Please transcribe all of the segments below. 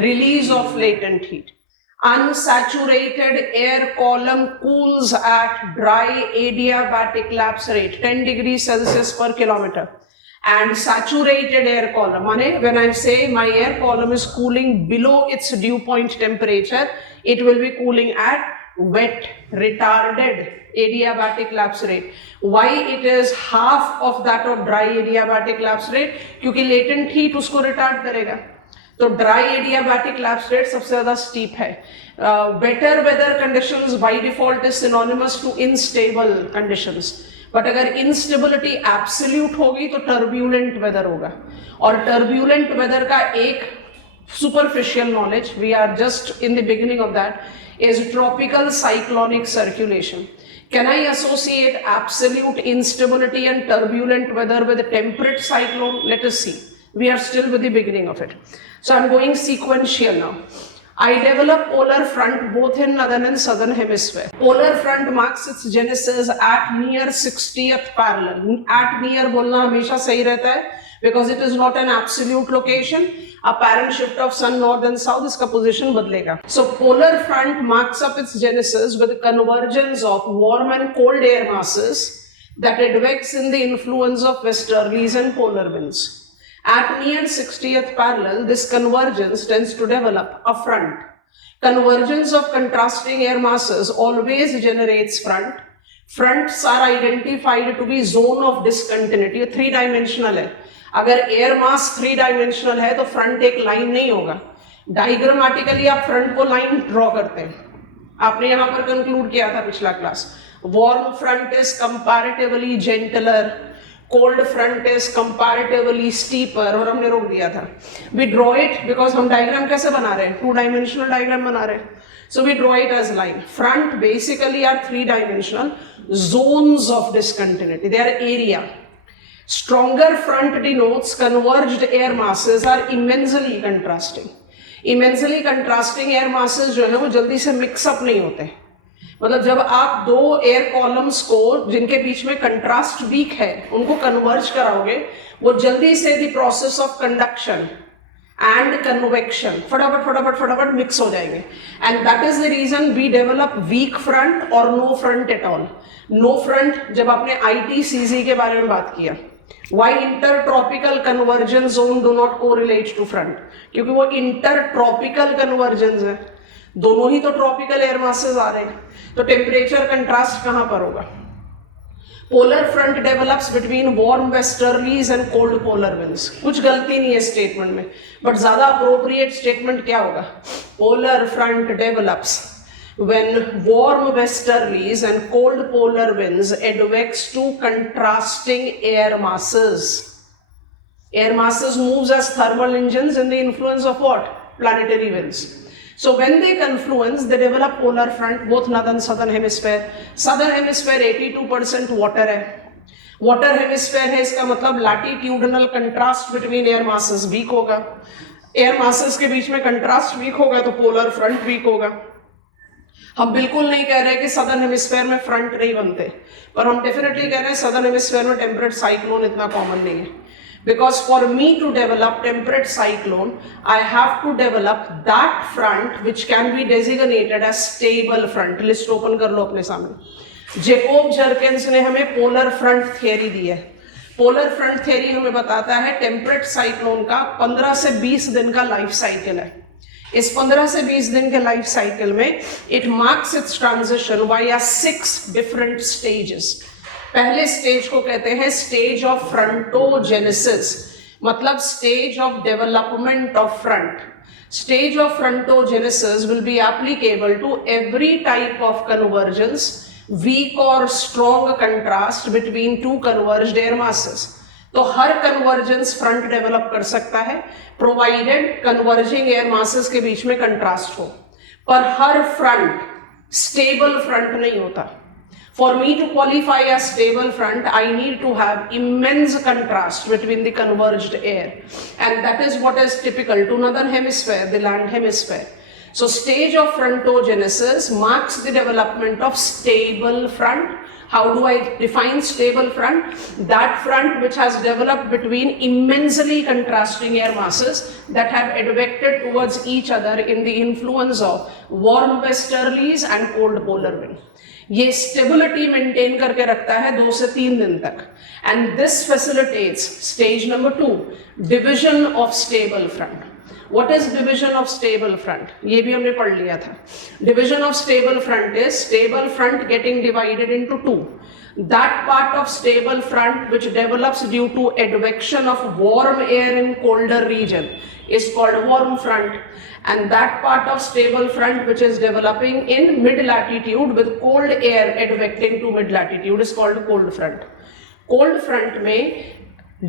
release of latent heat. Unsaturated air column cools at dry adiabatic lapse rate 10 degrees Celsius per kilometer. And saturated air column, when I say my air column is cooling below its dew point temperature, it will be cooling at wet, retarded adiabatic lapse rate. Why it is half of that of dry adiabatic lapse rate? क्योंकि latent heat उसको retard करेगा. तो dry adiabatic lapse rate सबसे ज्यादा steep है. Better weather conditions by default is synonymous to instable conditions. But अगर instability absolute होगी तो टर्ब्यूलेंट वेदर होगा. और टर्ब्यूलेंट वेदर का एक superficial knowledge, we are just in the beginning of that, is tropical cyclonic circulation. Can I associate absolute instability and turbulent weather with a temperate cyclone? Let us see. We are still with the beginning of it. So I'm going sequential now. I develop polar front both in northern and southern hemisphere. Polar front marks its genesis at near 60th parallel. At near बोलना हमेशा सही रहता है because it is not an absolute location. Apparent shift of sun north and south, इसका position बदलेगा. So polar front marks up its genesis with convergence of warm and cold air masses that advex in the influence of westerlies and polar winds. At near 60th parallel, this convergence tends to develop a front. Convergence of contrasting air masses always generates front. Fronts are identified to be zone of discontinuity. Three dimensional है. अगर air mass three dimensional है तो front एक line नहीं होगा. Diagrammatically आप front को line draw करते हैं. आपने यहां पर कंक्लूड किया था पिछला class. Warm front is comparatively gentler, cold front is comparatively steeper, और हमने रोक दिया था. वी ड्रॉ इट बिकॉज हम डायग्राम कैसे बना रहे हैं, टू डायमेंशनल डायग्राम बना रहे हैं. So we draw it as line. Front basically are three dimensional zones of discontinuity. They are area. Stronger front denotes converged air masses are immensely contrasting. Immensely contrasting air masses जो है वो जल्दी से mix up नहीं होते. मतलब जब आप दो एयर कॉलम्स को जिनके बीच में कंट्रास्ट वीक है उनको कन्वर्ज कराओगे, वो जल्दी से the process of conduction and convection फटाफट मिक्स हो जाएंगे. And that is the reason we develop weak front और no front at all. No front जब आपने ITCZ के बारे में बात किया, Why intertropical convergence zone do not correlate to front? क्योंकि वो intertropical convergence है. दोनों ही तो ट्रॉपिकल एयर मासेस आ रहे हैं, तो टेम्परेचर कंट्रास्ट कहां पर होगा? Polar front develops between warm westerlies and cold polar winds. कुछ गलती नहीं है स्टेटमेंट में, बट ज्यादा अप्रोप्रिएट स्टेटमेंट क्या होगा? Polar front develops when warm westerlies and cold polar winds advex to contrasting air masses. Air masses moves as thermal engines in the influence of what? Planetary winds. So when they confluence, they develop polar front, both northern southern hemisphere. Southern hemisphere 82% water है. Water hemisphere है, इसका मतलब latitudinal contrast between air masses weak होगा. Air masses के बीच में contrast weak होगा तो polar front weak होगा. हम बिल्कुल नहीं कह रहे कि सदर्न हेमिस्फीयर में फ्रंट नहीं बनते, पर हम डेफिनेटली कह रहे हैं सदर्न हेमिस्फीयर में टेम्परेट साइक्लोन इतना कॉमन नहीं है. Because for me to develop temperate cyclone I have to develop that front which can be designated as stable front. List open कर लो अपने सामने. जेकोब जर्किन्स ने हमें पोलर फ्रंट थियरी दी है. पोलर फ्रंट थियरी हमें बताता है टेम्परेट साइक्लोन का 15 से 20 दिन का लाइफ साइकिल है. इस 15 से 20 दिन के लाइफ साइकिल में it marks it's transition via 6 different stages. पहले स्टेज को कहते हैं स्टेज ऑफ फ्रंटोजेनेसिस, मतलब stage of development of front. Stage of frontogenesis will be applicable to every type of convergence, weak और strong contrast between two converged air masses. तो हर convergence front develop कर सकता है प्रोवाइडेड कन्वर्जिंग एयर मासेस के बीच में contrast हो, पर हर फ्रंट स्टेबल फ्रंट नहीं होता. For me to qualify a stable front I need to have immense contrast between the converged air, and that is what is typical to northern hemisphere, the land hemisphere. So stage of frontogenesis marks the development of stable front. How do I define stable front? That front which has developed between immensely contrasting air masses that have advected towards each other in the influence of warm westerlies and cold polar wind. ये stability maintain करके रखता है 2 से 3 दिन तक, and this facilitates stage number 2, division of stable front. What is division of stable front? ये भी हमने पढ़ लिया था. Division of stable front is stable front getting divided into 2. That part of stable front which develops due to advection of warm air in colder region is called warm front, and that part of stable front which is developing in mid latitude with cold air advecting to mid latitude is called cold front. Cold front में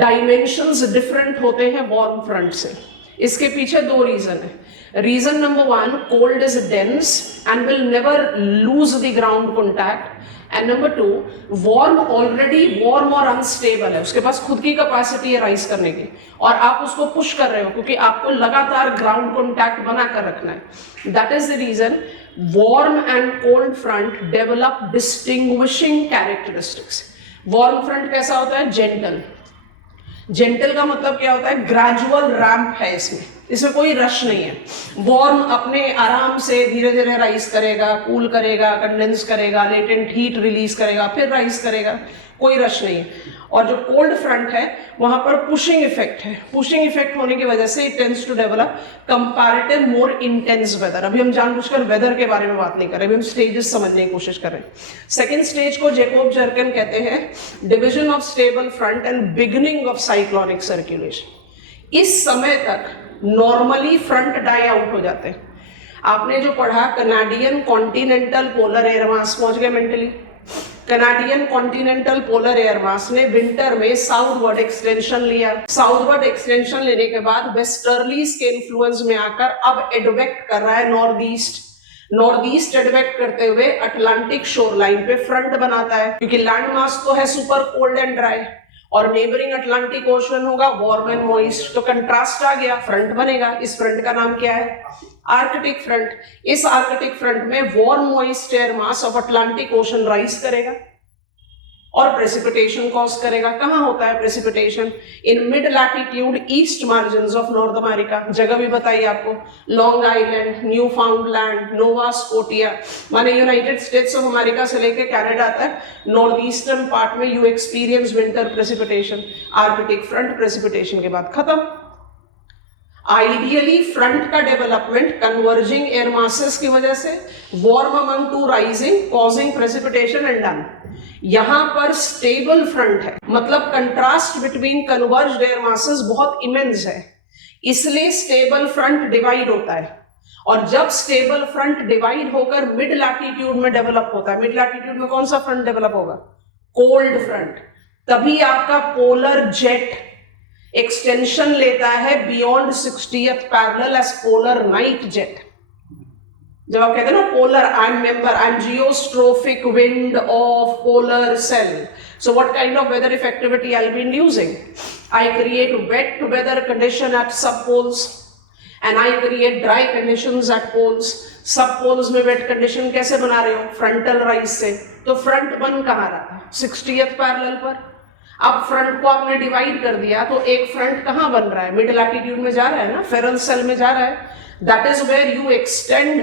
dimensions different होते हैं warm front से. इसके पीछे 2 reason है. Reason number 1, cold is dense and will never lose the ground contact, and number 2, warm already warm और unstable है, उसके पास खुद की कैपेसिटी है राइज करने की, और आप उसको पुश कर रहे हो क्योंकि आपको लगातार ग्राउंड कॉन्टैक्ट बना कर रखना है. That is the reason warm and cold front develop distinguishing characteristics. Warm front कैसा होता है? जेंटल. जेंटल का मतलब क्या होता है? ग्रेजुअल रैंप है इसमें कोई रश नहीं है. वार्म अपने आराम से धीरे धीरे राइज करेगा, कूल करेगा, कंडेंस करेगा, लेटेंट हीट रिलीज करेगा, फिर राइज करेगा, कोई रश नहीं है. और जो कोल्ड फ्रंट है वहां पर पुशिंग इफेक्ट है. पुशिंग इफेक्ट होने की वजह से it tends to develop comparative more intense weather. अभी हम जानबूझकर वेदर के बारे में बात नहीं कर रहे, अभी हम स्टेजेस समझने की कोशिश कर रहे हैं. सेकेंड स्टेज को जैकोब जर्कन कहते हैं division of stable front end beginning of cyclonic circulation. इस समय तक नॉर्मली फ्रंट डाई आउट हो जाते हैं. आपने जो पढ़ा कनाडियन कॉन्टिनेंटल पोलर एयर मास, पहुंच गए mentally. Canadian continental polar air मास ने विंटर में साउथवर्ड एक्सटेंशन लिया. साउथवर्ड एक्सटेंशन लेने के बाद वेस्टर्लीज के इन्फ्लुएंस में आकर अब एडवेक्ट कर रहा है north east. North east advect करते हुए अटलांटिक शोर लाइन पे फ्रंट बनाता है, क्योंकि लैंड मास तो है सुपर कोल्ड एंड ड्राई और नेबरिंग अटलांटिक ओशन होगा वार्म एंड मॉइस्ट, तो कंट्रास्ट आ गया, फ्रंट बनेगा. इस फ्रंट का नाम क्या है? Arctic front. इस आर्कटिक फ्रंट में warm moist air mass of Atlantic ocean rise करेगा और प्रेसिपिटेशन कॉज करेगा. कहां होता है precipitation? In mid latitude east margins of north America. जगह भी बताइए आपको, long island, new फाउंडलैंड, Nova Scotia, माने यूनाइटेड स्टेट्स ऑफ अमेरिका से लेकर कनाडा तक नॉर्थ ईस्टर्न पार्ट में you experience winter precipitation. Arctic front precipitation के बाद खत्म. आइडियली फ्रंट का डेवलपमेंट कन्वर्जिंग एयर मासेस की वजह से, warm among to rising causing precipitation and done. यहां पर स्टेबल फ्रंट है, मतलब contrast between converged air masses बहुत इमेंस है, इसलिए स्टेबल फ्रंट डिवाइड होता है. और जब स्टेबल फ्रंट डिवाइड होकर मिड लैटिट्यूड में डेवलप होता है, मिड लैटिट्यूड में कौन सा फ्रंट डेवलप होगा? Cold front. तभी आपका पोलर जेट एक्सटेंशन लेता है beyond 60th parallel as polar night jet. जब आप कहते हैं ना polar, I am geostrophic wind of polar cell. So what kind of weather effectivity I'll be inducing? I create wet weather condition at subpoles and I create dry conditions at poles. Subpoles में wet condition कैसे बना रहे हो? Frontal rise से. तो front बन कहाँ रहा था? 60th पैरेलल पर. अब फ्रंट को आपने डिवाइड कर दिया तो एक फ्रंट कहाँ बन रहा है? मिड लैटिट्यूड में जा रहा है ना, फेरल सेल में जा रहा है. That is where you extend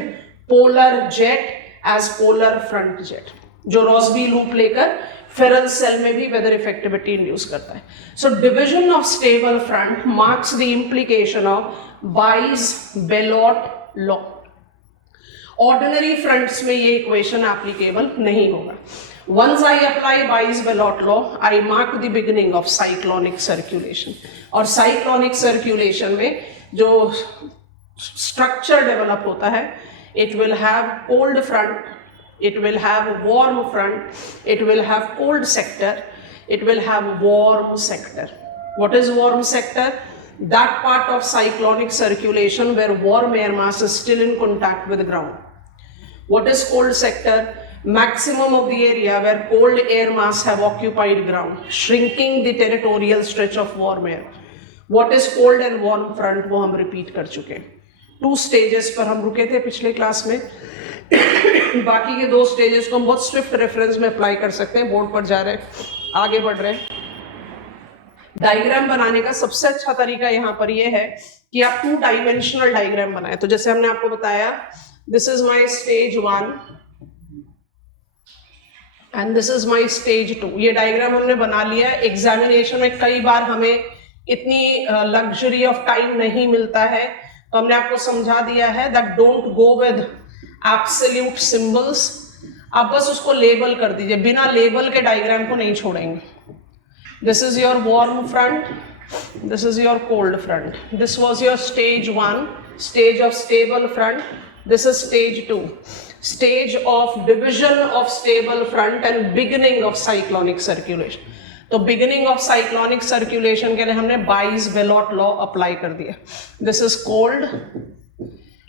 polar jet as polar front jet, जो रॉसबी लूप लेकर फेरल सेल में भी वेदर इफेक्टिविटी इंड्यूस करता है. So division of stable front marks the implication of Buys Ballot law. Ordinary fronts में ये equation applicable नहीं होगा. Once I apply Baez-Bellot law, I mark the beginning of cyclonic circulation. और cyclonic circulation में जो structure develop होता है, it will have cold front, it will have warm front, it will have cold sector, it will have warm sector. What is warm sector? That part of cyclonic circulation where warm air mass is still in contact with the ground. What is cold sector? Maximum of the area where cold air mass have occupied ground, shrinking the territorial stretch of warm air. What is cold and warm front? वो हम repeat कर चुके हैं. 2 stages पर हम रुके थे पिछले क्लास में. बाकी के दो स्टेजेस को हम बहुत स्विफ्ट रेफरेंस में अप्लाई कर सकते हैं। बोर्ड पर जा रहे हैं, आगे बढ़ रहे हैं। डायग्राम बनाने का सबसे अच्छा तरीका यहाँ पर ये है कि आप 2 डायमेंशनल डायग्राम बनाए। तो जैसे हमने आपको बताया, this is my stage 1 and this is my stage 2। ये डायग्राम हमने बना लिया। एग्जामिनेशन में कई बार हमें इतनी लग्जरी ऑफ टाइम नहीं मिलता है, तो हमने आपको समझा दिया है that don't go with absolute symbols. आप बस उसको लेबल कर दीजिए, बिना लेबल के डायग्राम को नहीं छोड़ेंगे। This is your warm front, this is your cold front. This was your stage 1, stage of stable front. This is stage 2, stage of division of stable front and beginning of cyclonic circulation. तो beginning of cyclonic circulation के लिए हमने बाइस बेलोट law apply कर दिया। This is cold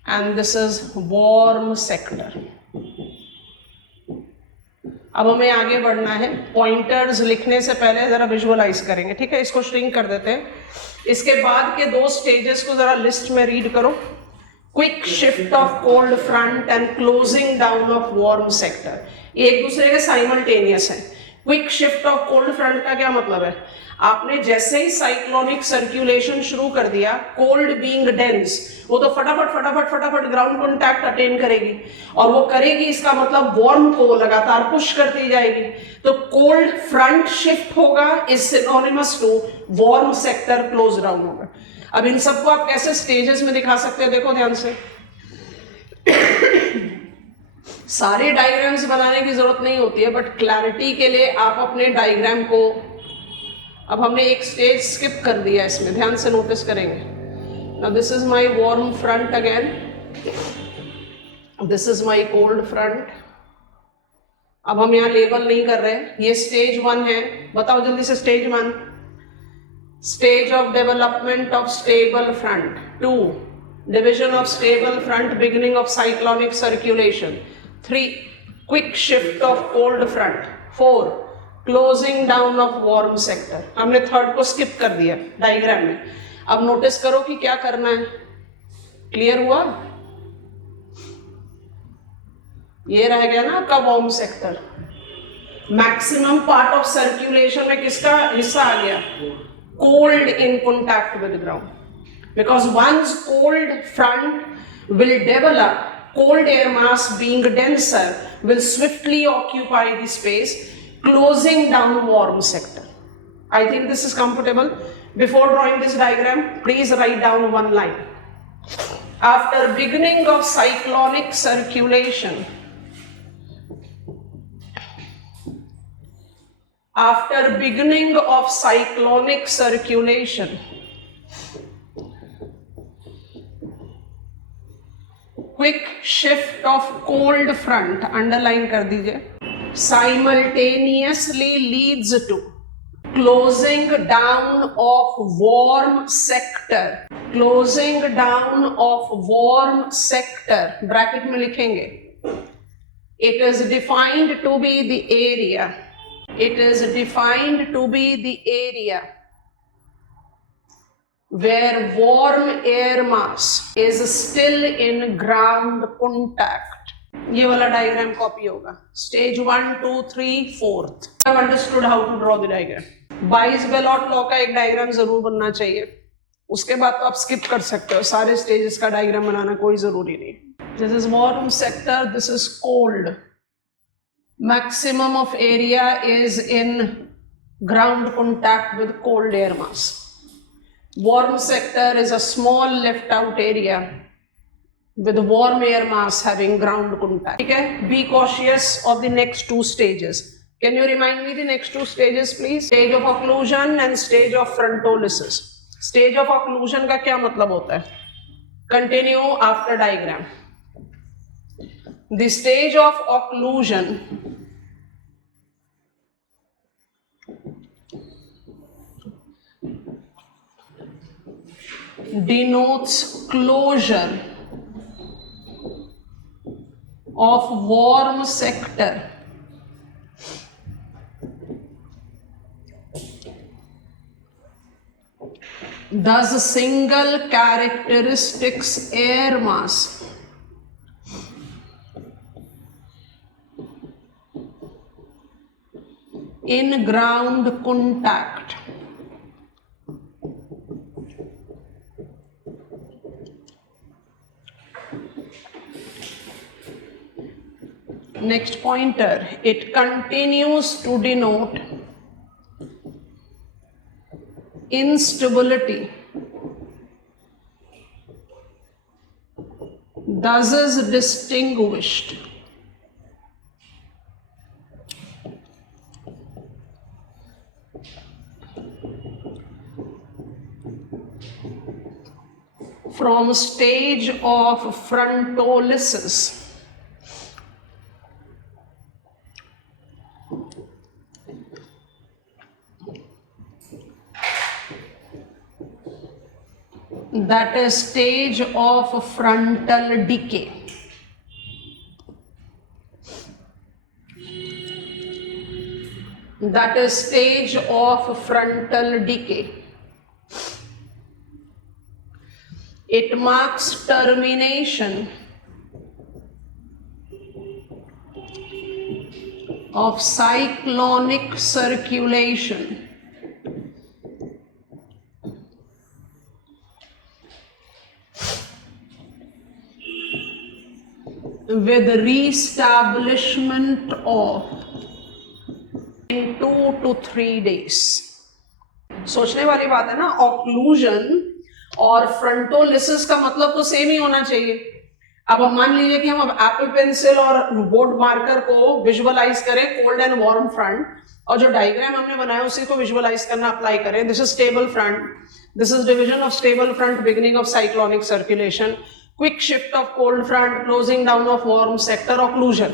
and this is warm sector. अब हमें आगे बढ़ना है। पॉइंटर्स लिखने से पहले जरा विजुअलाइज करेंगे, ठीक है? इसको श्रिंक कर देते हैं। इसके बाद के 2 स्टेजेस को जरा लिस्ट में रीड करो। Quick shift of cold front end closing down of warm sector. ये एक दूसरे के साइमल्टेनियस है। Quick shift of cold front का क्या मतलब है? आपने जैसे ही साइक्लोनिक सर्कुलेशन शुरू कर दिया, कोल्ड बीइंग डेंस, वो तो फटाफट ग्राउंड कॉन्टैक्ट अटेन करेगी, और वो करेगी इसका मतलब वार्म को लगातार पुश करती जाएगी। तो कोल्ड फ्रंट शिफ्ट होगा is synonymous to warm sector close down होगा। अब इन सबको आप कैसे स्टेजेस में दिखा सकते हैं, देखो ध्यान से। सारे डायग्राम्स बनाने की जरूरत नहीं होती है, बट क्लैरिटी के लिए आप अपने डायग्राम को, अब हमने एक स्टेज स्किप कर दिया इसमें, ध्यान से नोटिस करेंगे। Now this is my warm front again, this is my cold front. अब हम यहाँ लेबल नहीं कर रहे, ये स्टेज 1 है। बताओ जल्दी से, stage 1 stage of development of stable front, 2 division of stable front, beginning of cyclonic circulation, 3 quick shift of cold front, 4 closing down of warm sector. हमने 3rd को स्किप कर दिया डायग्राम में। अब नोटिस करो कि क्या करना है। क्लियर हुआ? ये रह गया ना आपका warm sector. Maximum part of circulation में किसका हिस्सा आ गया? Cold in contact with ground, because once cold front will develop, cold air mass being denser will swiftly occupy the space, closing down warm sector. I think this is comfortable. Before drawing this diagram, please write down one line. After beginning of cyclonic circulation, after beginning of cyclonic circulation, quick shift of cold front, underline कर दीजिए, simultaneously leads to closing down of warm sector, closing down of warm sector, bracket में लिखेंगे। It is defined to be the area, it is defined to be the area where warm air mass is still in ground contact. ये वाला diagram copy होगा। Stage 1, 2, 3, 4th। I've understood how to draw the diagram. बाइस बेलोट law का एक diagram जरूर बनना चाहिए, उसके बाद तो आप स्किप कर सकते हो। सारे स्टेजेस का डायग्राम बनाना कोई जरूरी नहीं। This is warm sector, this is cold. Maximum of area is in ground contact with cold air mass. Warm sector is a small left out area with warm air mass having ground contact. Okay? Be cautious of the next 2 stages. Can you remind me the next 2 stages please? Stage of occlusion and stage of frontolysis. Stage of occlusion का क्या मतलब होता है? Continue after diagram. The stage of occlusion denotes closure of warm sector thus single characteristics air mass in ground contact. Next pointer, it continues to denote instability, thus is distinguished from stage of frontolysis. That is stage of frontal decay. That is stage of frontal decay. It marks termination of cyclonic circulation with reestablishment of in 2 to 3 days. सोचने वाली बात है ना, occlusion और फ्रंटोलिसिस का मतलब तो same ही होना चाहिए. अब हम मान लीजिए कि हम अब एप्पल पेंसिल और बोर्ड मार्कर को विजुअलाइज करें कोल्ड एंड वार्म फ्रंट, और जो डायग्राम हमने बनाया उसी को विजुअलाइज करना अप्लाई करें. This is stable front, this is division of stable front, beginning of cyclonic circulation, quick shift of cold front, closing down of warm sector, occlusion.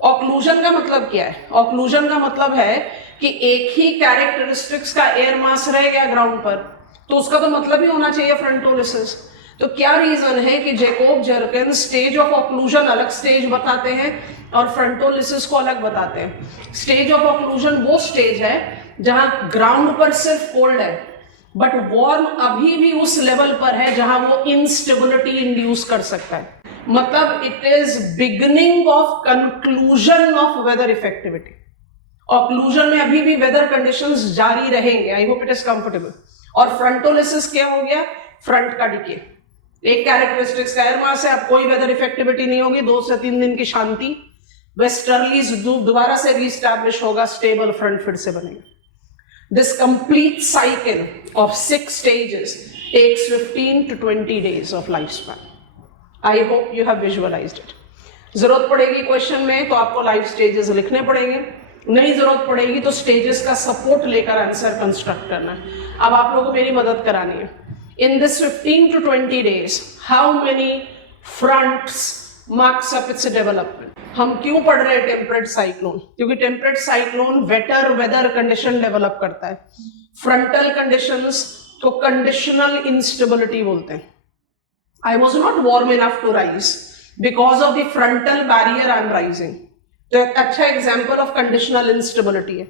Occlusion का मतलब क्या है? ऑक्लूजन का मतलब है कि एक ही कैरेक्टरिस्टिक्स का एयर मास रह गया ग्राउंड पर, तो उसका तो मतलब ही होना चाहिए फ्रंटोलिसिस. तो क्या रीजन है कि जैकोब जर्किन स्टेज ऑफ ऑक्लूजन अलग स्टेज बताते हैं और फ्रंटोलिसिस को अलग बताते हैं? स्टेज ऑफ ऑक्लूजन वो स्टेज है जहां ग्राउंड पर सिर्फ कोल्ड है बट वार्म अभी भी उस लेवल पर है जहां वो इंस्टेबिलिटी इंड्यूस कर सकता है. मतलब it is beginning of conclusion of weather effectivity. Occlusion में अभी भी वेदर कंडीशंस जारी रहेंगे. I hope it is comfortable. और फ्रंटोलिसिस क्या हो गया? फ्रंट का डिके. एक कैरेक्टरिस्टिक्स का एयर मास है, अब कोई वेदर इफेक्टिविटी नहीं होगी, 2 से 3 दिन की शांति, वेस्टर्लीज दोबारा से रीस्टैब्लिश होगा, स्टेबल फ्रंट फिर से बनेगा. This complete cycle of 6 stages takes 15 to 20 days of lifespan. I hope you have visualized it. जरूरत पड़ेगी क्वेश्चन में तो आपको लाइफ स्टेजेस लिखने पड़ेंगे, नहीं जरूरत पड़ेगी तो स्टेजेस का सपोर्ट लेकर आंसर कंस्ट्रक्ट करना है. अब आप लोगों को मेरी मदद करानी है. In this 15 to 20 days, how many fronts marks up its development? हम क्यों पढ़ रहे हैं टेम्परेट साइक्लोन? क्योंकि temperate cyclone wetter weather condition develop करता है. फ्रंटल कंडीशंस को कंडीशनल इंस्टेबिलिटी बोलते हैं. I was not warm enough to rise because of the frontal barrier I am rising. तो एक अच्छा एग्जाम्पल ऑफ कंडीशनल इंस्टेबिलिटी है.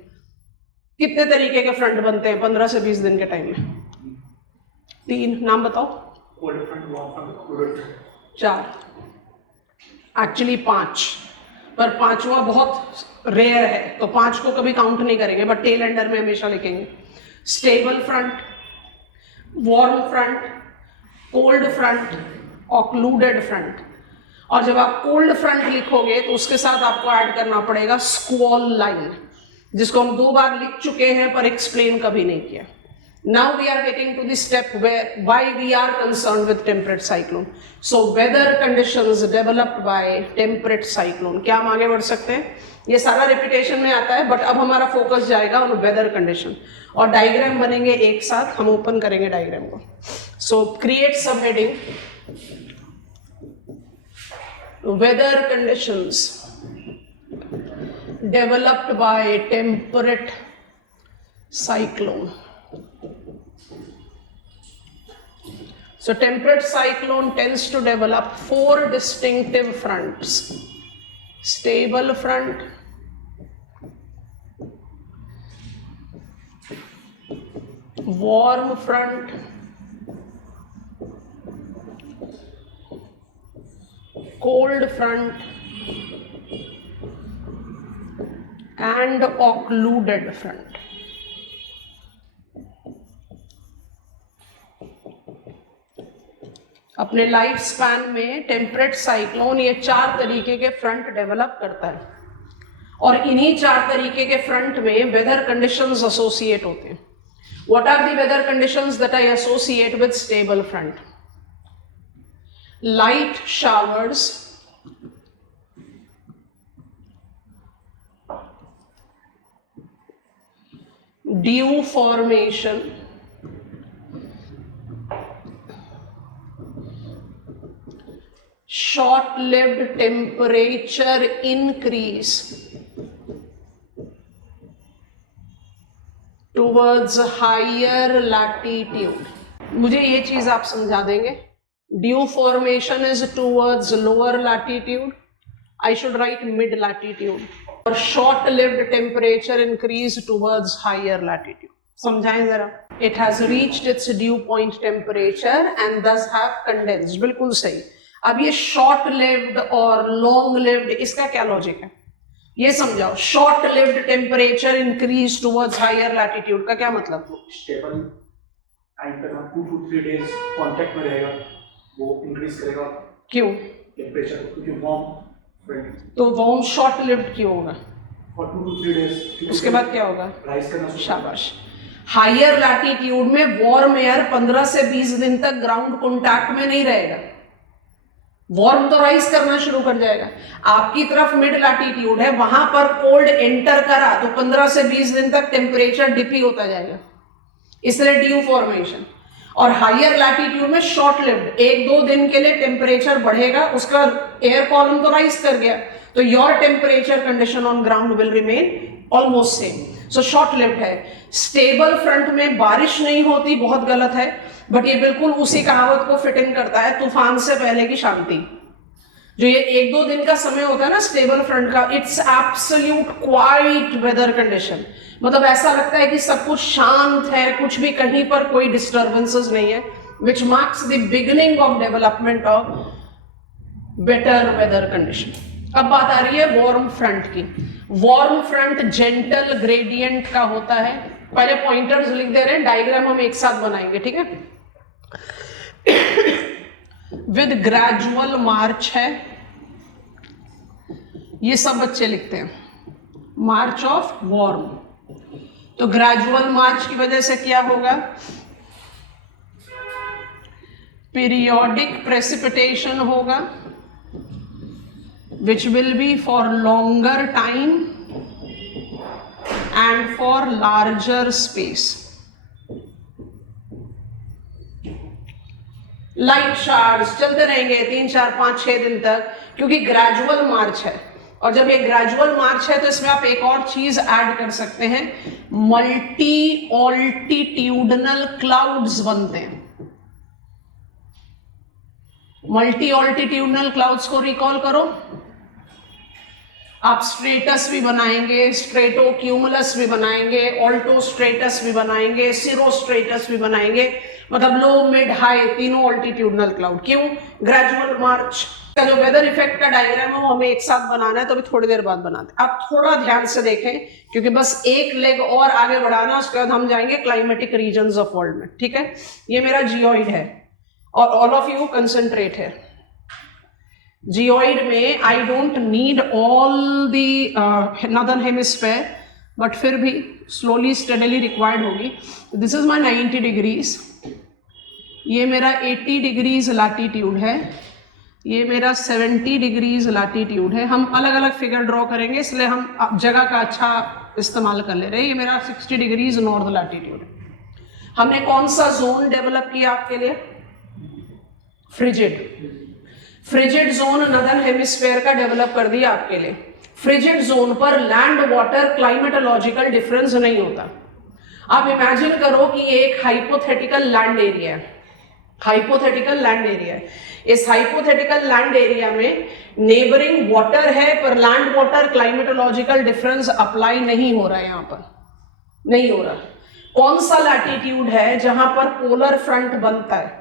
कितने तरीके के फ्रंट बनते हैं 15 से 20 दिन के टाइम में? 3 नाम बताओ. 4, एक्चुअली 5, पर 5वां बहुत रेयर है तो 5 को कभी काउंट नहीं करेंगे, बट टेल एंडर में हमेशा लिखेंगे. Stable front, warm front, cold front, occluded front. और जब आप कोल्ड फ्रंट लिखोगे तो उसके साथ आपको ऐड करना पड़ेगा स्क्वॉल लाइन, जिसको हम 2 बार लिख चुके हैं पर एक्सप्लेन कभी नहीं किया. Now we are getting to the step where why we are concerned with temperate cyclone. So weather conditions developed by temperate cyclone. क्या हम आगे बढ़ सकते हैं? ये सारा रिपीटेशन में आता है बट अब हमारा फोकस जाएगा ऑन वेदर कंडीशन और डायग्राम बनेंगे एक साथ. हम ओपन करेंगे डायग्राम को. So create subheading weather conditions developed by temperate cyclone. So temperate cyclone tends to develop 4 distinctive fronts. Stable front, warm front, cold front, and occluded front. अपने life span में temperate cyclone ये 4 तरीके के front develop करता है और इन्हीं 4 तरीके के फ्रंट में वेदर कंडीशंस एसोसिएट होते हैं. What are the weather conditions that I associate with stable front? Light showers, dew formation, short-lived temperature increase towards higher latitude. मुझे ये चीज आप समझा देंगे. Dew formation is towards lower latitude. I should write mid latitude. और short-lived temperature increase towards higher latitude. समझाएं जरा. It has reached its dew point temperature and thus have condensed. बिल्कुल सही. अब ये शॉर्ट लिव्ड और लॉन्ग लिव्ड, इसका क्या लॉजिक है ये समझाओ. Short lived temperature increase towards higher latitude का क्या मतलब? स्टेबल टाइम तक हम 2 to 3 डेज कांटेक्ट में रहेगा, वो इंक्रीज करेगा. क्यों? टेम्परेचर, क्योंकि वार्म फ्रंट. तो वार्म शॉर्ट लिव्ड क्यों होगा? For 2 to 3 days. उसके बाद क्या होगा? राइज करना. शाबाश. हायर लैटिट्यूड में वार्म एयर 15 से 20 दिन तक ग्राउंड कॉन्टैक्ट में नहीं रहेगा, वार्म तो राइज करना शुरू कर जाएगा. आपकी तरफ मिड लैटिट्यूड है, वहां पर कोल्ड एंटर करा तो 15 से 20 दिन तक टेम्परेचर डिप ही होता जाएगा, इसलिए ड्यू फॉर्मेशन. और हायर लैटिट्यूड में शॉर्ट लिव्ड, 1-2 दिन के लिए टेम्परेचर बढ़ेगा, उसका एयर कॉलम तो राइज कर गया, तो your temperature condition on ground will remain almost same. So short lived है. स्टेबल फ्रंट में बारिश नहीं होती, बहुत गलत है, बट ये बिल्कुल उसी कहावत को फिट इन करता है, तूफान से पहले की शांति. जो ये 1-2 दिन का समय होता है ना स्टेबल फ्रंट का, it's absolute quite weather condition. मतलब ऐसा लगता है कि सब कुछ शांत है, कुछ भी कहीं पर कोई डिस्टर्बेंसेस नहीं है, which marks the beginning of development of better weather condition. अब बात आ रही है वार्म फ्रंट की. वार्म फ्रंट जेंटल ग्रेडियंट का होता है. पहले पॉइंटर्स लिख दे रहे हैं, डायग्राम हम एक साथ बनाएंगे, ठीक है. विद ग्रेजुअल मार्च है, ये सब बच्चे लिखते हैं, मार्च ऑफ वार्म. तो ग्रेजुअल मार्च की वजह से क्या होगा? पीरियोडिक प्रेसिपिटेशन होगा, which will be for longer time and for larger space. Light shards चलते रहेंगे 3, 4, 5, 6 दिन तक, क्योंकि ग्रेजुअल मार्च है. और जब ये ग्रेजुअल मार्च है तो इसमें आप एक और चीज ऐड कर सकते हैं, मल्टी ऑल्टीट्यूडनल क्लाउड्स बनते हैं. मल्टी ऑल्टीट्यूडनल क्लाउड्स को रिकॉल करो. आप स्ट्रेटस भी बनाएंगे, स्ट्रेटोक्यूमुलस भी बनाएंगे, ऑल्टोस्ट्रेटस भी बनाएंगे, सिरोस्ट्रेटस भी बनाएंगे. मतलब लो, मिड, हाई तीनों ऑल्टीट्यूडनल क्लाउड. क्यों? ग्रेजुअल मार्च का जो वेदर इफेक्ट का डायग्राम है वो हमें एक साथ बनाना है, तो अभी थोड़ी देर बाद बनाते हैं. आप थोड़ा ध्यान से देखें, क्योंकि बस एक लेग और आगे बढ़ाना, उसके बाद हम जाएंगे क्लाइमेटिक रीजन्स ऑफ वर्ल्ड में. ठीक है, ये मेरा जियोइड है और ऑल ऑफ यू कंसंट्रेट है. जियोइड में I don't need all the northern hemisphere, but फिर भी स्लोली स्टडीली रिक्वायर्ड होगी. दिस इज माई 90 डिग्रीज, ये मेरा 80 डिग्रीज लैटिट्यूड है, ये मेरा 70 डिग्रीज लैटिट्यूड है. हम अलग अलग फिगर ड्रॉ करेंगे, इसलिए हम जगह का अच्छा इस्तेमाल कर ले रहे हैं. ये मेरा 60 डिग्रीज नॉर्थ लैटिट्यूड है. हमने कौन सा जोन डेवलप किया आपके लिए? Frigid. Frigid zone northern hemisphere का डेवलप कर दिया आपके लिए. फ्रिजिड जोन पर लैंड वाटर क्लाइमेटोलॉजिकल डिफरेंस नहीं होता. आप इमेजिन करो कि ये एक हाइपोथेटिकल लैंड एरिया है. हाइपोथेटिकल लैंड एरिया है. इस हाइपोथेटिकल लैंड एरिया में नेबरिंग वाटर है, पर land water climatological difference apply नहीं हो रहा है. यहां पर नहीं हो रहा. कौन सा लैटिट्यूड है जहां पर पोलर फ्रंट बनता है?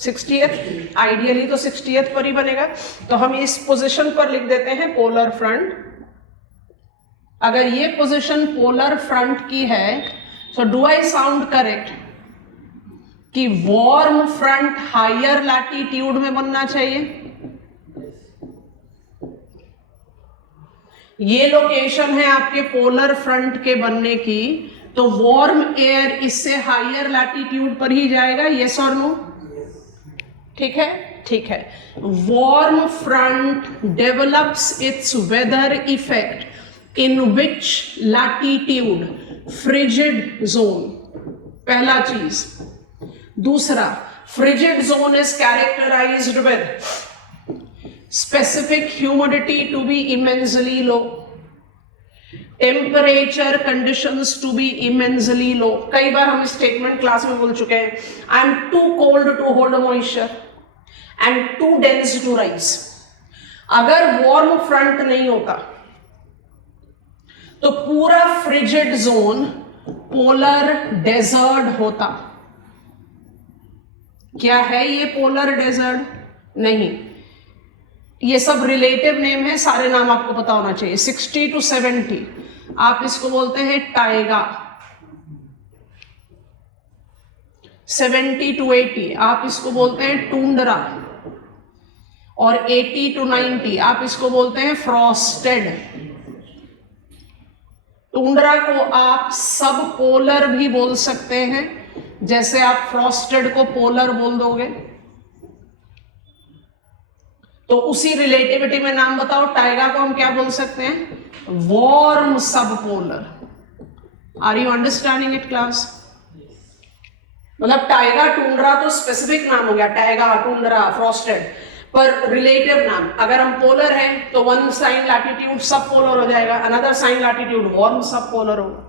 60th. आइडियली तो 60th पर ही बनेगा, तो हम इस पोजीशन पर लिख देते हैं पोलर फ्रंट अगर ये पोजीशन पोलर फ्रंट की है, so do I sound correct कि वार्म फ्रंट हायर लैटिट्यूड में बनना चाहिए? ये लोकेशन है आपके पोलर फ्रंट के बनने की, तो वार्म एयर इससे हायर लैटिट्यूड पर ही जाएगा, यस और नो? ठीक है, ठीक है। Warm front develops its weather effect in which latitude? Frigid zone, पहला चीज। दूसरा, frigid zone is characterised with specific humidity to be immensely low, temperature conditions to be immensely low. कई बार हम स्टेटमेंट क्लास में बोल चुके हैं, I am too cold to hold moisture and too dense to rise. अगर warm front नहीं होता तो पूरा फ्रिजिड जोन पोलर डेजर्ट होता। क्या है ये पोलर डेजर्ट? नहीं, ये सब रिलेटिव नेम है, सारे नाम आपको पता होना चाहिए। 60 to 70 आप इसको बोलते हैं टाइगा, 70 to 80 आप इसको बोलते हैं टूंड्रा, और 80 to 90 आप इसको बोलते हैं फ्रॉस्टेड। टूंड्रा को आप सब पोलर भी बोल सकते हैं, जैसे आप फ्रॉस्टेड को पोलर बोल दोगे। तो उसी रिलेटिविटी में नाम बताओ, टाइगा को हम क्या बोल सकते हैं? Warm sub polar. Are you understanding it class? मतलब टाइगा टूंड्रा तो स्पेसिफिक नाम हो गया, टाइगा टूंड्रा फ्रॉस्टेड, पर रिलेटिव नाम। अगर हम पोलर हैं तो one sign latitude sub polar हो जाएगा, another sign latitude warm sub polar होगा।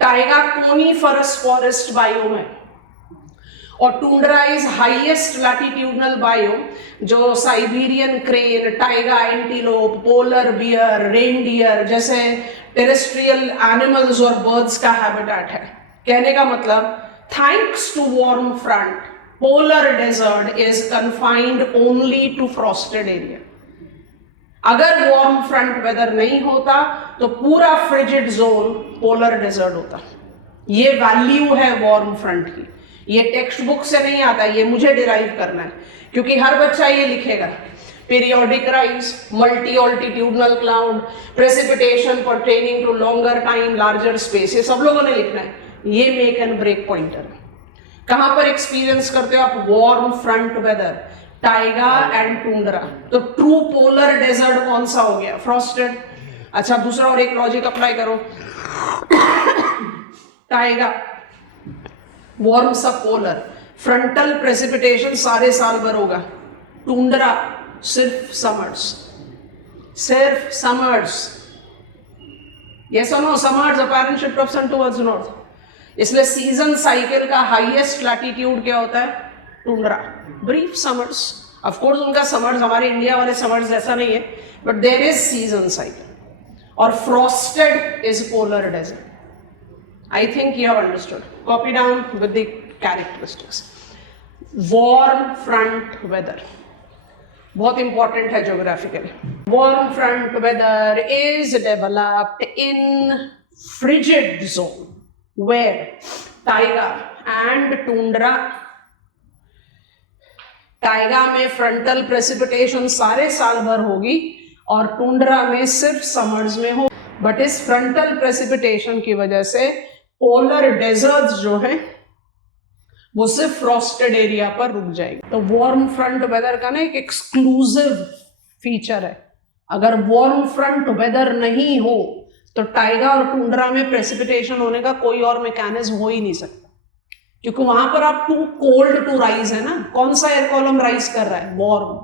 टाइगा कोनीफरस फॉरेस्ट बायोम है और tundra is highest latitudinal biome, जो Siberian crane, taiga antelope, polar bear, reindeer जैसे टेरेस्ट्रियल एनिमल्स और बर्ड्स का हैबिटेट है। कहने का मतलब, thanks to warm front, polar desert is confined only to frosted area. अगर वार्म फ्रंट वेदर नहीं होता तो पूरा फ्रिजिड जोन पोलर डेजर्ट होता। ये वैल्यू है वार्म फ्रंट की, ये टेक्स्ट बुक से नहीं आता, ये मुझे डिराइव करना है, क्योंकि हर बच्चा ये लिखेगा, periodic rise, multi altitudinal cloud, precipitation pertaining to longer time, larger space, ये सब लोगों ने लिखना है। ये मेक एंड ब्रेक पॉइंटर है। कहां पर एक्सपीरियंस करते हो आप warm front weather? Taiga and tundra. तो ट्रू पोलर डेजर्ट कौन सा हो गया? फ्रॉस्टेड। अच्छा, दूसरा और एक लॉजिक अप्लाई करो, taiga warm sub polar, frontal precipitation सारे साल भर होगा। टूंड्रा सिर्फ समर्स, सिर्फ समर्स। यस और no? Summers apparent shift of sun towards north. इसलिए सीजन साइकिल का हाईएस्ट लैटिट्यूड क्या होता है? Tundra. Brief summers, of course उनका समर्स हमारे इंडिया वाले समर्स जैसा नहीं है, but there is season cycle. और frosted is polar desert. I think you have understood. Copy down with the characteristics. Warm front weather. बहुत important है geographically. Warm front weather is developed in frigid zone where taiga and tundra. Tyga में frontal precipitation सारे साल भर होगी और tundra में सिर्फ समर्स में हो, बट इस फ्रंटल प्रेसिपिटेशन की वजह से पोलर डेजर्ट्स जो हैं वो सिर्फ फ्रॉस्टेड एरिया पर रुक जाएगी। तो वार्म फ्रंट वेदर का ना एक एक्सक्लूसिव फीचर है, अगर वार्म फ्रंट वेदर नहीं हो तो टाइगा और टुंड्रा में प्रेसिपिटेशन होने का कोई और मैकेनिज्म हो ही नहीं सकता, क्योंकि वहां पर आप टू कोल्ड टू राइज है ना। कौन सा एयर कॉलम राइज कर रहा है? वार्म।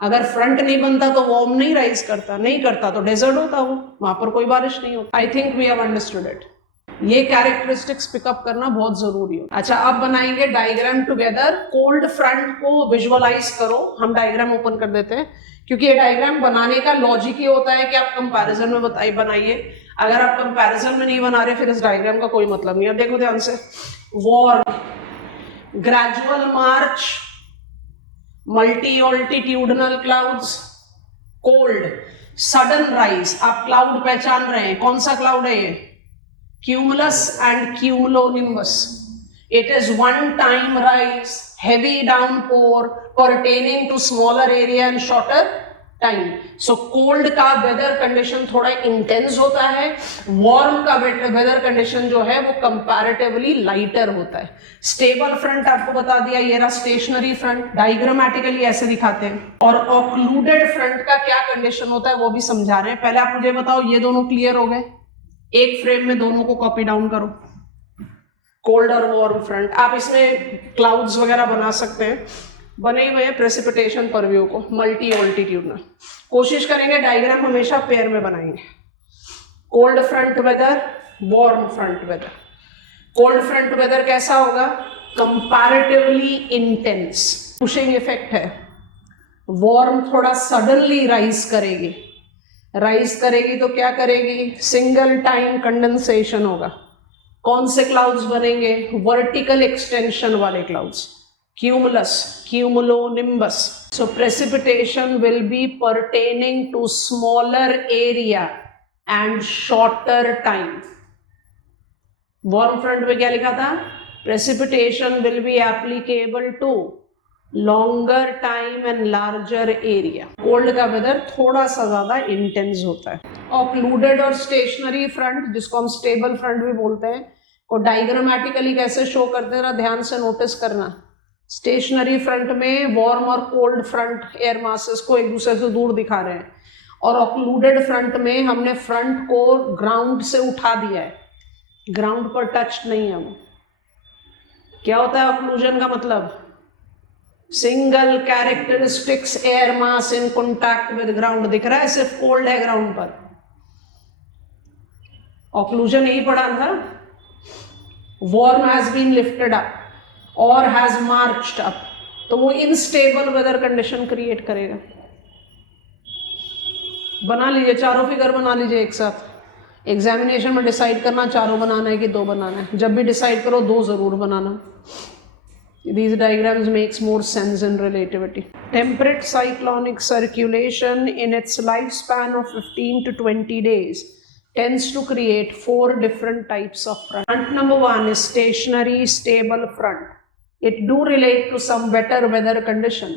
अगर फ्रंट नहीं बनता तो वार्म नहीं राइज करता, नहीं करता तो डेजर्ट होता, वो वहां पर कोई बारिश नहीं होती। I think we have understood it. ये कैरेक्टरिस्टिक्स पिकअप करना बहुत जरूरी है। अच्छा, अब बनाएंगे डायग्राम टुगेदर। कोल्ड फ्रंट को विजुअलाइज करो। हम डायग्राम ओपन कर देते हैं, क्योंकि ये डायग्राम बनाने का लॉजिक ये होता है कि आप कंपैरिजन में बनाइए। अगर आप कंपैरिजन में नहीं बना रहे फिर इस डायग्राम का कोई मतलब नहीं है। अब देखो ध्यान से, warm, gradual march, multi altitudinal clouds, cold, sudden rise, आप क्लाउड पहचान रहे हैं, कौन सा क्लाउड है ये? Cumulus and cumulonimbus. It is one time rise, heavy downpour pertaining to smaller area and shorter time. So cold का weather condition थोड़ा intense होता है, warm का weather condition जो है वो comparatively lighter होता है. Stable front आपको बता दिया, ये रहा stationary front, diagrammatically ऐसे दिखाते हैं. और occluded front का क्या condition होता है वो भी समझा रहे हैं. पहले आप मुझे बताओ, ये दोनों clear हो गए? एक फ्रेम में दोनों को कॉपी डाउन करो. कोल्ड और वार्म फ्रंट, आप इसमें क्लाउड्स वगैरह बना सकते हैं, बने हुए हैं प्रेसिपिटेशन परव्यू को, मल्टी ऑल्टीट्यूडनल. कोशिश करेंगे डायग्राम हमेशा पेयर में बनाएंगे. Cold front weather, warm front weather. Cold front weather कैसा होगा? कंपैरेटिवली इंटेंस, पुशिंग इफेक्ट है. वार्म थोड़ा सडनली राइज करेगी. राइज करेगी तो क्या करेगी? सिंगल टाइम कंडेंसेशन होगा. कौन से क्लाउड्स बनेंगे? वर्टिकल एक्सटेंशन वाले clouds, cumulus, cumulonimbus. So precipitation will be pertaining to smaller area and shorter time. Warm front में क्या लिखा था? Precipitation will be applicable to longer time and larger area. Cold का वेदर थोड़ा सा ज्यादा इंटेंस होता है. ऑक्लूडेड और स्टेशनरी फ्रंट, जिसको हम स्टेबल फ्रंट भी बोलते हैं, को डायग्रामेटिकली कैसे शो करते हैं, ध्यान से नोटिस करना. स्टेशनरी फ्रंट में वार्म और कोल्ड फ्रंट एयर मासेस को एक दूसरे से दूर दिखा रहे हैं, और ऑक्लूडेड फ्रंट में हमने फ्रंट को ग्राउंड से उठा दिया है, ग्राउंड पर टच नहीं है वो. क्या होता है ऑक्लूजन का मतलब? Single characteristics air mass in contact with ground. दिख रहा है सिर्फ कोल्ड है ग्राउंड पर. ऑक्लूजन यही पढ़ा था. Warm has been lifted up और हैज मार्च्ड अप, तो वो इनस्टेबल वेदर कंडीशन क्रिएट करेगा. बना लीजिए, चारों फिगर बना लीजिए एक साथ. एग्जामिनेशन में डिसाइड करना चारों बनाना है कि दो बनाना है. जब भी डिसाइड करो दो जरूर बनाना. These diagrams makes more sense in relativity. Temperate cyclonic circulation in its lifespan of 15 to 20 days tends to create 4 different types of front. Front number 1 is stationary stable front. It do relate to some better weather condition,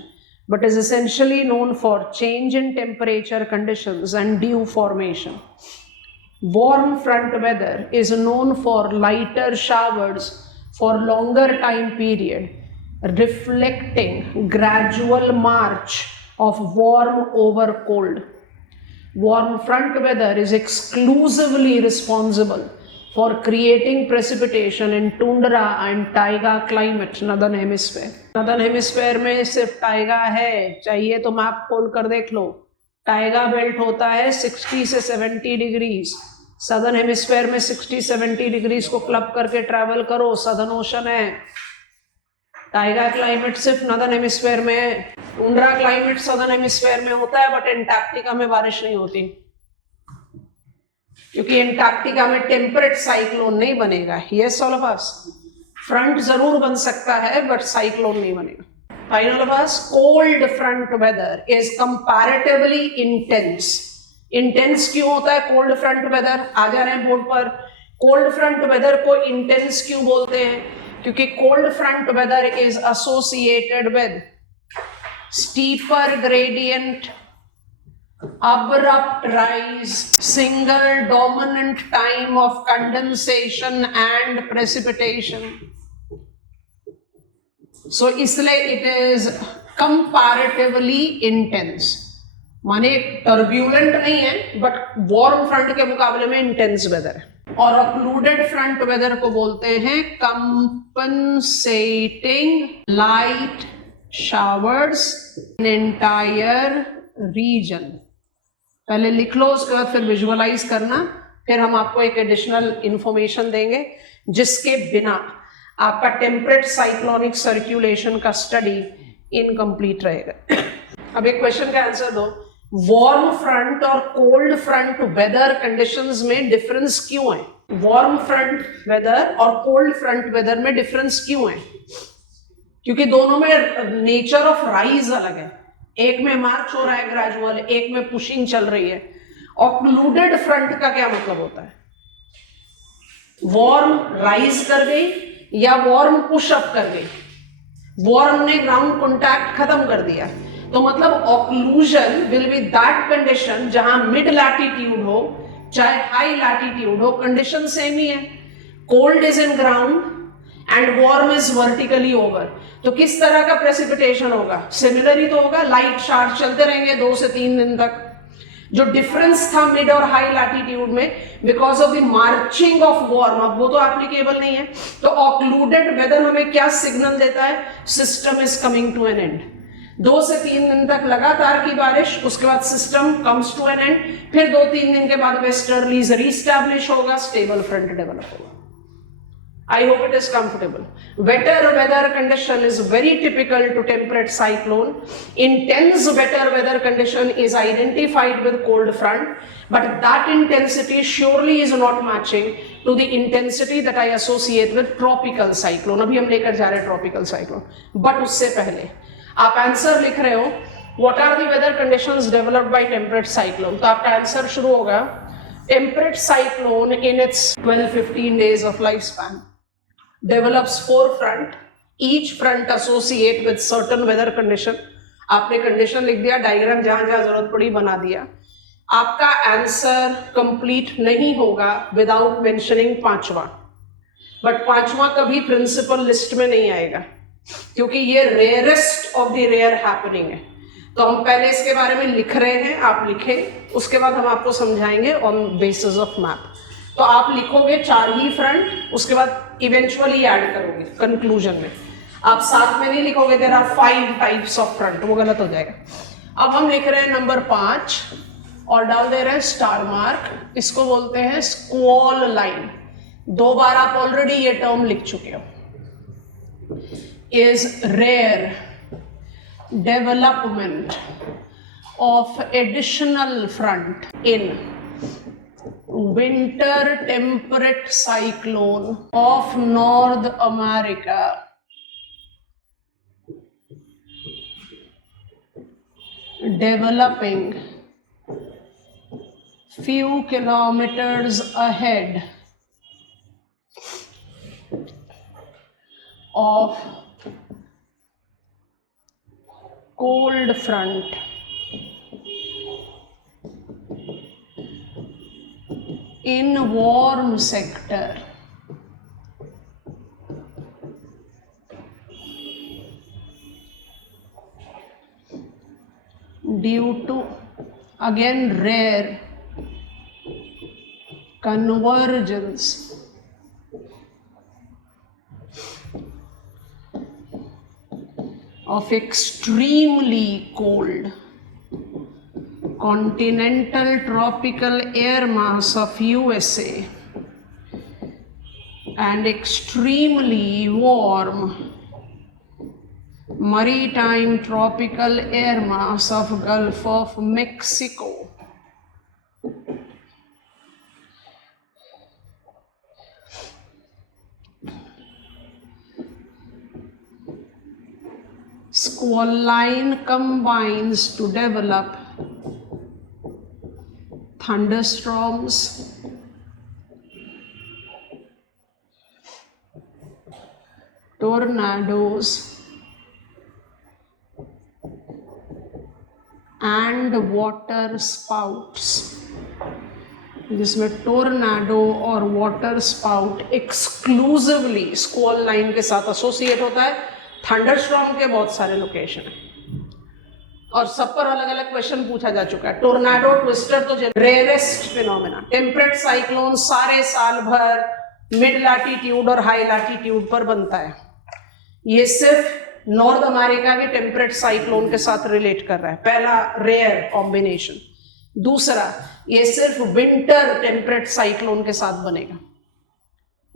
but is essentially known for change in temperature conditions and dew formation. Warm front weather is known for lighter showers for longer time period, reflecting gradual march of warm over cold. Warm front weather is exclusively responsible for creating precipitation in tundra and taiga climate, northern hemisphere. Northern hemisphere में सिर्फ taiga है, चाहिए तो map खोल कर देख लो. Tyga belt होता है 60 से 70 डिग्रीज. सदर्न हेमिस्फेयर में 60-70 डिग्रीज को क्लब करके ट्रैवल करो, सदर्न ओशन है. टाइगा क्लाइमेट सिर्फ नॉर्दर्न हेमिस्फेयर में है. टुंड्रा क्लाइमेट सदर्न हेमिस्फेयर में होता है, बट एंटार्क्टिका में बारिश नहीं होती, क्योंकि एंटार्क्टिका में टेम्परेट साइक्लोन नहीं बनेगा. Yes all of us. Front जरूर बन सकता है बट साइक्लोन नहीं बनेगा. Final of us, cold front weather is comparatively intense. Intense क्यों होता है कोल्ड फ्रंट वेदर? आ जा रहे हैं बोर्ड पर. कोल्ड फ्रंट वेदर को इंटेंस क्यों बोलते हैं? क्योंकि cold front weather is associated with steeper gradient, abrupt rise, single dominant time of condensation and precipitation. So इसलिए it is comparatively intense. माने टर्ब्यूलेंट नहीं है, बट वार्म फ्रंट के मुकाबले में इंटेंस वेदर है. और ऑक्लूडेड फ्रंट वेदर को बोलते हैं compensating light showers in entire reason. पहले लिख लो, उसके बाद फिर विजुअलाइज करना, फिर हम आपको एक एडिशनल इंफॉर्मेशन देंगे जिसके बिना आपका टेम्परेट साइक्लोनिक सर्कुलेशन का स्टडी इनकम्प्लीट रहेगा. अब एक क्वेश्चन का आंसर दो. वार्म फ्रंट और कोल्ड फ्रंट वेदर कंडीशंस में डिफरेंस क्यों है? वार्म फ्रंट वेदर और कोल्ड फ्रंट वेदर में डिफरेंस क्यों है? क्योंकि दोनों में नेचर ऑफ राइज अलग है. एक में मार्च हो रहा है ग्रेजुअल, एक में पुशिंग चल रही है। ऑक्लूडेड फ्रंट का क्या मतलब होता है? वॉर्म राइज कर गई या वॉर्म पुश अप कर गई। वॉर्म ने ग्राउंड कॉन्टैक्ट खत्म कर दिया, तो मतलब occlusion will be that condition जहां मिड लैटिट्यूड हो चाहे हाई लैटिट्यूड हो, कंडीशन सेम ही है। Cold is in ground and warm is vertically over, तो किस तरह का प्रेसिपिटेशन होगा? सिमिलर ही तो होगा, लाइट शार्ट चलते रहेंगे 2 से 3 दिन तक। जो डिफरेंस था मिड और हाई लैटिट्यूड में because of the marching of warm, अब वो तो एप्लीकेबल नहीं है। तो ऑक्लूडेड वेदर हमें क्या सिग्नल देता है? System is coming to an end. 2 से 3 दिन तक लगातार की बारिश, उसके बाद system comes to an end, फिर 2-3 दिन के बाद वेस्टर्लीज रीस्टैब्लिश होगा, स्टेबल फ्रंट डेवलप होगा। I hope it is comfortable. Wetter weather condition is very typical to temperate cyclone. Intense wetter weather condition is identified with cold front, but that intensity surely is not matching to the intensity that I associate with tropical cyclone. अभी हम लेकर जा रहे हैं tropical cyclone, but उससे पहले आप answer लिख रहे हो what are the weather conditions developed by temperate cyclone, तो आपका आंसर शुरू होगा temperate cyclone in its 12-15 days of lifespan develops 4 front, each front associate with certain weather condition. आपने कंडीशन लिख दिया, डायग्राम जहां जहां जरूरत पड़ी बना दिया। आपका आंसर कंप्लीट नहीं होगा विदाउट मेंशनिंग 5वां, बट 5वां कभी प्रिंसिपल लिस्ट में नहीं आएगा क्योंकि ये rarest of the rare happening है। तो हम पहले इसके बारे में लिख रहे हैं, आप लिखें, उसके बाद हम आपको समझाएंगे ऑन बेसिस ऑफ मैप। तो आप लिखोगे 4 ही फ्रंट, उसके बाद इवेंचुअली ऐड करोगे कंक्लूजन में। आप साथ में नहीं लिखोगे there are 5 types of front, वो गलत हो जाएगा। अब हम लिख रहे हैं नंबर 5 और डाल दे रहे हैं स्टार मार्क। इसको बोलते हैं स्क्वॉल लाइन। 2 बार आप ऑलरेडी ये टर्म लिख चुके हो। Is rare development of additional front in winter temperate cyclone of North America developing few kilometers ahead of cold front in warm sector due to again rare convergence of extremely cold continental tropical air mass of USA and extremely warm maritime tropical air mass of Gulf of Mexico. Squall line combines to develop thunderstorms, tornadoes, and water spouts, जिसमें tornado और water spout exclusively स्क्वॉल line के साथ associate होता है। Thunderstorm के बहुत सारे location हैं और सब पर अलग अलग क्वेश्चन पूछा जा चुका है। टोर्नाडो ट्विस्टर तो रेयरेस्ट फिनोमेना। टेम्परेट साइक्लोन सारे साल भर मिड लैटिट्यूड और हाई लैटिट्यूड पर बनता है। ये सिर्फ नॉर्थ अमेरिका के टेम्परेट साइक्लोन के साथ रिलेट कर रहा है, पहला रेयर कॉम्बिनेशन। दूसरा, ये सिर्फ विंटर टेम्परेट साइक्लोन के साथ बनेगा,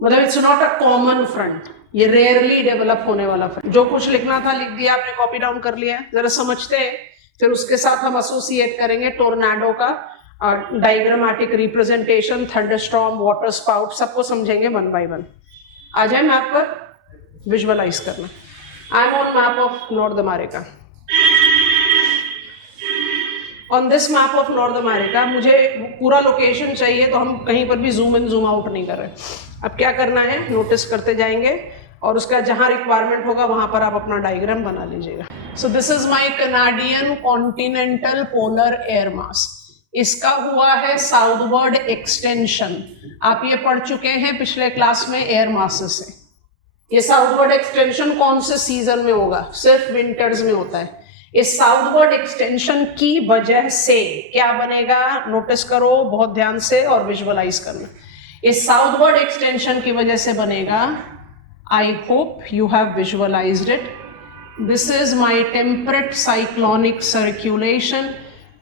मतलब it's not a common front, ये रेयरली डेवलप होने वाला फ्रंट। जो कुछ लिखना था लिख दिया आपने, कॉपी डाउन कर लिया है, जरा समझते हैं, फिर उसके साथ हम एसोसिएट करेंगे टोर्नाडो का diagrammatic representation, thunderstorm, water spout, सबको समझेंगे 1 by 1। आ जाए मैप पर, विजुअलाइज करना। I am on map of north America. On this map of north America, मुझे पूरा लोकेशन चाहिए, तो हम कहीं पर भी जूम इन जूम आउट नहीं कर रहे। अब क्या करना है, नोटिस करते जाएंगे और उसका जहां रिक्वायरमेंट होगा वहां पर आप अपना डायग्राम बना लीजिएगा। So this is my Canadian continental polar air मास। इसका हुआ है साउथवर्ड एक्सटेंशन। आप ये पढ़ चुके हैं पिछले क्लास में एयर मासेस से। ये साउथवर्ड एक्सटेंशन कौन से सीजन में होगा? सिर्फ विंटर्स में होता है। इस साउथवर्ड एक्सटेंशन की वजह से क्या बनेगा, नोटिस करो बहुत ध्यान से और विजुअलाइज करना। इस साउथवर्ड एक्सटेंशन की वजह से बनेगा, आई hope you have visualised it, this is my temperate cyclonic circulation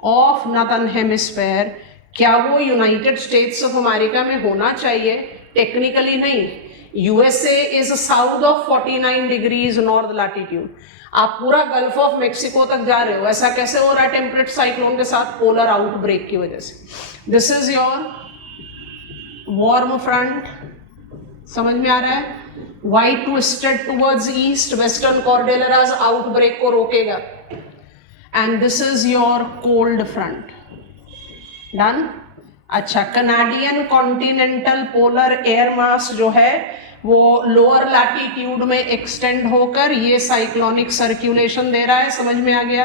of northern hemisphere. क्या वो यूनाइटेड स्टेट्स ऑफ अमेरिका में होना चाहिए? टेक्निकली नहीं। USA is south of 49 degrees north latitude. आप पूरा गल्फ ऑफ मेक्सिको तक जा रहे हो, ऐसा कैसे हो रहा है टेम्परेट साइक्लोन के साथ? पोलर आउटब्रेक की वजह से। This is your warm front, समझ में आ रहा है? Why twisted towards east, western cordilleras outbreak को रोकेगा। And this is your cold front. Done. अच्छा, Canadian continental polar air mass जो है वो लोअर लैटिट्यूड में एक्सटेंड होकर ये साइक्लोनिक सर्कुलेशन दे रहा है, समझ में आ गया?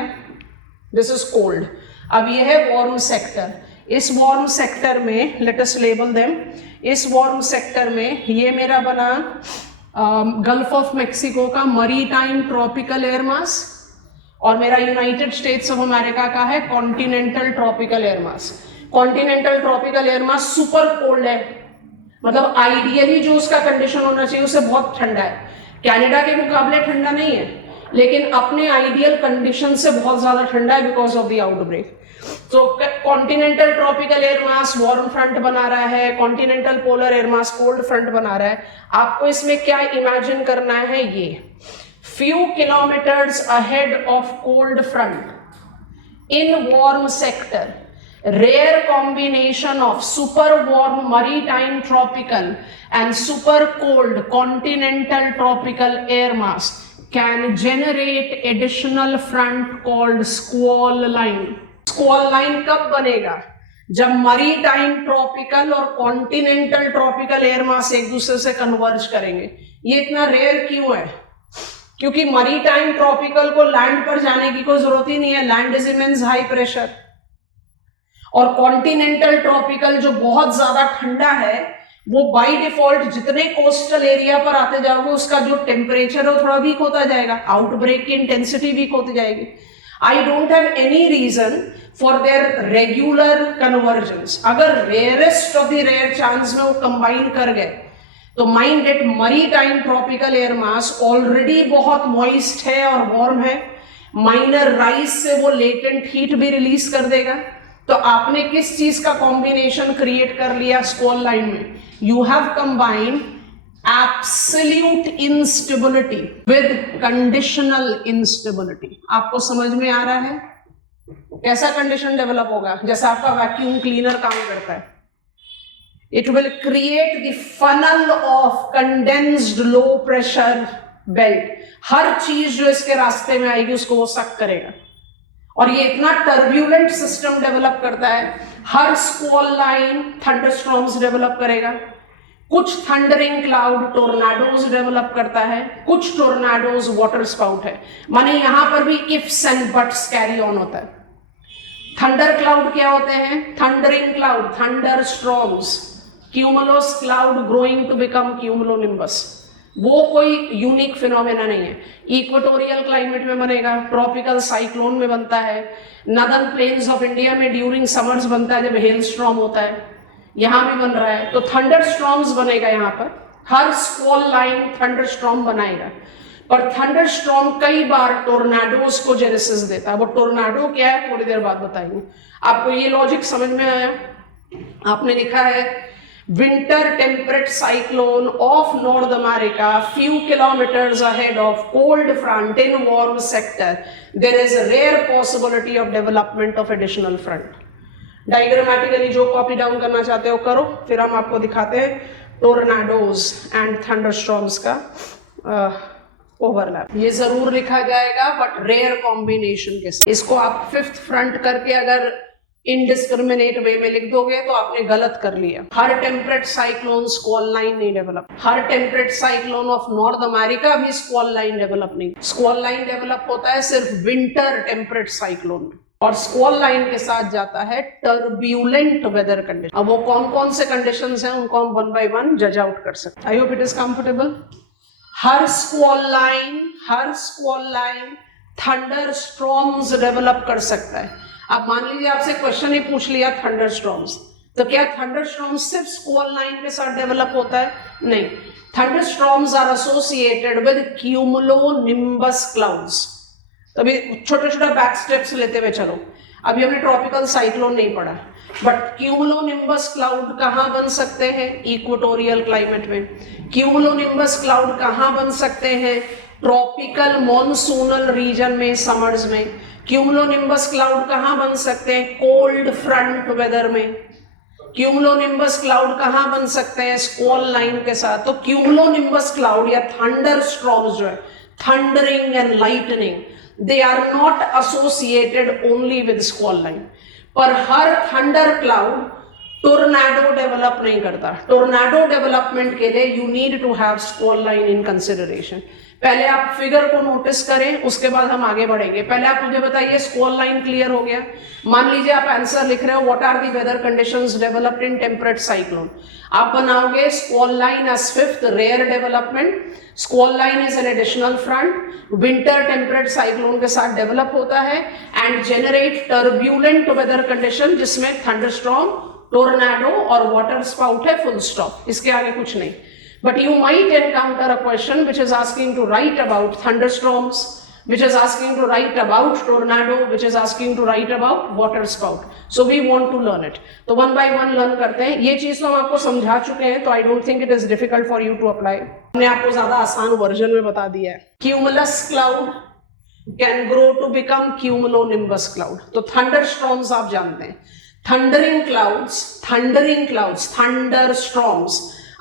This is cold. अब ये है वार्म सेक्टर। इस वार्म सेक्टर में लेट अस लेबल देम। इस वार्म सेक्टर में ये मेरा बना गल्फ ऑफ मेक्सिको का मरीटाइम ट्रॉपिकल एयर मास, और मेरा यूनाइटेड स्टेट्स ऑफ अमेरिका का है कॉन्टिनेंटल ट्रॉपिकल एयर मास। कॉन्टिनेंटल ट्रॉपिकल एयर मास सुपर कोल्ड है, मतलब आइडियली जो उसका कंडीशन होना चाहिए उससे बहुत ठंडा है। कनाडा के मुकाबले ठंडा नहीं है, लेकिन अपने आइडियल कंडीशन से बहुत ज्यादा ठंडा है बिकॉज ऑफ द आउटब्रेक। तो कॉन्टिनेंटल ट्रॉपिकल एयर मास वार्म फ्रंट बना रहा है, कॉन्टिनेंटल पोलर एयर मास कोल्ड फ्रंट बना रहा है। आपको इसमें क्या इमेजिन करना है, ये few kilometers ahead of cold front in warm sector, rare combination of super warm maritime tropical and super cold continental tropical air mass can generate additional front called squall line. Squall line कब बनेगा? जब maritime tropical और continental tropical air mass एक दूसरे से converge करेंगे। ये इतना रेयर क्यों है? क्योंकि मरीटाइम ट्रॉपिकल को लैंड पर जाने की कोई जरूरत ही नहीं है, land is immense high pressure. और कॉन्टिनेंटल ट्रॉपिकल जो बहुत ज्यादा ठंडा है, वो बाय डिफॉल्ट जितने कोस्टल एरिया पर आते जाओगे उसका जो टेम्परेचर है वो थोड़ा वीक होता जाएगा, आउटब्रेक की इंटेंसिटी वीक होती जाएगी। I don't have any reason for their regular convergence. अगर rarest of the rare chance में वो कंबाइन कर गए तो mind that maritime tropical air mass already बहुत मॉइस्ट है और वार्म है, माइनर राइज से वो लेटेंट हीट भी रिलीज कर देगा। तो आपने किस चीज का कॉम्बिनेशन क्रिएट कर लिया स्क्वॉल लाइन में? You have combined absolute instability with conditional instability. आपको समझ में आ रहा है? कैसा कंडीशन डेवलप होगा? जैसा आपका वैक्यूम क्लीनर काम करता है। It will create the funnel of condensed low pressure belt. हर चीज जो इसके रास्ते में आएगी उसको वो सक करेगा, और ये इतना टर्ब्यूलेंट सिस्टम डेवलप करता है। हर स्क्वॉल लाइन थंडरस्टॉर्म्स डेवलप करेगा, कुछ थंडरिंग क्लाउड टोर्नाडोज डेवलप करता है, कुछ टोर्नाडोज वाटर स्पाउट है। माने यहां पर भी ifs and buts carry on होता है। थंडर क्लाउड क्या होते हैं? Thundering cloud, thunderstorms, cumulus cloud growing to become cumulonimbus. वो कोई यूनिक फिनोमेना नहीं है। इक्वेटोरियल क्लाइमेट में बनेगा, ट्रॉपिकल साइक्लोन में बनता है, नदर्न प्लेन्स ऑफ इंडिया में ड्यूरिंग समर्स बनता है जब हेल स्टॉर्म होता है, यहां भी बन रहा है। तो थंडर स्टॉर्म्स बनेगा यहाँ पर, हर स्क्वॉल लाइन थंडर स्टॉर्म बनाएगा। पर थंडर स्टॉर्म कई बार टोर्नाडोज को जेनेसिस देता है। वो टोर्नाडो क्या है थोड़ी देर बाद बताएंगे। आपको ये लॉजिक समझ में आया? आपने लिखा है winter temperate cyclone of North America few kilometers ahead of cold front in warm sector, there is a rare possibility of development of additional front. Diagrammatically जो कॉपी डाउन करना चाहते हो करो, फिर हम आपको दिखाते हैं टोर्नाडोज एंड थंडरस्टॉर्म्स का ओवरलैप, ये जरूर लिखा जाएगा बट रेयर कॉम्बिनेशन के साथ। इसको आप फिफ्थ फ्रंट करके अगर इनडिस्क्रिमिनेट वे में लिख दोगे तो आपने गलत कर लिया। हर टेम्परेट साइक्लोन स्क्वॉल लाइन नहीं develop, her temperate cyclone of north America भी स्क्वॉल लाइन डेवलप नहीं। स्क्वॉल लाइन डेवलप होता है सिर्फ विंटर टेम्परेट साइक्लोन में, और स्क्वॉल लाइन के साथ जाता है टर्ब्यूलेंट वेदर कंडीशन। अब वो कौन कौन से कंडीशंस हैं उनको हम वन बाय वन जज आउट कर सकते हैं। I hope it is comfortable. हर squall line thunder storms develop कर सकता है। अब मान लीजिए आपसे क्वेश्चन ही पूछ लिया थंडर स्टॉर्म्स, तो क्या थंडर स्टॉर्म्स सिर्फ स्क्वॉल लाइन के साथ डेवलप होता है? नहीं, thunderstorms are associated with cumulonimbus clouds. तभी छोटे छोटे बैक स्टेप्स लेते हुए चलो। अभी हमने ट्रॉपिकल साइक्लोन नहीं पढ़ा, बट क्यूमुलोनिम्बस क्लाउड कहाँ बन सकते हैं? इक्वेटोरियल क्लाइमेट में। क्यूमुलोनिम्बस क्लाउड कहाँ बन सकते हैं? ट्रॉपिकल मॉनसूनल रीजन में, समर्स में। क्यूमुलोनिम्बस क्लाउड कहाँ बन सकते हैं? कोल्ड फ्रंट वेदर में। क्यूमुलोनिम्बस क्लाउड कहाँ बन सकते हैं? स्क्वॉल लाइन के साथ। तो क्यूमुलोनिम्बस क्लाउड या थंडर स्टॉर्म्स जो है, thundering and lightning, they are not associated only with squall line। पर हर थंडर क्लाउड टोर्नाडो डेवलप नहीं करता। टोर्नाडो डेवलपमेंट के लिए you need to have squall line in consideration. पहले आप फिगर को नोटिस करें, उसके बाद हम आगे बढ़ेंगे। पहले आप मुझे बताइए, स्क्वॉल लाइन क्लियर हो गया? मान लीजिए आप आंसर लिख रहे हो what are the weather conditions developed in temperate cyclone. आप बनाओगे squall line as fifth rare development. Squall line is an additional front, winter temperate cyclone के साथ डेवलप होता है and generate turbulent weather condition, जिसमें थंडरस्टॉर्म, टोर्नाडो और water spout है, full stop. इसके आगे कुछ नहीं। But you might encounter a question which is asking to write about thunderstorms, which is asking to write about tornado, which is asking to write about water spout. So we want to learn it. तो one by one learn करते हैं। ये चीज तो हम आपको समझा चुके हैं, तो I don't think it is difficult for you to apply. हमने आपको ज्यादा आसान वर्जन में बता दिया है। Cumulus cloud can grow to become cumulonimbus cloud. तो thunderstorms आप जानते हैं। Thundering clouds, thunderstorms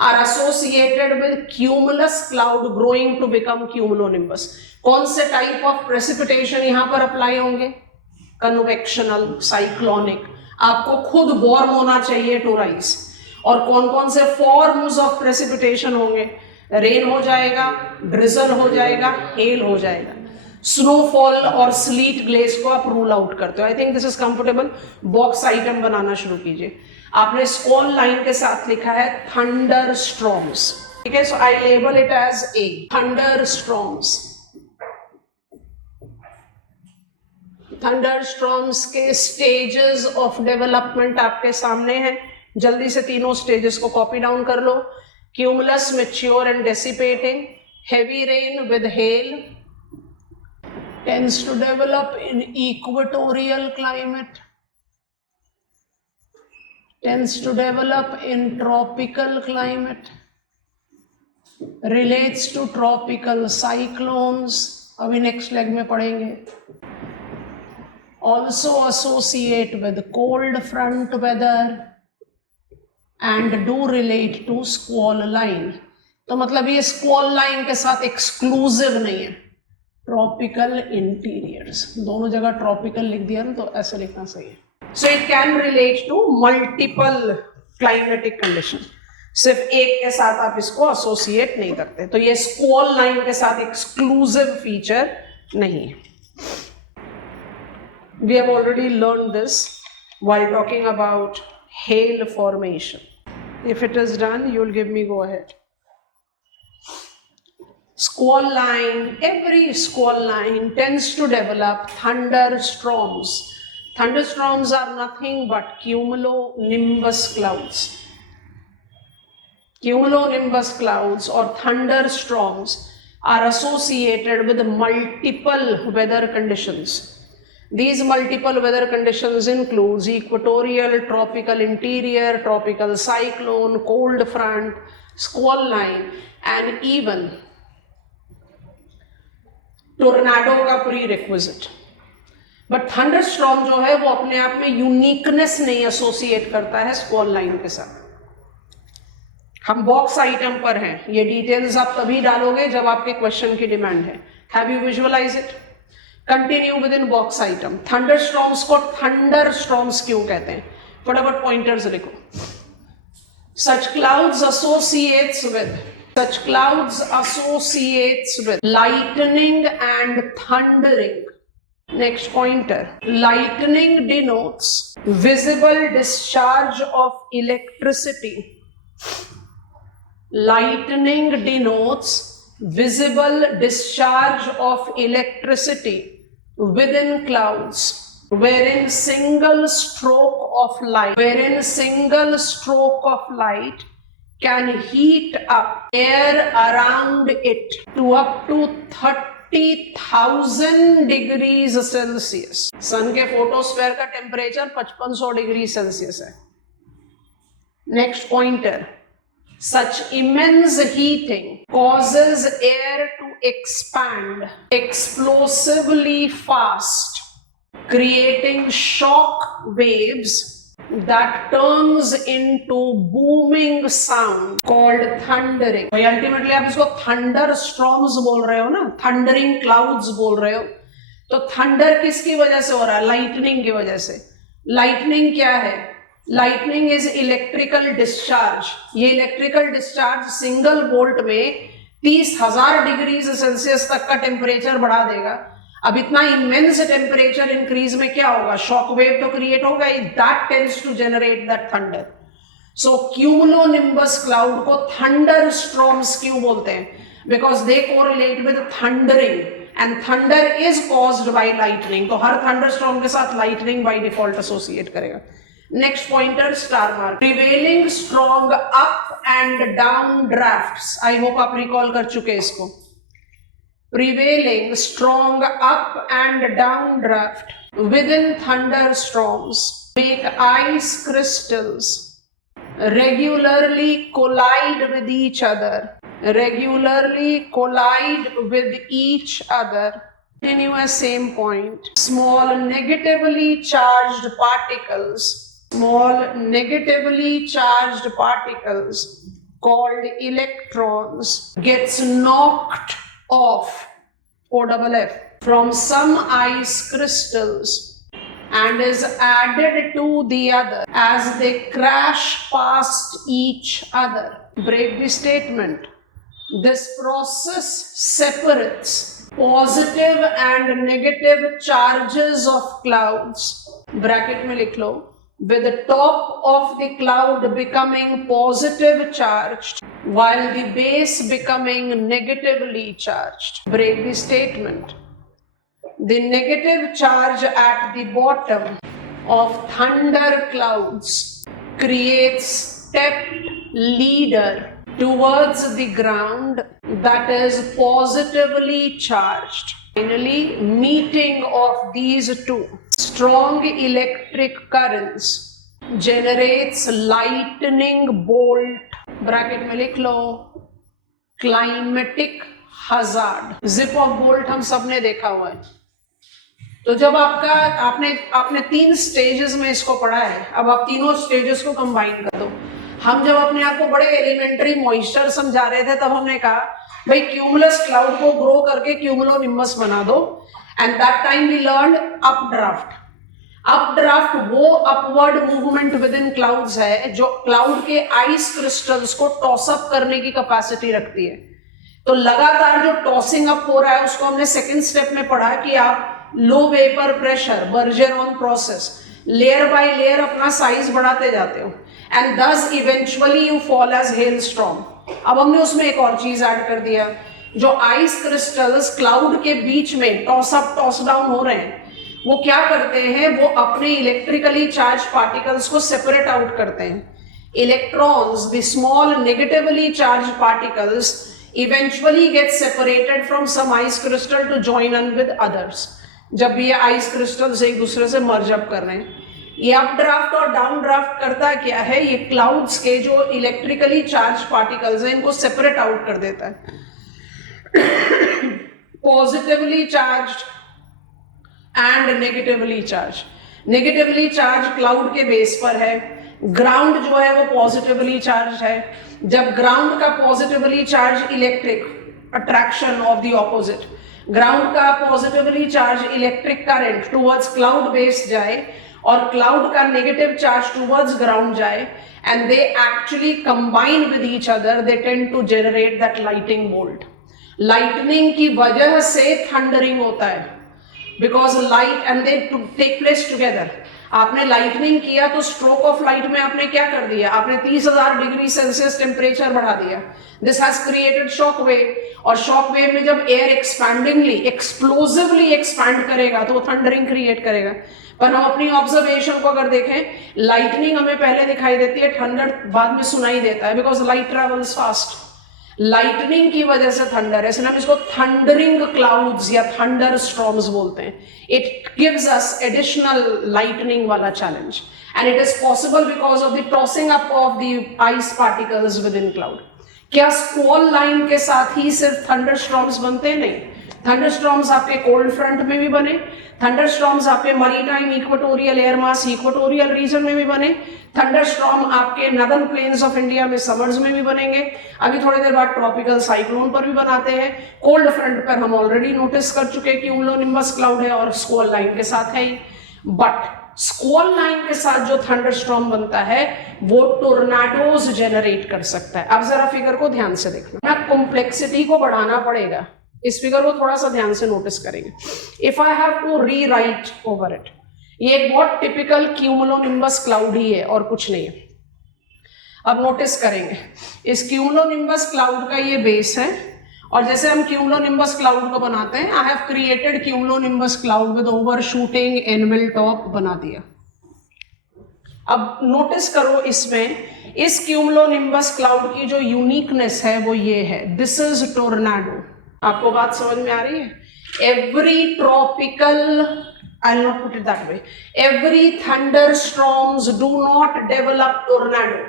are associated with cumulus cloud growing to become cumulonimbus। कौन से टाइप ऑफ प्रेसिपिटेशन यहां पर अप्लाई होंगे? Convectional, cyclonic. आपको खुद वार्म होना चाहिए टू राइज। और कौन कौन से फॉर्म्स ऑफ प्रेसिपिटेशन होंगे? रेन हो जाएगा, ड्रिजल हो जाएगा, हेल हो जाएगा। स्नोफॉल और स्लीट ग्लेस को आप रूल आउट करते हो। I think this is comfortable. Box item बनाना शुरू कीजिए। आपने स्क्वॉल लाइन के साथ लिखा है थंडर स्टॉर्म्स, ठीक है? So I label it as a thunder storms. Thunder storms के स्टेजेस ऑफ डेवलपमेंट आपके सामने हैं। जल्दी से तीनों स्टेजेस को कॉपी डाउन कर लो। Cumulus mature and dissipating, heavy rain with hail, tends to develop in equatorial climate, tends to develop in tropical climate, relates to tropical cyclones, अभी नेक्स्ट लेग में पढ़ेंगे। Also associate with cold front weather and do relate to squall line। तो मतलब ये स्क्वॉल line के साथ exclusive नहीं है। ट्रॉपिकल इंटीरियर्स, दोनों जगह ट्रॉपिकल लिख दिया ना, तो ऐसे लिखना सही है। So it can relate to multiple climatic condition. सिर्फ एक के साथ आप इसको एसोसिएट नहीं करते। तो ये स्क्वॉल लाइन के साथ एक्सक्लूसिव फीचर नहीं है। We have already learned this while talking about hail formation. If it is done, you will give me go ahead. Squall line, every squall line tends to develop thunderstorms. Thunderstorms are nothing but cumulonimbus clouds. Cumulonimbus clouds or thunderstorms are associated with multiple weather conditions. These multiple weather conditions includes equatorial, tropical interior, tropical cyclone, cold front, squall line and even tornado का pre requisite. But thunderstorm जो है वो अपने आप में uniqueness नहीं associate करता है स्क्वॉल लाइन के साथ। हम बॉक्स आइटम पर हैं, ये डिटेल्स आप तभी डालोगे जब आपके क्वेश्चन की डिमांड है. Have you visualise it? Continue with in box item. Thunderstorms को थंडर स्टॉर्म्स क्यों कहते हैं? फटाफट पॉइंटर्स लिखो. Such clouds associates with lightning and thundering. Next pointer. Lightning denotes visible discharge of electricity. Lightning denotes visible discharge of electricity within clouds, wherein single stroke of light can heat up air around it to up to 30,000 degrees Celsius. सन के photosphere का temperature 5500 degree Celsius है. Next pointer. Such immense heating causes air to expand explosively fast, creating shock waves that turns into booming sound called thundering. भाई ultimately आप इसको thunder storms बोल रहे हो ना, थंडरिंग क्लाउड्स बोल रहे हो. तो थंडर किसकी वजह से हो रहा है? लाइटनिंग की वजह से. लाइटनिंग क्या है? Lightning is electrical discharge. ये इलेक्ट्रिकल डिस्चार्ज सिंगल वोल्ट में 30,000 डिग्री सेल्सियस तक का टेम्परेचर बढ़ा देगा. अब इतना इमेंस टेम्परेचर इंक्रीज में क्या होगा? शॉक वेव तो क्रिएट होगा. That tends to generate that thunder. So cumulonimbus cloud को थंडर स्टॉर्म्स क्यों बोलते हैं? Because they correlate with thundering, and thunder is caused by lightning. तो हर थंडर स्टॉर्म के साथ लाइटनिंग बाय डिफॉल्ट एसोसिएट करेगा. Next pointer star mark. Prevailing strong up and down draughts. I hope आप recall कर चुके हैं इसको. Prevailing strong up and down draft within thunderstorms make ice crystals regularly collide with each other. Continue as same point. Small negatively charged particles called electrons gets knocked off from some ice crystals and is added to the other as they crash past each other. Break the statement. This process separates positive and negative charges of clouds. Bracket में लिख लो. With the top of the cloud becoming positive charged while the base becoming negatively charged. Break the statement. The negative charge at the bottom of thunder clouds creates stepped leader towards the ground that is positively charged. Finally, meeting of these two strong electric currents generates lightning bolt. Bracket में लिख लो climatic hazard. Zip of bolt हम सबने देखा हुआ है. तो जब आपने 3 स्टेजेस में इसको पढ़ा है, अब आप तीनों स्टेजेस को कंबाइन कर दो. हम जब अपने आप को बड़े एलिमेंट्री मॉइस्चर समझा रहे थे तब हमने कहा भाई क्यूमुलस क्लाउड को ग्रो करके क्यूमुलोनिम्बस बना दो. And that time we learn updraft. Updraft वो upward movement within clouds है जो क्लाउड के आइस क्रिस्टल्स को टॉस अप करने की कैपेसिटी रखती है. तो लगातार जो टॉसिंग अप हो रहा है उसको हमने सेकेंड स्टेप में पढ़ा कि आप low vapour pressure Bergeron process layer by layer अपना साइज बढ़ाते जाते हो and thus eventually you fall as hail storm. अब हमने उसमें एक और चीज ऐड कर दिया. जो आइस क्रिस्टल्स क्लाउड के बीच में टॉस अप टॉस डाउन हो रहे हैं वो क्या करते हैं? वो अपने इलेक्ट्रिकली चार्ज पार्टिकल्स को सेपरेट आउट करते हैं. Electrons, the small negatively charge particles eventually get separated from some ice crystal to join in with others. जब भी ये आइस क्रिस्टल्स एक दूसरे से मर्ज अप कर रहे हैं. ये अपड्राफ्ट और डाउन ड्राफ्ट करता क्या है? ये क्लाउड्स के जो इलेक्ट्रिकली चार्ज पार्टिकल्स हैं इनको सेपरेट आउट कर देता है. Positively charged and negatively charge. Negatively charge cloud के बेस पर है, ग्राउंड जो है वो पॉजिटिवली चार्ज है। जब ग्राउंड का positively charge electric attraction of the opposite, ground का positively charge electric current towards cloud base जाए और क्लाउड का नेगेटिव चार्ज टुवर्ड्स ग्राउंड जाए, and they actually combine with each other, they tend to generate that lightning bolt. Lightning की वजह से thundering होता है, because light and they take place together. आपने लाइटनिंग किया तो स्ट्रोक ऑफ लाइट में आपने क्या कर दिया, आपने 30,000 डिग्री सेल्सियस टेम्परेचर बढ़ा दिया। This has created shock wave, और शॉक वेव में जब एयर एक्सपैंडिंगली एक्सप्लोसिवली एक्सपैंड करेगा तो वो थंडरिंग क्रिएट करेगा। पर हम अपनी ऑब्जर्वेशन को अगर देखें, लाइटनिंग हमें पहले दिखाई देती है, थंडर बाद में सुनाई देता है, because light travels fast. Lightning की वजह से थंडर है, इसलिए हम इसको थंडरिंग क्लाउड्स या थंडर स्टॉर्म्स बोलते हैं। It gives us additional lightning वाला challenge, and it is possible because of the tossing up of the ice particles within cloud. क्या स्क्वॉल लाइन के साथ ही सिर्फ थंडर स्टॉर्म्स बनते हैं? नहीं, थंडर स्टॉर्म्स आपके कोल्ड फ्रंट में भी बने, थंडर स्टॉर्म्स आपके maritime equatorial air mass equatorial region में भी बने, थंडर स्टॉर्म आपके नदर्न प्लेन्स ऑफ इंडिया में समर्स में भी बनेंगे, अभी थोड़ी देर बाद ट्रॉपिकल साइक्लोन पर भी बनाते हैं। कोल्ड फ्रंट पर हम ऑलरेडी नोटिस कर चुके हैं कि क्यूमुलोनिम्बस क्लाउड है और स्क्वॉल लाइन के साथ है ही। बट स्क्वॉल लाइन के साथ जो थंडर स्टॉर्म बनता है वो टोर्नाडोज जनरेट कर सकता है। अब जरा फिगर को ध्यान से देखना, कॉम्प्लेक्सिटी को बढ़ाना पड़ेगा, इस फिगर को थोड़ा सा ध्यान से नोटिस करेंगे। If I have to rewrite over it, ये एक बहुत टिपिकल क्यूमुलोनिम्बस क्लाउड ही है और कुछ नहीं है। अब नोटिस करेंगे, इस क्यूमुलोनिम्बस क्लाउड का ये बेस है, और जैसे हम क्यूमुलोनिम्बस क्लाउड को बनाते हैं, I have created cumulonimbus cloud with overshooting anvil top बना दिया। अब नोटिस करो, इसमें इस क्यूमुलोनिम्बस क्लाउड की जो यूनिकनेस है वो ये है, दिस इज टोर्नाडो। आपको बात समझ में आ रही है? Every tropical, I'll not put it that way, every thunderstorms do not develop tornado,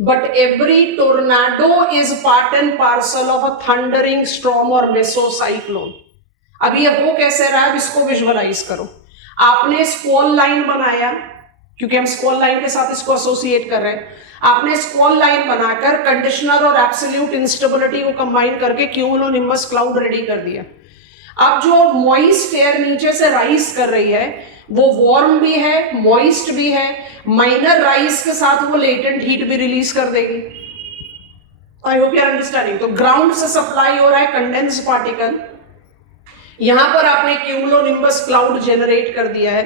but every tornado is part and parcel of a thundering storm or mesocyclone. अब ये हो कैसे रहा है, इसको विजुअलाइज करो। आपने स्क्वॉल लाइन बनाया, क्योंकि हम स्क्वॉल लाइन के साथ इसको एसोसिएट कर रहे हैं, आपने स्क्वॉल लाइन बनाकर कंडीशनर और एब्सोल्यूट इंस्टेबिलिटी को कंबाइन करके क्यूमुलोनिम्बस क्लाउड रेडी कर दिया। अब जो मॉइस्ट एयर नीचे से राइज कर रही है वो वार्म भी है, मॉइस्ट भी है, माइनर राइज के साथ वो लेटेंट हीट भी रिलीज कर देगी। I hope you are understanding. तो ग्राउंड से सप्लाई हो रहा है कंडेंस पार्टिकल, यहां पर आपने क्यूमुलोनिम्बस क्लाउड जनरेट कर दिया है।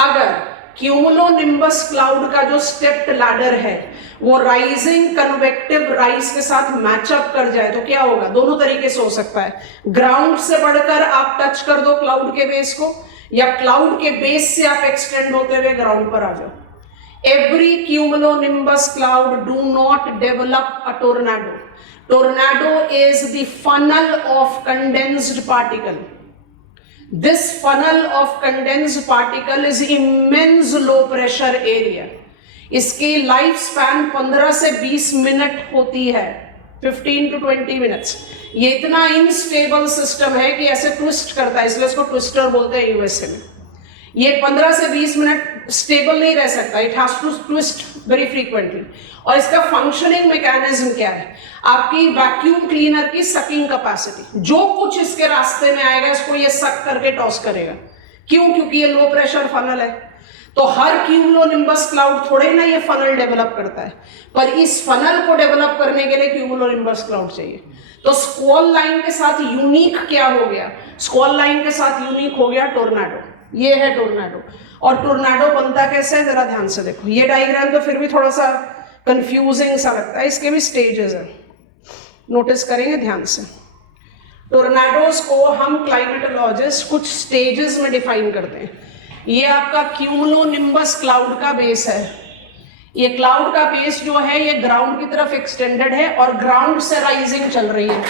अगर क्यूमुलोनिम्बस क्लाउड का जो स्टेप्ड लैडर है वो राइजिंग कन्वेक्टिव राइज के साथ मैचअप कर जाए तो क्या होगा? दोनों तरीके से हो सकता है, ग्राउंड से बढ़कर आप टच कर दो क्लाउड के बेस को, या क्लाउड के बेस से आप एक्सटेंड होते हुए ग्राउंड पर आ जाओ। Every cumulonimbus cloud do not develop a tornado. Tornado is the funnel of condensed particle. This funnel of condensed particle is immense low pressure area. इसकी लाइफ स्पैन 15 से 20 minute होती है, 15 to 20 मिनट्स। ये इतना instable system है कि ऐसे twist करता है, इसलिए इसको ट्विस्टर बोलते हैं यूएसए में। ये 15 से 20 मिनट स्टेबल नहीं रह सकता, it has to twist very frequently. और इसका फंक्शनिंग मैकेनिज्म क्या है? आपकी वैक्यूम क्लीनर की सकिंग कैपेसिटी, जो कुछ इसके रास्ते में आएगा इसको ये सक करके टॉस करेगा। क्यों? क्योंकि ये लो प्रेशर फनल है। तो हर क्यूमुलोनिम्बस क्लाउड थोड़े ना ये फनल डेवलप करता है, पर इस फनल को डेवलप करने के लिए क्यूमुलोनिम्बस क्लाउड चाहिए। तो स्क्वॉल लाइन के साथ यूनिक क्या हो गया? स्क्वॉल लाइन के साथ यूनिक हो गया टोर्नाडो। ये है टोर्नाडो। और टोर्नाडो बनता कैसे है जरा ध्यान से देखो। ये डायग्राम तो फिर भी थोड़ा सा कंफ्यूजिंग सा लगता है, इसके भी स्टेजेस हैं, नोटिस करेंगे ध्यान से। टोर्नाडोज को हम क्लाइमेटोलॉजिस्ट कुछ स्टेजेस में डिफाइन करते हैं। ये आपका क्यूमुलोनिम्बस क्लाउड का बेस है। ये क्लाउड का बेस जो है ये ग्राउंड की तरफ एक्सटेंडेड है और ग्राउंड से राइजिंग चल रही है।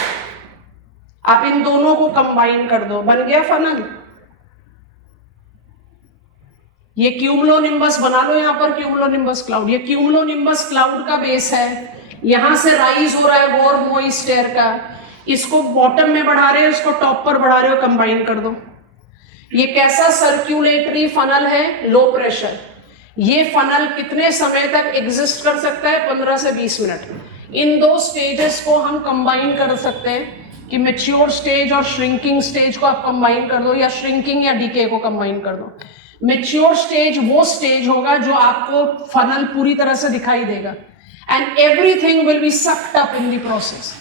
आप इन दोनों को कंबाइन कर दो, बन गया फनल। ये क्यूमुलोनिम्बस बना लो, यहां पर क्यूमुलोनिम्बस क्लाउड, ये क्यूमुलोनिम्बस क्लाउड का बेस है। यहां से राइज हो रहा है वार्म मॉइस्ट एयर का, इसको बॉटम में बढ़ा रहे हो, इसको टॉप पर बढ़ा रहे हो, कंबाइन कर दो। ये कैसा सर्क्यूलेटरी फनल है? Low pressure. ये फनल कितने समय तक एग्जिस्ट कर सकता है? 15 से 20 मिनट। इन दो स्टेजेस को हम कंबाइन कर सकते हैं कि मैच्योर स्टेज और श्रिंकिंग स्टेज को आप कंबाइन कर दो, या श्रिंकिंग या डीके को कंबाइन कर दो। मैच्योर स्टेज वो स्टेज होगा जो आपको फनल पूरी तरह से दिखाई देगा, and everything will be sucked up in the process.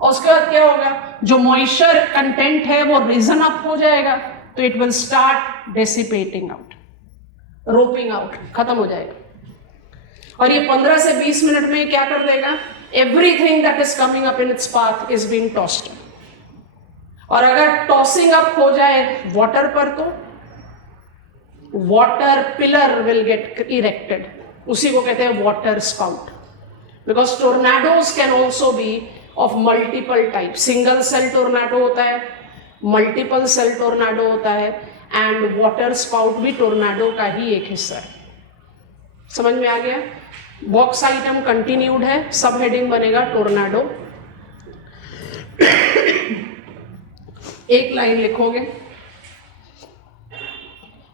और उसके बाद क्या होगा, जो मॉइस्चर कंटेंट है वो रिजन अप हो जाएगा, तो it will start dissipating out, roping out, खत्म हो जाएगा। और ये 15 से 20 मिनट में क्या कर देगा, everything that is coming up in its path is being tossed. और अगर टॉसिंग अप हो जाए वाटर पर, तो water pillar will get erected, उसी को कहते हैं waterspout. Because tornadoes can also be of multiple type. Single cell tornado होता है, मल्टीपल सेल टोर्नाडो होता है, एंड वाटर स्पाउट भी टोर्नाडो का ही एक हिस्सा है। समझ में आ गया? बॉक्स आइटम कंटिन्यूड है, सब हेडिंग बनेगा टोर्नाडो। एक लाइन लिखोगे,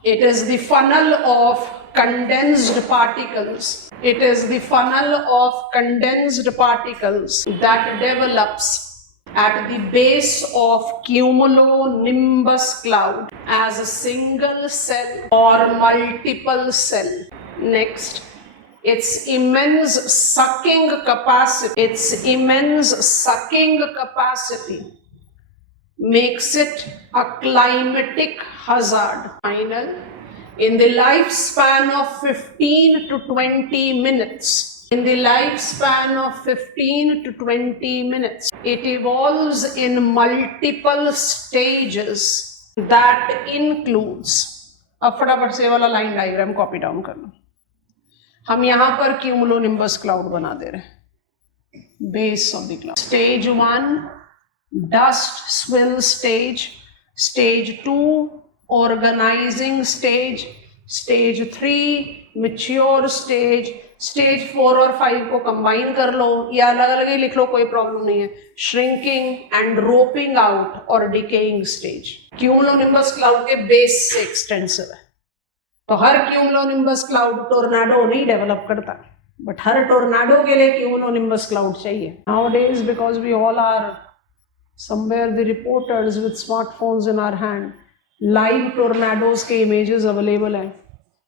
it is the funnel of condensed particles. It is the funnel of condensed particles that develops at the base of cumulonimbus cloud as a single cell or multiple cell. Next, its immense sucking capacity makes it a climatic hazard. Final, in the lifespan of 15 to 20 minutes, it evolves in multiple stages that includes, अब फटाफट से वाला line diagram copy down कर लो। हम यहां पर cumulonimbus cloud बना दे रहे हैं, base of the cloud. Stage 1 dust swirl stage, stage 2 organising stage, stage 3 mature stage, stage 4 और 5 को कंबाइन कर लो या अलग अलग ही लिख लो, कोई प्रॉब्लम नहीं है। श्रिंकिंग एंड रोपिंग आउट और डिकेइंग स्टेज क्यूमुलोनिम्बस क्लाउड के बेस से एक्सटेंसिव है। तो हर क्यूमुलोनिम्बस क्लाउड टोर्नाडो नहीं डेवलप करता, बट हर टोर्नाडो के लिए क्यूमुलोनिम्बस क्लाउड चाहिए। Nowadays, because we all are somewhere the reporters with smartphones in our hand, live tornadoes के इमेजेस अवेलेबल हैं।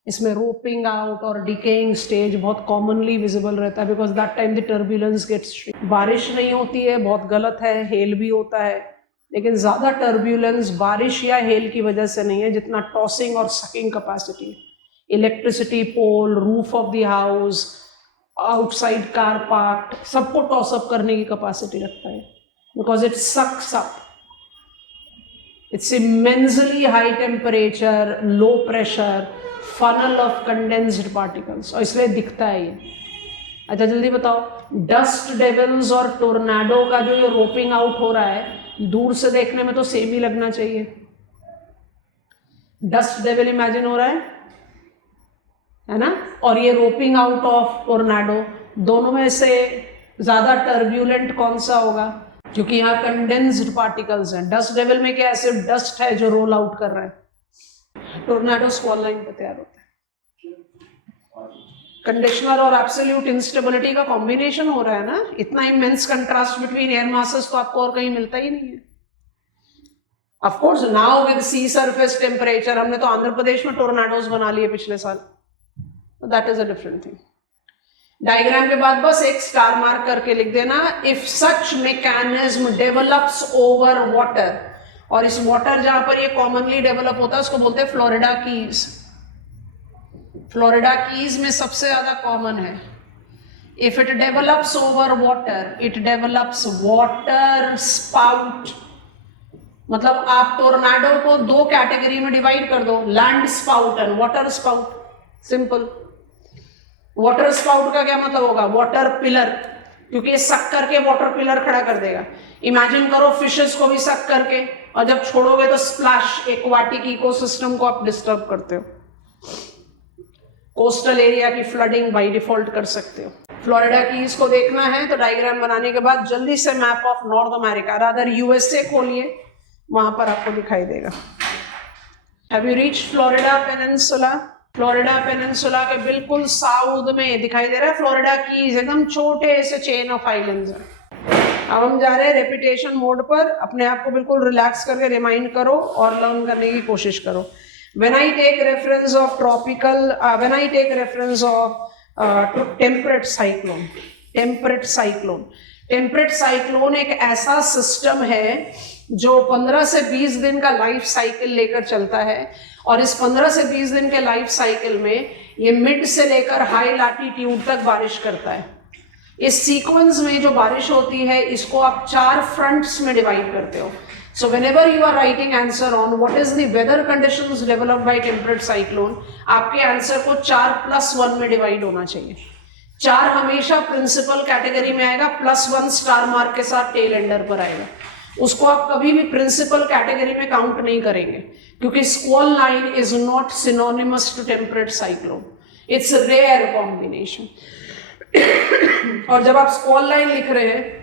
इसमें रोपिंग आउट और डिकेइंग स्टेज बहुत कॉमनली विजिबल रहता है, because that time the turbulence gets shrink. बारिश नहीं होती है, बहुत गलत है, हेल भी होता है, लेकिन ज़्यादा टर्ब्यूलेंस बारिश या हेल की वजह से नहीं है जितना टॉसिंग और sucking capacity. Electricity pole, roof of the house, outside car park, सबको टॉस अप करने की कैपेसिटी रखता है, because it sucks up. It's immensely high temperature, low pressure, funnel of condensed particles, और इसलिए दिखता है ये। अच्छा जल्दी बताओ, डस्ट डेविल्स और टोर्नाडो का जो ये रोपिंग आउट हो रहा है, दूर से देखने में तो सेम ही लगना चाहिए। डस्ट डेविल इमेजिन हो रहा है ना, और ये रोपिंग आउट ऑफ टोर्नाडो, दोनों में से ज्यादा टर्ब्यूलेंट कौन सा होगा? क्योंकि यहाँ कंडेंस्ड पार्टिकल्स हैं। डस्ट डेविल में क्या है, सिर्फ डस्ट है जो रोल आउट कर रहा है। टोर्नाडो स्क्वॉल लाइन पे तैयार होता है। कंडीशनर और एब्सोल्यूट इंस्टेबिलिटी का कॉम्बिनेशन हो रहा है ना, इतना immense contrast between air masses तो आपको और कहीं मिलता ही नहीं है। Of course now with sea surface temperature, हमने तो आंध्र प्रदेश में टोर्नाडोज बना लिए पिछले साल, that is a different thing. Diagram के बाद बस एक स्टार मार्क करके लिख देना, if such mechanism develops over water, और इस वाटर जहां पर ये कॉमनली डेवलप होता है उसको बोलते हैं फ्लोरिडा कीज। फ्लोरिडा कीज में सबसे ज्यादा कॉमन है। If it develops over water, it develops water spout. मतलब आप टोर्नाडो को दो कैटेगरी में डिवाइड कर दो, land spout and water spout. Simple. Water spout का क्या मतलब होगा? वाटर पिलर, क्योंकि ये सक करके वाटर पिलर खड़ा कर देगा। इमेजिन करो फिशेस को भी सक करके, और जब छोड़ोगे तो स्प्लैश, एक्वाटिक इकोसिस्टम को आप डिस्टर्ब करते हो। कोस्टल एरिया की फ्लडिंग बाय डिफॉल्ट कर सकते हो। फ्लोरिडा की इसको देखना है तो डायग्राम बनाने के बाद जल्दी से map of north America, rather USA खोलिए, वहां पर आपको दिखाई देगा। Have you reached Florida peninsula? Florida peninsula के बिल्कुल साउथ में दिखाई दे रहा है फ्लोरिडा कीज, एकदम छोटे से चेन ऑफ आइलैंड्स है। अब हम जा रहे हैं रेपिटेशन मोड पर, अपने आप को बिल्कुल रिलैक्स करके रिमाइंड करो और लर्न करने की कोशिश करो। When I take reference of tropical, when I take reference of to temperate cyclone एक ऐसा सिस्टम है जो 15 से 20 दिन का लाइफ साइकिल लेकर चलता है, और इस 15 से 20 दिन के लाइफ साइकिल में ये मिड से लेकर हाई लैटिट्यूड तक बारिश करता है। इस सीक्वेंस में जो बारिश होती है इसको आप 4 फ्रंट्स में डिवाइड करते हो। So whenever you are writing answer on what is the weather conditions developed by temperate cyclone, आपके आंसर को 4+1 में डिवाइड होना चाहिए। 4 हमेशा प्रिंसिपल कैटेगरी में आएगा, +1 स्टार मार्क के साथ टेल एंडर पर आएगा। उसको आप कभी भी प्रिंसिपल कैटेगरी में काउंट नहीं करेंगे, क्योंकि squall line is not synonymous to temperate cyclone, it's rare combination. और जब आप स्क्वॉल लाइन लिख रहे हैं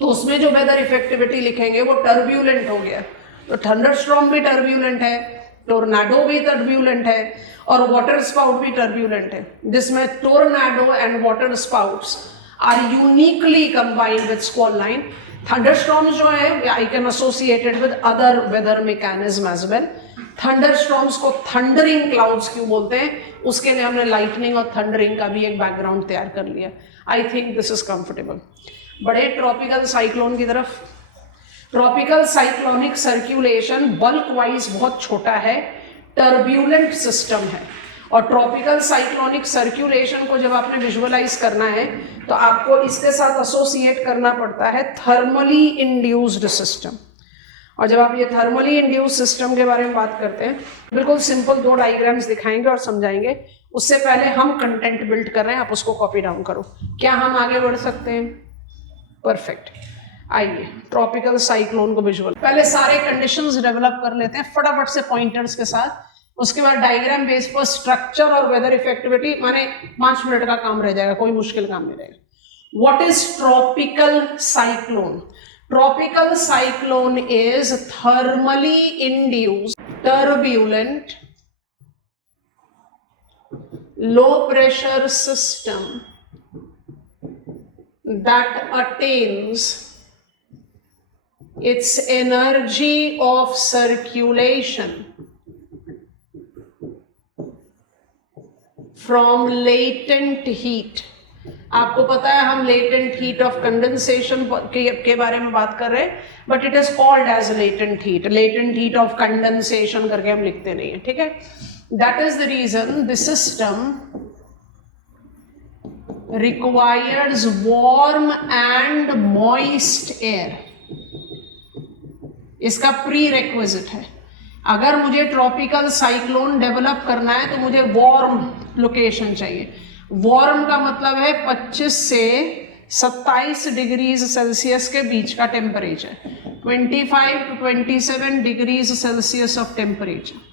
तो उसमें जो वेदर इफेक्टिविटी लिखेंगे वो टर्ब्यूलेंट हो गया। तो थंडरस्टॉर्म भी टर्ब्यूलेंट है, टोर्नाडो भी टर्ब्यूलेंट है, और वाटर स्पाउट भी टर्ब्यूलेंट है, जिसमें tornado and water spouts are uniquely combined with squall line. Thunderstorms जो है I can associated with other weather mechanism as well. Thunderstorms को थंडरिंग क्लाउड्स क्यों बोलते हैं, उसके लिए हमने लाइटनिंग और थंडरिंग का भी एक बैकग्राउंड तैयार कर लिया। आई थिंक दिस इज कंफर्टेबल। बड़े ट्रॉपिकल साइक्लोन की तरफ। Tropical cyclonic circulation bulk wise बहुत छोटा है, टर्ब्यूलेंट सिस्टम है, और ट्रॉपिकल साइक्लोनिक सर्कुलेशन को जब आपने विजुअलाइज करना है तो आपको इसके साथ एसोसिएट करना पड़ता है थर्मली इंड्यूस्ड सिस्टम। और जब आप ये थर्मली इंड्यूस्ड सिस्टम के बारे में बात करते हैं, बिल्कुल सिंपल 2 डायग्राम्स दिखाएंगे और समझाएंगे। उससे पहले हम कंटेंट बिल्ड कर रहे हैं, आप उसको कॉपी डाउन करो। क्या हम आगे बढ़ सकते हैं? परफेक्ट। आइए ट्रॉपिकल साइक्लोन को विजुअल, पहले सारे कंडीशंस डेवलप कर लेते हैं फटाफट से पॉइंटर्स के साथ। उसके बाद डायग्राम बेस पर स्ट्रक्चर और वेदर इफेक्टिविटी, माने 5 मिनट का काम रह जाएगा, कोई मुश्किल काम नहीं रहेगा। What is tropical cyclone? Tropical cyclone is thermally induced turbulent low pressure system that attains its energy of circulation from latent heat। आपको पता है हम latent heat of condensation के बारे में बात कर रहे हैं, but it is called as latent heat of condensation करके हम लिखते नहीं है, ठीक है। That is the reason the system requires warm and moist air। इसका प्री रिक्विजिट है। अगर मुझे ट्रॉपिकल साइक्लोन डेवलप करना है तो मुझे वार्म लोकेशन चाहिए। वार्म का मतलब है 25 से 27 डिग्रीज सेल्सियस के बीच का temperature, 25 to 27 degrees Celsius of temperature.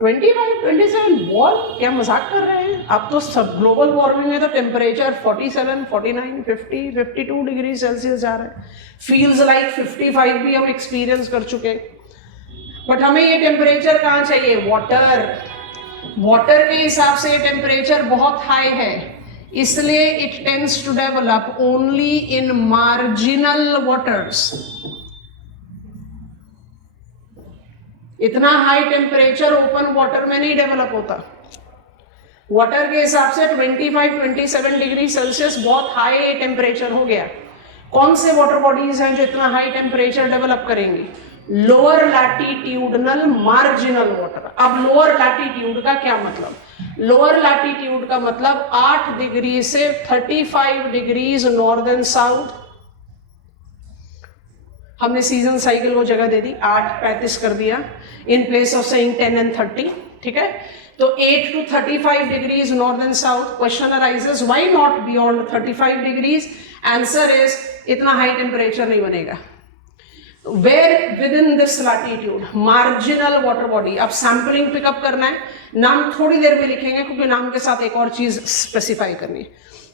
25, 27 warm, क्या मजाक कर रहे हैं आप? तो सब ग्लोबल वार्मिंग में तो टेम्परेचर 47, 49, 50, 52 डिग्री सेल्सियस जा रहा है। फील्स लाइक 55 भी हम एक्सपीरियंस कर चुके। बट हमें ये टेम्परेचर कहाँ चाहिए? वाटर के हिसाब से ये टेम्परेचर बहुत हाई है, इसलिए it tends to develop only in marginal waters. इतना हाई टेम्परेचर ओपन वाटर में नहीं डेवलप होता। वाटर के हिसाब से 25-27 डिग्री सेल्सियस बहुत हाई टेम्परेचर हो गया। कौन से वाटर बॉडीज हैं जो इतना हाई टेम्परेचर डेवलप करेंगे? Lower latitudinal marginal water. अब लोअर लैटिट्यूड का क्या मतलब? लोअर लैटिट्यूड का मतलब 8 डिग्री से 35 डिग्रीज नॉर्थ एंड साउथ। हमने सीजन साइकिल को जगह दे दी, 8-35 कर दिया in place of saying 10 and 30, ठीक है। तो 8 to 35 degrees north and south. Question arises why not beyond 35 degrees? Answer is इतना हाई टेम्परेचर नहीं बनेगा। Where within this latitude? Marginal water body. अब सैंपलिंग पिकअप करना है, नाम थोड़ी देर में लिखेंगे क्योंकि नाम के साथ एक और चीज स्पेसिफाई करनी है।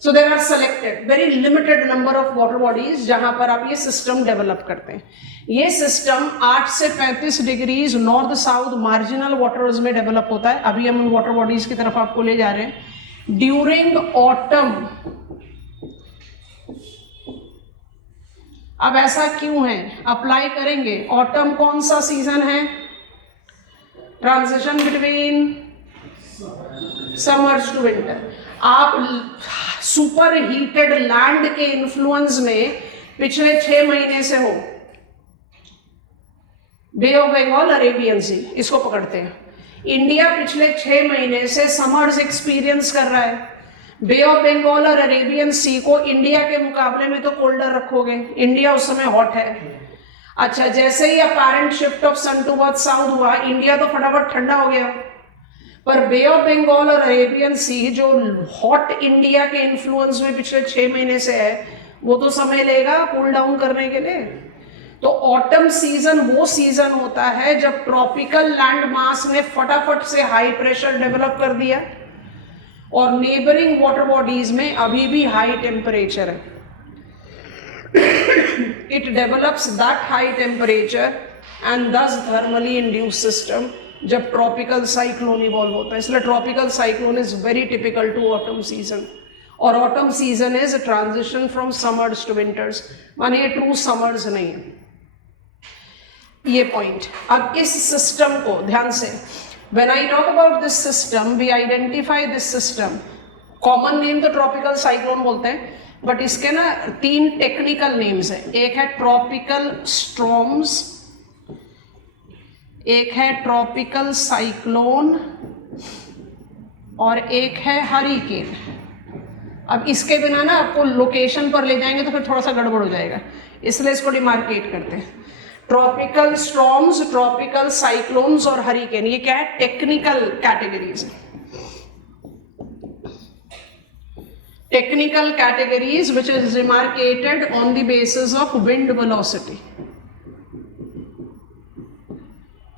So there are selected very limited number of water bodies जहां पर आप ये सिस्टम डेवलप करते हैं. ये सिस्टम 8 से 35 degrees north south marginal waters में डेवलप होता है. अभी हम उन वाटर बॉडीज की तरफ आपको ले जा रहे हैं. ड्यूरिंग ऑटम, अब ऐसा क्यों है, अप्लाई करेंगे. ऑटम कौन सा सीजन है? Transition between summers to winter. आप सुपर हीटेड लैंड के इन्फ्लुएंस में पिछले 6 महीने से हो. Bay of Bengal, Arabian sea, इसको पकड़ते हैं. इंडिया पिछले 6 महीने से समर्स एक्सपीरियंस कर रहा है. बे ऑफ बंगाल और अरेबियन सी को इंडिया के मुकाबले में तो कोल्डर रखोगे, इंडिया उस समय हॉट है. अच्छा, जैसे ही apparent shift of sun towards south हुआ, इंडिया तो फटाफट ठंडा हो गया. पर बे ऑफ बंगाल और अरेबियन सी जो हॉट इंडिया के इन्फ्लुएंस में पिछले 6 महीने से है, वो तो समय लेगा कूल डाउन करने के लिए. तो ऑटम सीजन वो सीजन होता है जब ट्रॉपिकल लैंड मास ने फटाफट से हाई प्रेशर डेवलप कर दिया और नेबरिंग वाटर बॉडीज में अभी भी हाई टेम्परेचर है. It develops that high temperature and thus thermally induce system जब ट्रॉपिकल साइक्लोन इवॉल्व होता है. इसलिए tropical cyclone is very typical to autumn season. और autumn season is transition from summers to winters, माने ये true summers नहीं है. ये पॉइंट. अब इस सिस्टम को ध्यान से, when I talk about this system, we identify this system. Common name तो ट्रॉपिकल साइक्लोन बोलते हैं, बट इसके ना 3 टेक्निकल नेम्स हैं. एक है ट्रॉपिकल स्टॉर्म्स, एक है ट्रॉपिकल साइक्लोन और एक है हरिकेन. अब इसके बिना ना आपको लोकेशन पर ले जाएंगे तो फिर थोड़ा सा गड़बड़ हो जाएगा, इसलिए इसको डिमार्केट करते हैं. ट्रॉपिकल स्टॉर्म्स, ट्रॉपिकल साइक्लोन्स और हरिकेन, ये क्या है? Technical categories. Technical categories which is demarcated on the basis of wind velocity.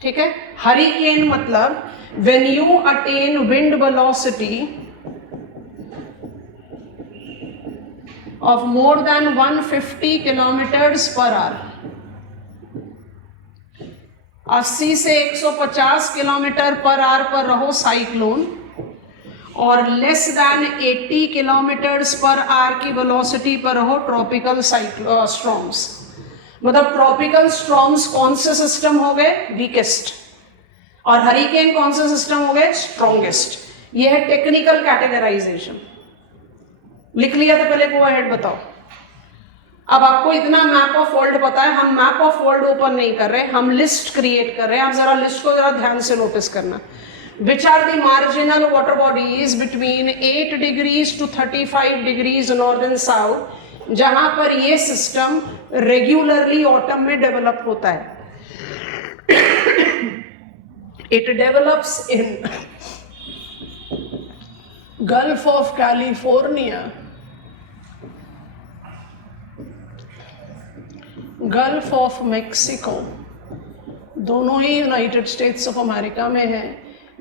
ठीक है. हरिकेन मतलब when you attain wind velocity of more than 150 kilometres per hour, 80 से 150 किलोमीटर पर आवर पर रहो साइक्लोन, और less than 80 kilometres per hour की velocity पर रहो ट्रॉपिकल स्टॉर्म्स. मतलब ट्रॉपिकल स्टॉर्म्स कौन से सिस्टम हो गए? वीकेस्ट. और हरिकेन कौन से सिस्टम हो गए? स्ट्रॉन्गेस्ट. ये है टेक्निकल कैटेगराइजेशन. लिख लिया था पहले? गो अहेड बताओ. अब आपको इतना मैप ऑफ वर्ल्ड पता है, हम मैप ऑफ वर्ल्ड ओपन नहीं कर रहे, हम लिस्ट क्रिएट कर रहे हैं. आप जरा लिस्ट को जरा ध्यान से नोटिस करना. Which are the marginal water bodies between 8 degrees to 35 degrees north and south, जहां पर ये सिस्टम रेगुलरली ऑटम में डेवलप होता है. It develops in gulf of California, gulf of Mexico, दोनों ही यूनाइटेड स्टेट्स ऑफ अमेरिका में है,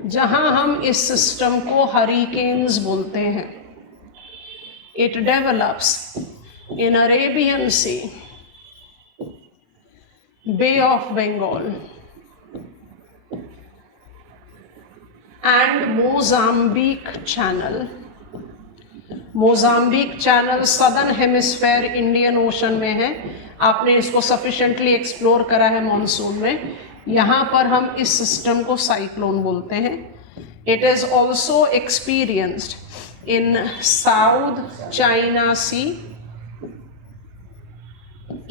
जहां हम इस सिस्टम को हरिकेन्स बोलते हैं. It develops in Arabian sea, bay of Bengal and Mozambique channel. Mozambique channel southern hemisphere Indian ocean में है. आपने इसको सफिशिएंटली एक्सप्लोर करा है मॉनसून में. यहाँ पर हम इस सिस्टम को साइक्लोन बोलते हैं. It is also experienced in South China Sea,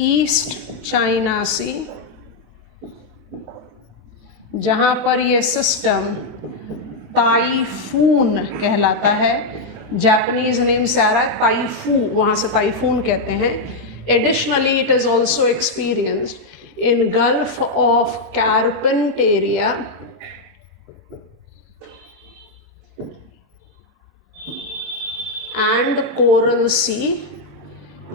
East China Sea, जहाँ पर ये सिस्टम ताइफून कहलाता है. जापानीज नेम से आ रहा है ताइफू, वहाँ से ताइफून कहते हैं. Additionally, it is also experienced in Gulf of Carpentaria and Coral Sea.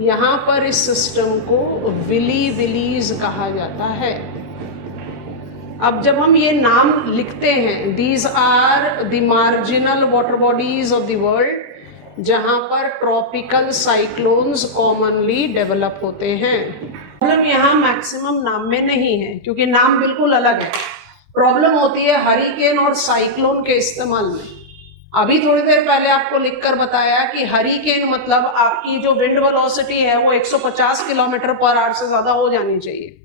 यहाँ पर इस सिस्टम को विली विलीज कहा जाता है. अब जब हम ये नाम लिखते हैं, these are the marginal water bodies of the world जहां पर ट्रॉपिकल साइक्लोन्स कॉमनली डेवलप होते हैं। प्रॉब्लम यहाँ मैक्सिमम नाम में नहीं है, क्योंकि नाम बिल्कुल अलग है। प्रॉब्लम होती है हरिकेन और साइक्लोन के इस्तेमाल में। अभी थोड़ी देर पहले आपको लिखकर बताया कि हरिकेन मतलब आपकी जो विंड वेलोसिटी है वो 150 किलोमीटर पर आवर से ज्यादा हो जानी चाहिए,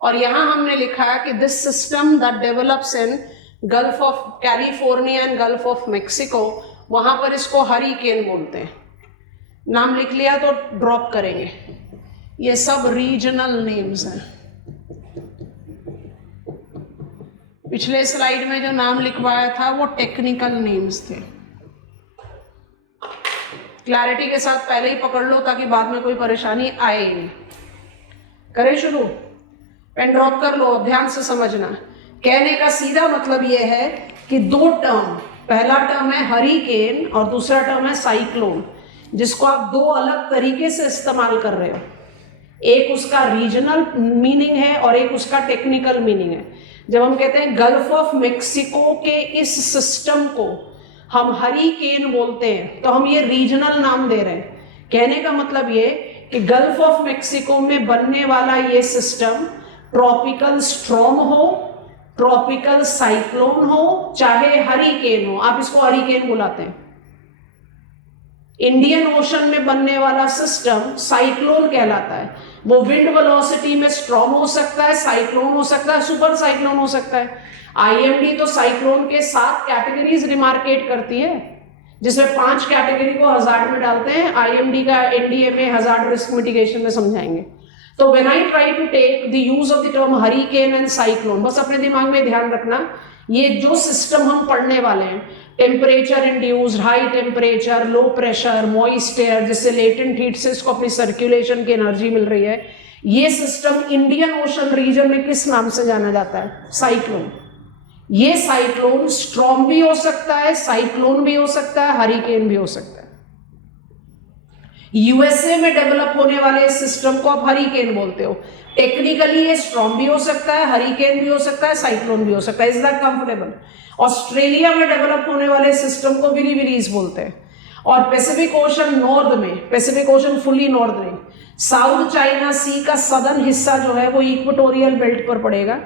और यहां हमने लिखा है कि this system that develops in gulf of California and gulf of Mexico, वहां पर इसको हरिकेन बोलते हैं। नाम लिख लिया तो ड्रॉप करेंगे, ये सब रीजनल नेम्स हैं। पिछले स्लाइड में जो नाम लिखवाया था वो टेक्निकल नेम्स थे। क्लैरिटी के साथ पहले ही पकड़ लो ताकि बाद में कोई परेशानी आए ही नहीं। करें शुरू, पेन ड्रॉप कर लो, ध्यान से समझना। कहने का सीधा मतलब यह है कि दो टर्म, पहला टर्म है हरिकेन और दूसरा टर्म है साइक्लोन, जिसको आप दो अलग तरीके से इस्तेमाल कर रहे हो। एक उसका रीजनल मीनिंग है और एक उसका टेक्निकल मीनिंग है। जब हम कहते हैं गल्फ ऑफ मेक्सिको के इस सिस्टम को हम हरिकेन बोलते हैं तो हम ये रीजनल नाम दे रहे हैं। कहने का मतलब ये कि गल्फ ऑफ मेक्सिको में बनने वाला ये सिस्टम ट्रॉपिकल स्ट्रॉम हो, ट्रॉपिकल साइक्लोन हो, चाहे हरिकेन हो, आप इसको हरिकेन बुलाते हैं। इंडियन ओशन में बनने वाला सिस्टम साइक्लोन कहलाता है। वो विंड वेलोसिटी में स्ट्रॉम हो सकता है, साइक्लोन हो सकता है, सुपर साइक्लोन हो सकता है। आईएमडी तो साइक्लोन के 7 कैटेगरीज रिमार्केट करती है, जिसमें 5 कैटेगरी को हजार्ड में डालते हैं। आईएमडी का एनडीए में हजार्ड रिस्क मिटिगेशन में समझाएंगे। तो when I try to take the use of the term hurricane and cyclone, बस अपने दिमाग में ध्यान रखना, ये जो सिस्टम हम पढ़ने वाले हैं, temperature induced, high temperature, low pressure, moist air, जिससे लेटेंट हीट से इसको अपनी सर्कुलेशन की एनर्जी मिल रही है, ये सिस्टम इंडियन ओशन रीजन में किस नाम से जाना जाता है? साइक्लोन। ये साइक्लोन स्ट्रॉम भी हो सकता है, साइक्लोन भी हो सकता है, हरिकेन भी हो सकता है। यूएसए में डेवलप होने वाले इस सिस्टम को आप हरिकेन बोलते हो। टेक्निकली ये स्ट्रॉम भी हो सकता है, हरिकेन भी हो सकता है, साइक्लोन भी हो सकता है। Is that comfortable? ऑस्ट्रेलिया में डेवलप होने वाले सिस्टम को विलीविलीज बोलते हैं। और पैसिफिक ओशन नॉर्थ में, पैसिफिक ओशन फुली नॉर्थ नहीं, साउथ चाइना सी का सदर्न हिस्सा जो है वो इक्वेटोरियल बेल्ट पर पड़ेगा,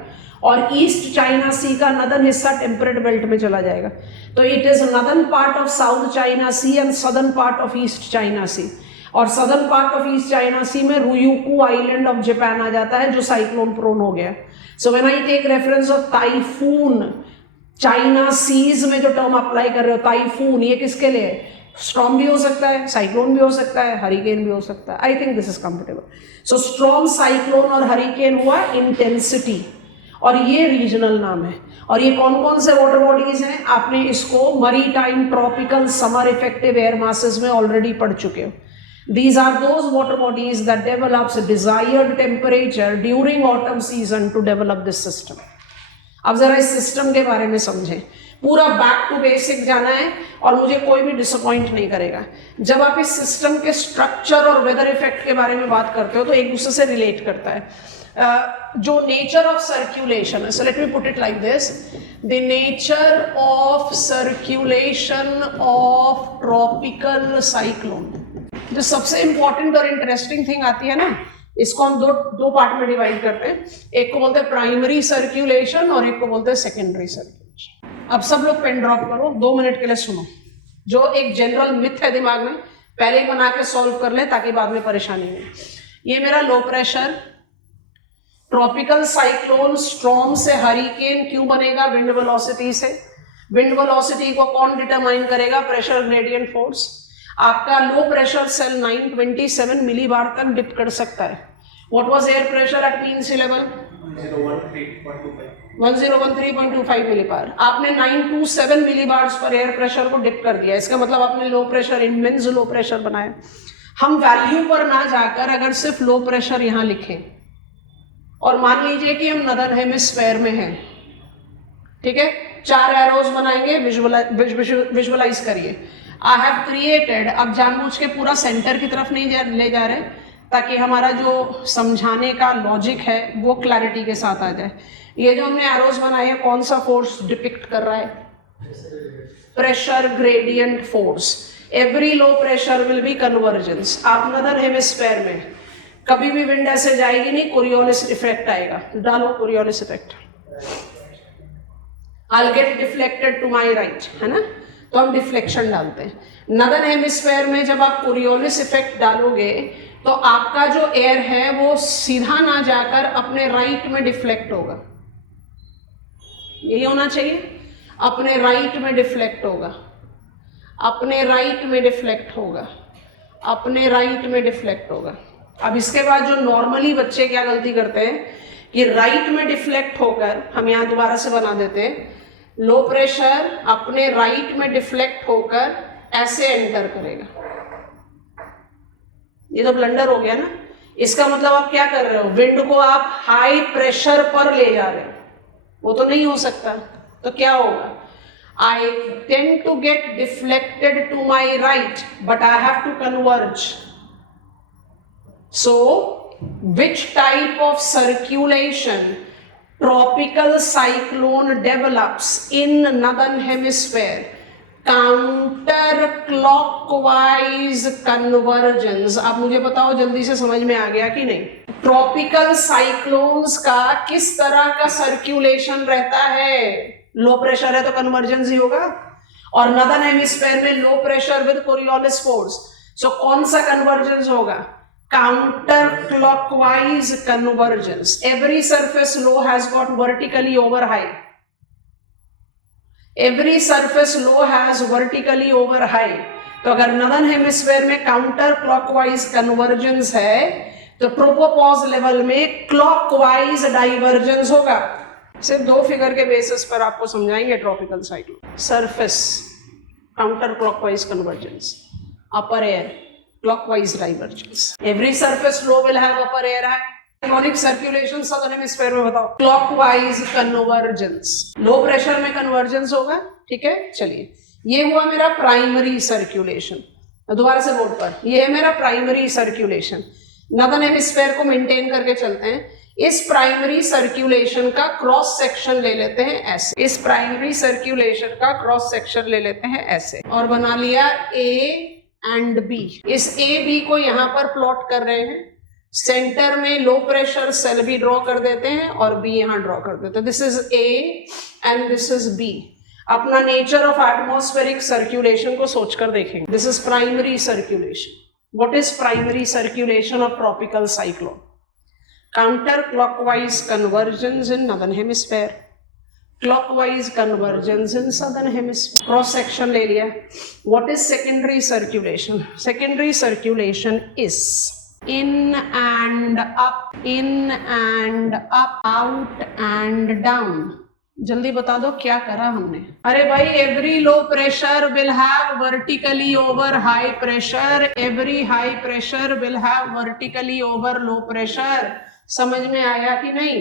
और ईस्ट चाइना सी का नदर्न हिस्सा टेम्परेट बेल्ट में चला जाएगा। तो it is northern part of South China Sea and southern part of East China Sea. और southern part of East China Sea में रुयुकू आइलैंड ऑफ जापान आ जाता है, जो साइक्लोन प्रोन हो गया। So when I take reference of typhoon, China seas में जो टर्म अप्लाई कर रहे हो टाइफून, ये किसके लिए है? स्ट्रॉम भी हो सकता है, साइक्लोन भी हो सकता है, हरिकेन भी हो सकता है। आई think this is comfortable. So storm, cyclone और हरिकेन हुआ इंटेंसिटी, और ये रीजनल नाम है। और ये कौन कौन से वाटर बॉडीज हैं? आपने इसको maritime, tropical, summer effective air masses में ऑलरेडी पढ़ चुके हो। These are those water bodies that develops desired temperature during autumn season to develop this system. अब जरा इस सिस्टम के बारे में समझें। पूरा बैक टू बेसिक जाना है और मुझे कोई भी डिसअपॉइंट नहीं करेगा। जब आप इस सिस्टम के स्ट्रक्चर और वेदर इफेक्ट के बारे में बात करते हो तो एक दूसरे से रिलेट करता है। जो नेचर ऑफ सर्क्यूलेशन है, so let me put it like this, the nature of circulation of tropical cyclone. जो सबसे इंपॉर्टेंट और इंटरेस्टिंग थिंग आती है ना, इसको हम दो पार्ट में डिवाइड करते हैं। एक को बोलते हैं प्राइमरी सर्क्यूलेशन और एक को बोलते हैं सेकेंडरी सर्क्यूलेशन। अब सब लोग पेन ड्रॉप करो, 2 मिनट के लिए सुनो। जो एक जनरल मिथ है दिमाग में, पहले ही बना के सॉल्व कर ले ताकि बाद में परेशानी नहीं। ये मेरा low pressure, tropical cyclone storm से हरिकेन क्यों बनेगा? विंड वेलोसिटी से। विंड वेलोसिटी को कौन डिटरमाइन करेगा? Pressure gradient force. आपका लो प्रेशर सेल 927 मिलीबार तक डिप कर सकता है। What was air pressure at mean sea level? 1013.25 millibar. आपने 927 मिलीबार्स पर एयर प्रेशर को डिप कर दिया, इसका मतलब आपने low pressure, immense low pressure बनाया। हम वैल्यू पर ना जाकर अगर सिर्फ लो प्रेशर यहां लिखें और मान लीजिए कि हम नदर्न हेमिस्फीयर में हैं, ठीक है, 4 एरोज बनाएंगे, विजुअलाइज करिए। आई हैव क्रिएटेड, अब जानबूझ के पूरा सेंटर की तरफ नहीं ले जा रहे ताकि हमारा जो समझाने का लॉजिक है वो क्लैरिटी के साथ आ जाए। ये जो हमने एरोज बनाए हैं, कौन सा फोर्स डिपिक्ट कर रहा है? pressure gradient force. Every low pressure will be convergence. आप नदर हेमिस्फेयर में कभी भी विंड ऐसे जाएगी नहीं, कोरियोलिस इफेक्ट आएगा. डालो Coriolis effect. I'll get deflected to my right, है ना? तो हम डिफ्लेक्शन डालते हैं. नदर हेमिस्फेयर में जब आप कोरियोलिस इफेक्ट डालोगे तो आपका जो एयर है वो सीधा ना जाकर अपने राइट में डिफ्लेक्ट होगा. यही होना चाहिए. अपने राइट में डिफ्लेक्ट होगा, अपने राइट में डिफ्लेक्ट होगा, अपने राइट में डिफ्लेक्ट होगा. अब इसके बाद जो नॉर्मली बच्चे क्या गलती करते हैं कि राइट में डिफ्लेक्ट होकर, हम यहाँ दोबारा से बना देते हैं, लो प्रेशर अपने राइट में डिफ्लेक्ट होकर ऐसे एंटर करेगा. ये तो ब्लंडर हो गया ना. इसका मतलब आप क्या कर रहे हो, विंड को आप हाई प्रेशर पर ले जा रहे हो. वो तो नहीं हो सकता. तो क्या होगा, I tend to get deflected to my right, but I have to converge. So, which type of circulation tropical cyclone develops in northern hemisphere? Counter clockwise convergence. आप मुझे बताओ जल्दी से, समझ में आ गया कि नहीं? ट्रॉपिकल साइक्लोन्स का किस तरह का सर्कुलेशन रहता है? लो प्रेशर है तो कन्वर्जेंस ही होगा, और नदर्न हेमिस्फेयर में low pressure with Coriolis force. So कौन सा कन्वर्जेंस होगा? Counter clockwise convergence. Every surface low has got vertically over high. Every surface low has vertically over high. तो अगर नदर्न हेमिस्फेयर में काउंटर क्लॉकवाइज कन्वर्जेंस है तो tropopause level में clockwise divergence होगा. सिर्फ दो फिगर के बेसिस पर आपको समझाएंगे tropical cyclone. Surface counter clockwise convergence, upper air clockwise divergence. Every surface low will have upper air high. Cyclonic circulation southern hemisphere में बताओ. Clockwise convergence. लो प्रेशर में कन्वर्जेंस होगा. ठीक है, चलिए ये हुआ मेरा प्राइमरी सर्कुलेशन. दोबारा से बोर्ड पर, ये है मेरा प्राइमरी सर्कुलेशन. नदर्न हेमिस्फीयर को मेंटेन करके चलते हैं. इस प्राइमरी सर्कुलेशन का क्रॉस सेक्शन ले लेते हैं ऐसे. इस प्राइमरी सर्कुलेशन का क्रॉस सेक्शन ले लेते हैं ऐसे, और बना लिया ए एंड बी. इस ए बी को यहां पर प्लॉट कर रहे हैं. सेंटर में लो प्रेशर सेल भी ड्रॉ कर देते हैं और बी यहां ड्रॉ कर देते हैं. This is A and this is B. अपना नेचर ऑफ एटमॉस्फेरिक सर्कुलेशन को सोचकर देखेंगे. This is primary circulation. What is primary circulation of tropical cyclone? Counter-clockwise convergence in northern hemisphere, clockwise convergence in southern hemisphere. Cross section ले लिया. What is secondary circulation? Secondary circulation is in and up, out and down. जल्दी बता दो क्या करा हमने. अरे भाई, every low pressure will have vertically over high pressure. Every high pressure will have vertically over low pressure. समझ में आया कि नहीं?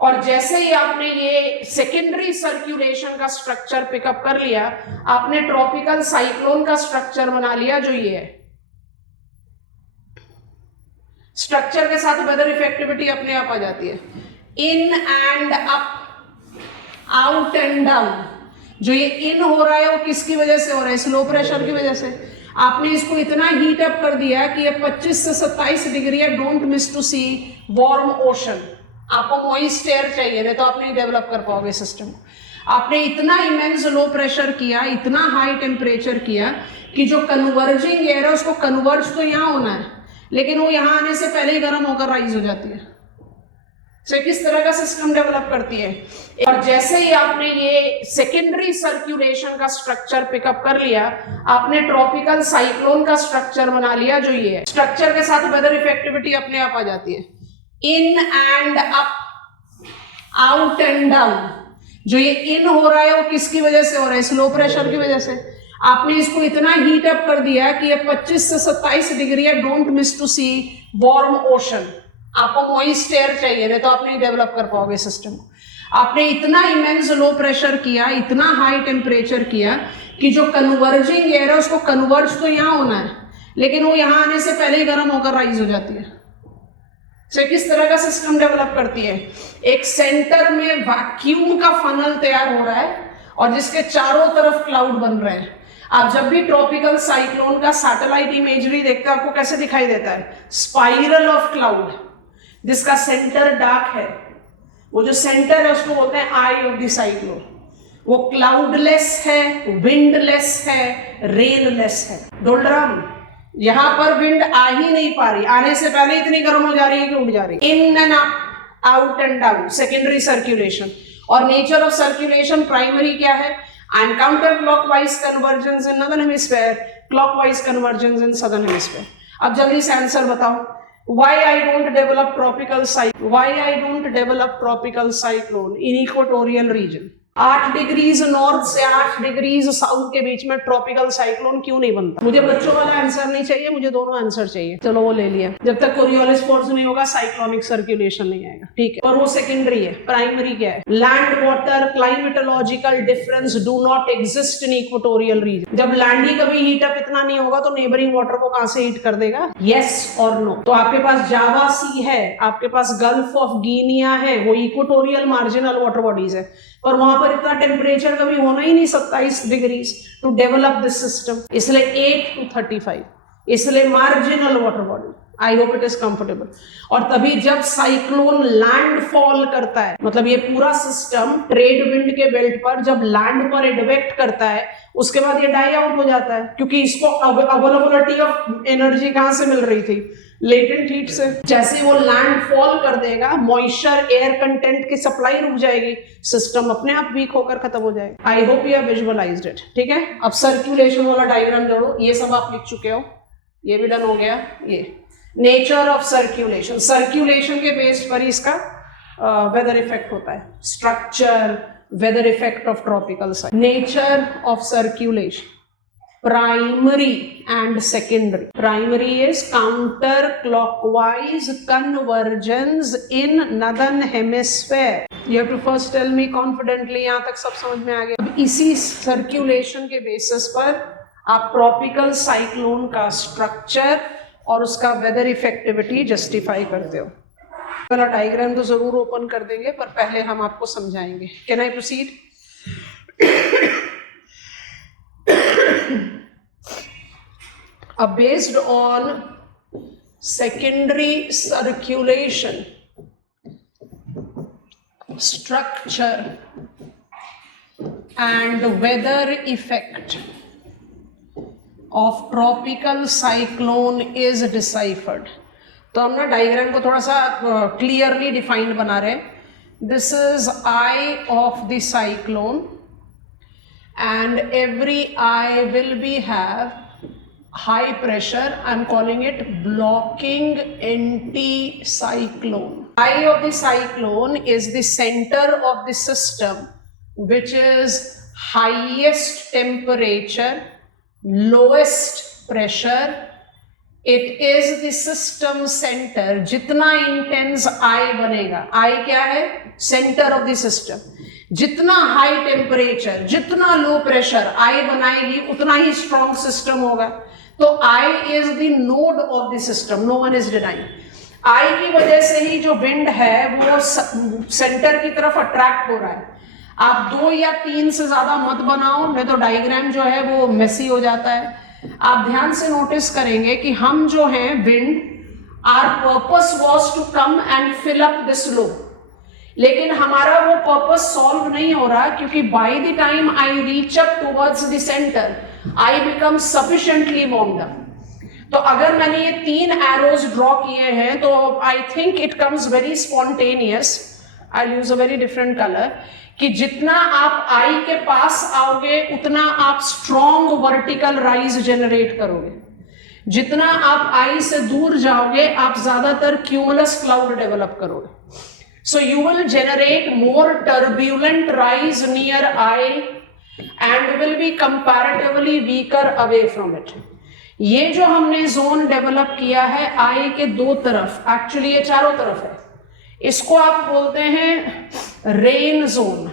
और जैसे ही आपने ये सेकेंडरी सर्कुलेशन का स्ट्रक्चर पिकअप कर लिया, आपने ट्रॉपिकल साइक्लोन का स्ट्रक्चर बना लिया जो ये है. स्ट्रक्चर के साथ वेदर इफेक्टिविटी अपने आप आ जाती है. In and up, out and down. जो ये इन हो रहा है वो किसकी वजह से हो रहा है? स्लो प्रेशर की वजह से. आपने इसको इतना हीट अप कर दिया कि ये 25 से 27 डिग्री है. Don't miss to see warm ocean. आपको मॉइस्ट एयर चाहिए, नहीं तो आप नहीं डेवलप कर पाओगे सिस्टम. आपने इतना इमेंस लो प्रेशर किया, इतना हाई टेम्परेचर किया कि जो कन्वर्जिंग एयर है उसको कन्वर्ज तो यहाँ होना है, लेकिन वो यहाँ आने से पहले ही गर्म होकर राइज हो जाती है. तो किस तरह का सिस्टम डेवलप करती है. और जैसे ही आपने ये सेकेंडरी सर्कुलेशन का स्ट्रक्चर पिकअप कर लिया, आपने ट्रॉपिकल साइक्लोन का स्ट्रक्चर बना लिया जो ये है. स्ट्रक्चर के साथ वेदर इफेक्टिविटी अपने आप आ जाती है. In and up, out and down. जो ये इन हो रहा है वो किसकी वजह से हो रहा है? स्लो प्रेशर की वजह से. आपने इसको इतना हीट अप कर दिया कि ये 25 से 27 डिग्री है. Don't miss to see warm ocean. आपको मॉइस्ट एयर चाहिए, नहीं तो आप नहीं डेवलप कर पाओगे सिस्टम. आपने इतना इमेंस लो प्रेशर किया, इतना हाई टेम्परेचर किया कि जो कन्वर्जिंग एयर है उसको कन्वर्ज तो यहाँ होना है, लेकिन वो यहाँ आने से पहले ही गर्म होकर राइज हो जाती है. So, किस तरह का सिस्टम डेवलप करती है? एक सेंटर में वैक्यूम का फनल तैयार हो रहा है और जिसके चारों तरफ क्लाउड बन रहे हैं। आप जब भी ट्रॉपिकल साइक्लोन का सैटेलाइट इमेजरी देखते हैं, आपको कैसे दिखाई देता है? स्पाइरल ऑफ क्लाउड, जिसका सेंटर डार्क है। वो जो सेंटर है उसको बोलते हैं आई ऑफ द साइक्लोन। वो क्लाउडलेस है, विंडलेस है, रेनलेस है। डोलराम, यहां पर विंड आ ही नहीं पा रही, आने से पहले इतनी गर्म हो जा रही है कि उड़ जा रही है। In and out and down, secondary circulation. और नेचर ऑफ सर्कुलेशन, प्राइमरी क्या है? And counter clockwise convergence in northern hemisphere, clockwise convergence in southern hemisphere. अब जल्दी से आंसर बताओ, why I don't develop tropical cyclone? Why I don't develop tropical cyclone in equatorial region? 8 degrees north से 8 degrees south के बीच में tropical cyclone क्यों नहीं बनता? मुझे बच्चों वाला आंसर नहीं चाहिए, मुझे दोनों आंसर चाहिए। चलो वो ले लिया। जब तक कोरियोलिस फोर्स नहीं होगा साइक्लोनिक सर्कुलेशन नहीं आएगा, ठीक है। और वो सेकेंडरी है। प्राइमरी क्या है? Land water climatological difference do not exist in equatorial region. जब लैंड ही कभी हीट अप इतना नहीं होगा तो नेबरिंग वाटर को कहां से हीट कर देगा? यस और नो। तो आपके पास जावा सी है, आपके पास गल्फ ऑफ गिनिया है, वो इक्वेटोरियल मार्जिनल वाटर बॉडीज है, पर वहां पर इतना टेम्परेचर कभी होना ही नहीं 27 degrees to develop this system. इसलिए 8 to 35, इसलिए marginal water body. I hope it is comfortable. और तभी जब साइक्लोन लैंडफॉल करता है, मतलब ये पूरा सिस्टम ट्रेड विंड के बेल्ट पर जब लैंड पर एडवेक्ट करता है, उसके बाद ये डाई आउट हो जाता है, क्योंकि इसको अवेलेबिलिटी ऑफ एनर्जी कहां से मिल रही थी? लेटेंट हीट से। जैसे वो लैंडफॉल कर देगा, मॉइस्चर एयर कंटेंट की सप्लाई रुक जाएगी, सिस्टम अपने आप वीक होकर खत्म हो जाएगा। आई hope you have visualised it, ठीक है। अब सर्कुलेशन वाला डायग्राम जोड़ो, ये सब आप लिख चुके हो, ये भी डन हो गया। ये नेचर ऑफ सर्कुलेशन, सर्कुलेशन के बेस पर ही इसका वेदर इफेक्ट होता है। Structure, weather effect of tropical cyclone. Nature of circulation, primary and secondary. Primary is counterclockwise convergence in northern hemisphere. You have to first tell me confidently, यहाँ तक सब समझ में आ गया। अब इसी सर्कुलेशन के बेसिस पर आप ट्रॉपिकल साइक्लोन का स्ट्रक्चर और उसका वेदर इफेक्टिविटी जस्टिफाई करते हो। पहला डायग्राम तो जरूर ओपन कर देंगे, पर पहले हम आपको समझाएंगे। Can I proceed? Based on secondary circulation, structure and weather effect of tropical cyclone is deciphered. तो हम ना डायग्राम को थोड़ा सा क्लियरली डिफाइंड बना रहे हैं। This is I of the cyclone and every eye will be have high pressure. I'm calling it blocking anticyclone. Eye of the cyclone is the center of the system which is highest temperature, lowest pressure. It is the system center. जितना intense eye बनेगा, eye क्या है? Center of the system. जितना high temperature, जितना low pressure I बनाएगी, उतना ही strong system होगा। तो eye is the node of the system, no one is denying. Eye की वजह से ही जो विंड है वो सेंटर की तरफ अट्रैक्ट हो रहा है। आप 2 या 3 से ज्यादा मत बनाओ, नहीं तो डायग्राम जो है वो मेसी हो जाता है। आप ध्यान से नोटिस करेंगे कि हम जो हैं wind, our purpose was to come and fill up this low, लेकिन हमारा वो पर्पस सॉल्व नहीं हो रहा, क्योंकि by the time I reach up towards the centre I become sufficiently warmed up. तो अगर मैंने ये 3 एरोज ड्रॉ किए हैं तो I think it comes very spontaneous. I use a very different colour, कि जितना आप आई के पास आओगे उतना आप स्ट्रॉन्ग वर्टिकल राइज जनरेट करोगे, जितना आप आई से दूर जाओगे आप ज्यादातर क्यूमुलस क्लाउड डेवलप करोगे। So you will generate more turbulent rise near eye and will be comparatively weaker away from it. ये जो हमने जोन डेवलप किया है आई के 2 तरफ, एक्चुअली ये चारों तरफ है, इसको आप बोलते हैं रेन जोन।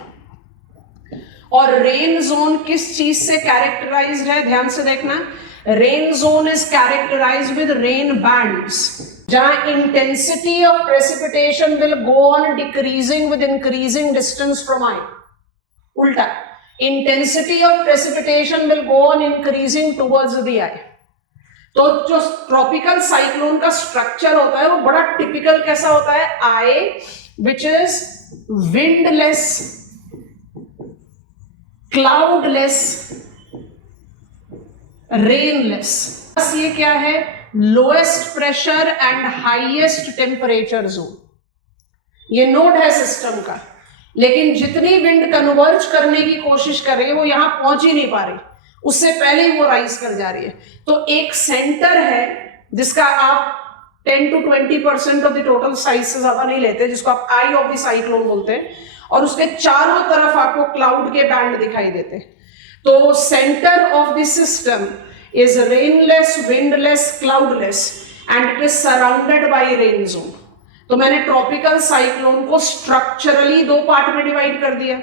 और रेन जोन किस चीज से कैरेक्टराइज्ड है? ध्यान से देखना। Rain zone is characterised with rain bands. जहां intensity of precipitation will go on decreasing with increasing distance from eye, उल्टा intensity of precipitation will go on increasing towards the eye. तो जो ट्रॉपिकल साइक्लोन का structure होता है वो बड़ा typical कैसा होता है, eye which is windless, cloudless, rainless. बस ये क्या है, lowest pressure and highest temperature zone, ये नोड है सिस्टम का। लेकिन जितनी विंड कन्वर्ज करने की कोशिश कर रही है वो यहां पहुंच ही नहीं पा रही, उससे पहले ही वो राइज कर जा रही है। तो एक सेंटर है जिसका आप 10 to 20% of the total size से ज्यादा नहीं लेते, जिसको आप आई ऑफ द साइक्लोन बोलते हैं, और उसके चारों तरफ आपको क्लाउड के बैंड दिखाई देते हैं। तो center of the system is rainless, windless, cloudless and it is surrounded by rain zone. तो मैंने ट्रॉपिकल साइक्लोन को स्ट्रक्चरली दो पार्ट में डिवाइड कर दिया।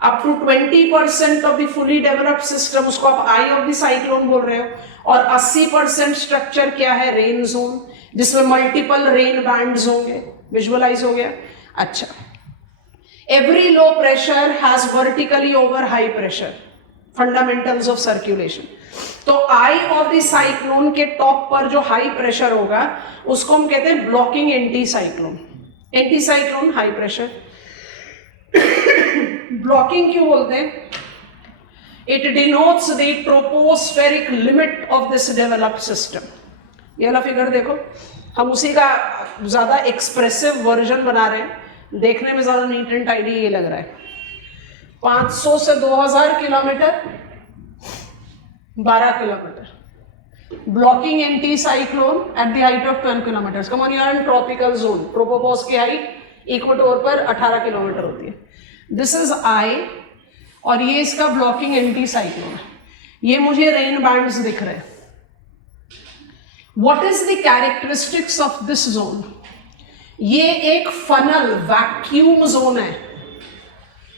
Up to 20% of the fully developed system, उसको आप आई ऑफ द साइक्लोन बोल रहे हो, और 80% स्ट्रक्चर क्या है, रेन जोन, जिसमें मल्टीपल रेन बैंड्स होंगे। विजुअलाइज हो गया? अच्छा, every low pressure has vertically over high pressure, fundamentals of circulation. तो आई ऑफ द साइक्लोन के टॉप पर जो हाई प्रेशर होगा उसको हम कहते हैं blocking anti cyclone. Anti cyclone high pressure. Blocking क्यों बोलते हैं? It denotes the tropospheric limit of this developed system. ये वाला फिगर देखो, हम उसी का ज्यादा एक्सप्रेसिव वर्जन बना रहे हैं, देखने में ज्यादा नीट एंड टाइडी ये लग रहा है। 500 से 2000 kilometre, 12 kilometre. Blocking anti cyclone at the height of 12 kilometre. Come on, you are in tropical zone. Tropopause की हाइट इक्वेटोर पर 18 किलोमीटर होती है। दिस इज आई, और ये इसका ब्लॉकिंग एंटी साइक्लोन है। ये मुझे रेन बैंड्स दिख रहे हैं। What is the characteristics of this zone? ये एक फनल वैक्यूम जोन है।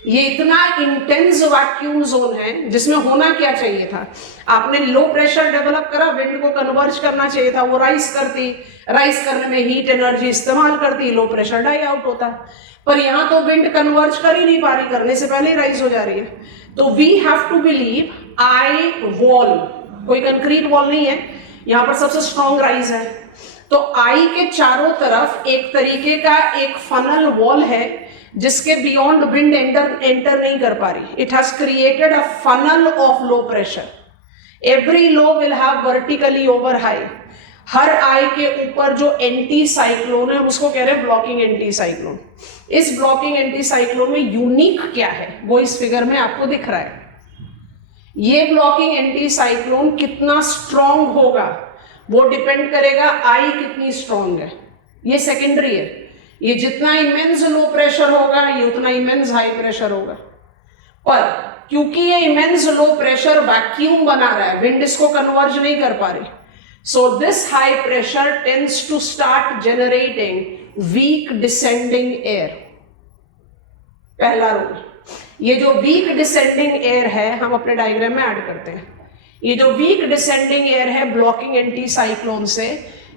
ये इतना इंटेंस वैक्यूम जोन है जिसमें होना क्या चाहिए था, आपने लो प्रेशर डेवलप करा, विंड को कन्वर्ज करना चाहिए था, वो राइज करती, राइज करने में हीट एनर्जी इस्तेमाल करती, लो प्रेशर डाई आउट होता है। पर यहां तो विंड कन्वर्ज कर ही नहीं पा रही, करने से पहले ही राइज हो जा रही है। तो we have to believe eye wall, कोई कंक्रीट वॉल नहीं है, यहां पर सबसे स्ट्रॉन्ग राइज है। तो आई के चारों तरफ एक तरीके का एक फनल वॉल है जिसके बियॉन्ड विंड एंटर नहीं कर पा रही। It has created a funnel of low pressure. Every low will have vertically over high. हर आई के ऊपर जो एंटी साइक्लोन है उसको कह रहे हैं ब्लॉकिंग एंटी साइक्लोन। इस ब्लॉकिंग एंटी साइक्लोन में यूनिक क्या है वो इस फिगर में आपको दिख रहा है। ये ब्लॉकिंग एंटी साइक्लोन कितना स्ट्रॉन्ग होगा वो डिपेंड करेगा आई कितनी स्ट्रॉन्ग है। ये सेकेंडरी है। ये जितना इमेंस लो प्रेशर होगा ये उतना इमेंस हाई प्रेशर होगा। पर क्योंकि ये इमेंस लो प्रेशर वैक्यूम बना रहा है, विंड इसको कन्वर्ज नहीं कर पा रही, so this high pressure tends to start generating weak descending air. पहला रूल, ये जो वीक डिसेंडिंग एयर है हम अपने डायग्राम में ऐड करते हैं। ये जो वीक डिसेंडिंग एयर है ब्लॉकिंग एंटी साइक्लोन से,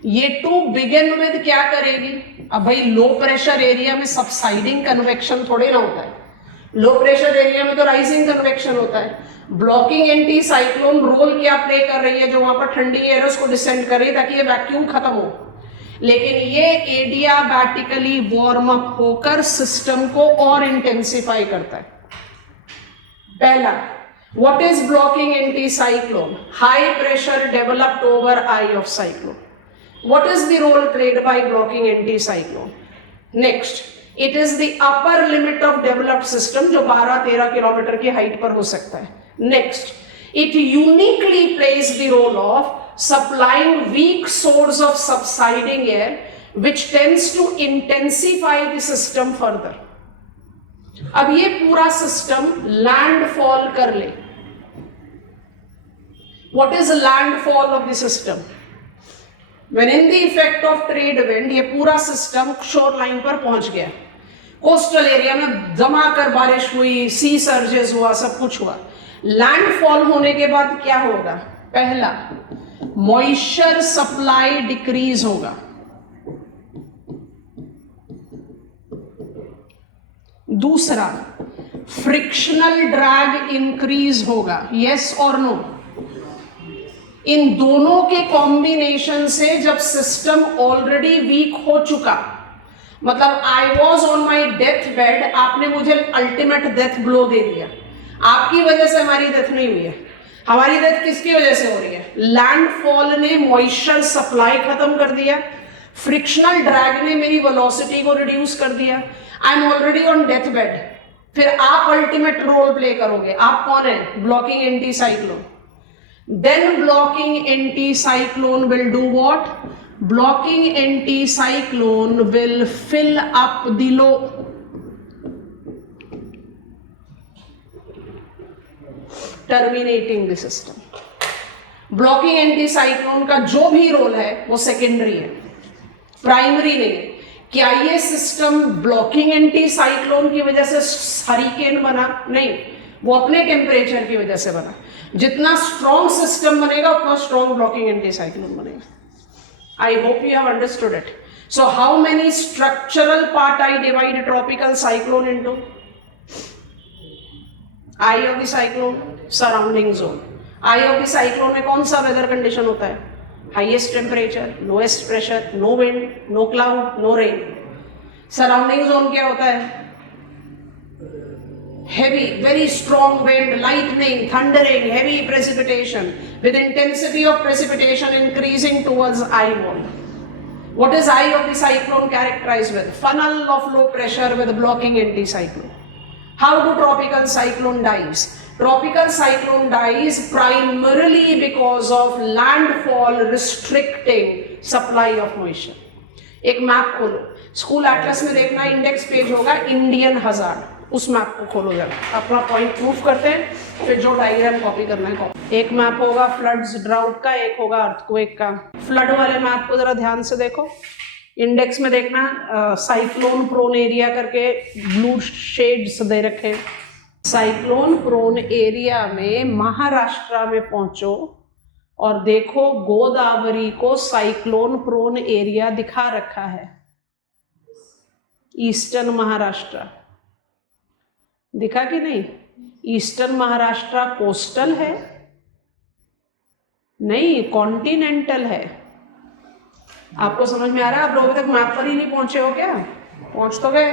ये टू बिगिन विद क्या करेगी? अब भाई लो प्रेशर एरिया में सबसाइडिंग कन्वेक्शन थोड़े ना होता है, लो प्रेशर एरिया में तो राइजिंग कन्वेक्शन होता है। ब्लॉकिंग एंटी साइक्लोन रोल क्या प्ले कर रही है? जो वहां पर ठंडी एयर है उसको डिसेंड कर रही है ताकि ये वैक्यूम खत्म हो। लेकिन ये एडियाबैटिकली वार्म अप होकर सिस्टम को और इंटेंसिफाई करता है। पहला, what is blocking anticyclone? High pressure developed over eye of cyclone. What is the role played by blocking anticyclone? Next, it is the upper limit of developed system जो 12-13 kilometre की height पर हो सकता है। Next, it uniquely plays the role of supplying weak source of subsiding air which tends to intensify the system further. अब ये पूरा system landfall कर ले। What is landfall of the system? When in the effect of trade wind, ये पूरा system shore line पर पहुंच गया, कोस्टल एरिया में जमाकर बारिश हुई, सी सर्जेस हुआ, सब कुछ हुआ। लैंडफॉल होने के बाद क्या होगा? पहला, मॉइस्चर सप्लाई डिक्रीज होगा। दूसरा, फ्रिक्शनल ड्रैग इंक्रीज होगा, यस और नो? इन दोनों के कॉम्बिनेशन से जब सिस्टम ऑलरेडी वीक हो चुका, मतलब I was on my death bed, आपने मुझे अल्टीमेट डेथ ब्लो दे दिया, आपकी वजह से हमारी डेथ नहीं हुई है। हमारी डेथ किसकी वजह से हो रही है? लैंडफॉल ने मॉइस्चर सप्लाई खत्म कर दिया, फ्रिक्शनल ड्रैग ने मेरी वेलोसिटी को रिड्यूस कर दिया, I am already on death bed. फिर आप अल्टीमेट रोल प्ले करोगे। आप कौन है? Blocking anti cyclone. Then blocking anti cyclone will do what? Blocking anti cyclone will fill up the low. Terminating the system. Blocking anti cyclone का जो भी role है वो सेकेंडरी है, प्राइमरी नहीं है। क्या ये सिस्टम ब्लॉकिंग एंटी साइक्लोन की वजह से हरिकेन बना? नहीं, वो अपने टेम्परेचर की वजह से बना। जितना स्ट्रॉन्ग सिस्टम बनेगा उतना स्ट्रॉन्ग ब्लॉकिंग एंटी साइक्लोन बनेगा। I hope you have understood it. So how many structural part I divide a tropical cyclone into? Eye of the cyclone, surrounding zone. Eye of the cyclone में कौन सा weather condition होता है? Highest temperature, lowest pressure, no wind, no cloud, no rain. Surrounding zone क्या होता है? Heavy, very strong wind, lightning, thundering, heavy precipitation with intensity of precipitation increasing towards eye wall. What is eye of the cyclone characterized with? Funnel of low pressure with blocking anticyclone. How do tropical cyclone dies? Tropical cyclone dies primarily because of landfall restricting supply of moisture. एक map खोलो, school Atlas में देखना, index page होगा Indian hazard, उस map को खोलो जरा, अपना पॉइंट प्रूफ करते हैं, फिर जो डायग्राम कॉपी करना है कॉपी। एक मैप होगा फ्लड्स ड्राउट का, एक होगा अर्थक्वेक का। फ्लड वाले मैप को जरा ध्यान से देखो, इंडेक्स में देखना साइक्लोन प्रोन एरिया करके ब्लू शेड्स दे रखे। साइक्लोन प्रोन एरिया में महाराष्ट्र में पहुंचो और देखो गोदावरी को साइक्लोन प्रोन एरिया दिखा रखा है। ईस्टर्न महाराष्ट्र दिखा कि नहीं? ईस्टर्न महाराष्ट्र कोस्टल है नहीं, कॉन्टिनेंटल है। आपको समझ में आ रहा है? आप लोग तक मैप पर ही नहीं पहुंचे हो क्या? पहुंच तो गए।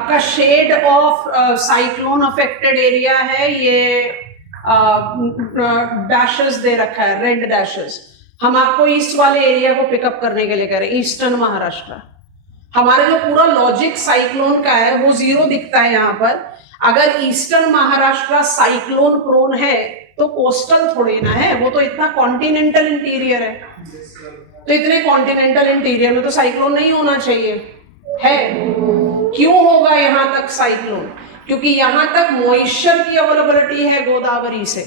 आपका shade of cyclone affected area है, ये डैशेस दे रखा है, रेड डैशेस। हम आपको ईस्ट वाले एरिया को पिकअप करने के लिए कह रहे हैं, ईस्टर्न महाराष्ट्र। हमारा जो पूरा लॉजिक साइक्लोन का है वो जीरो दिखता है यहाँ पर। अगर ईस्टर्न महाराष्ट्र साइक्लोन प्रोन है तो कोस्टल थोड़ी ना है, वो तो इतना कॉन्टिनेंटल इंटीरियर है। तो इतने कॉन्टिनेंटल इंटीरियर में तो साइक्लोन नहीं होना चाहिए, है। क्यों होगा यहाँ तक साइक्लोन? क्योंकि यहाँ तक मॉइस्चर की अवेलेबिलिटी है गोदावरी से।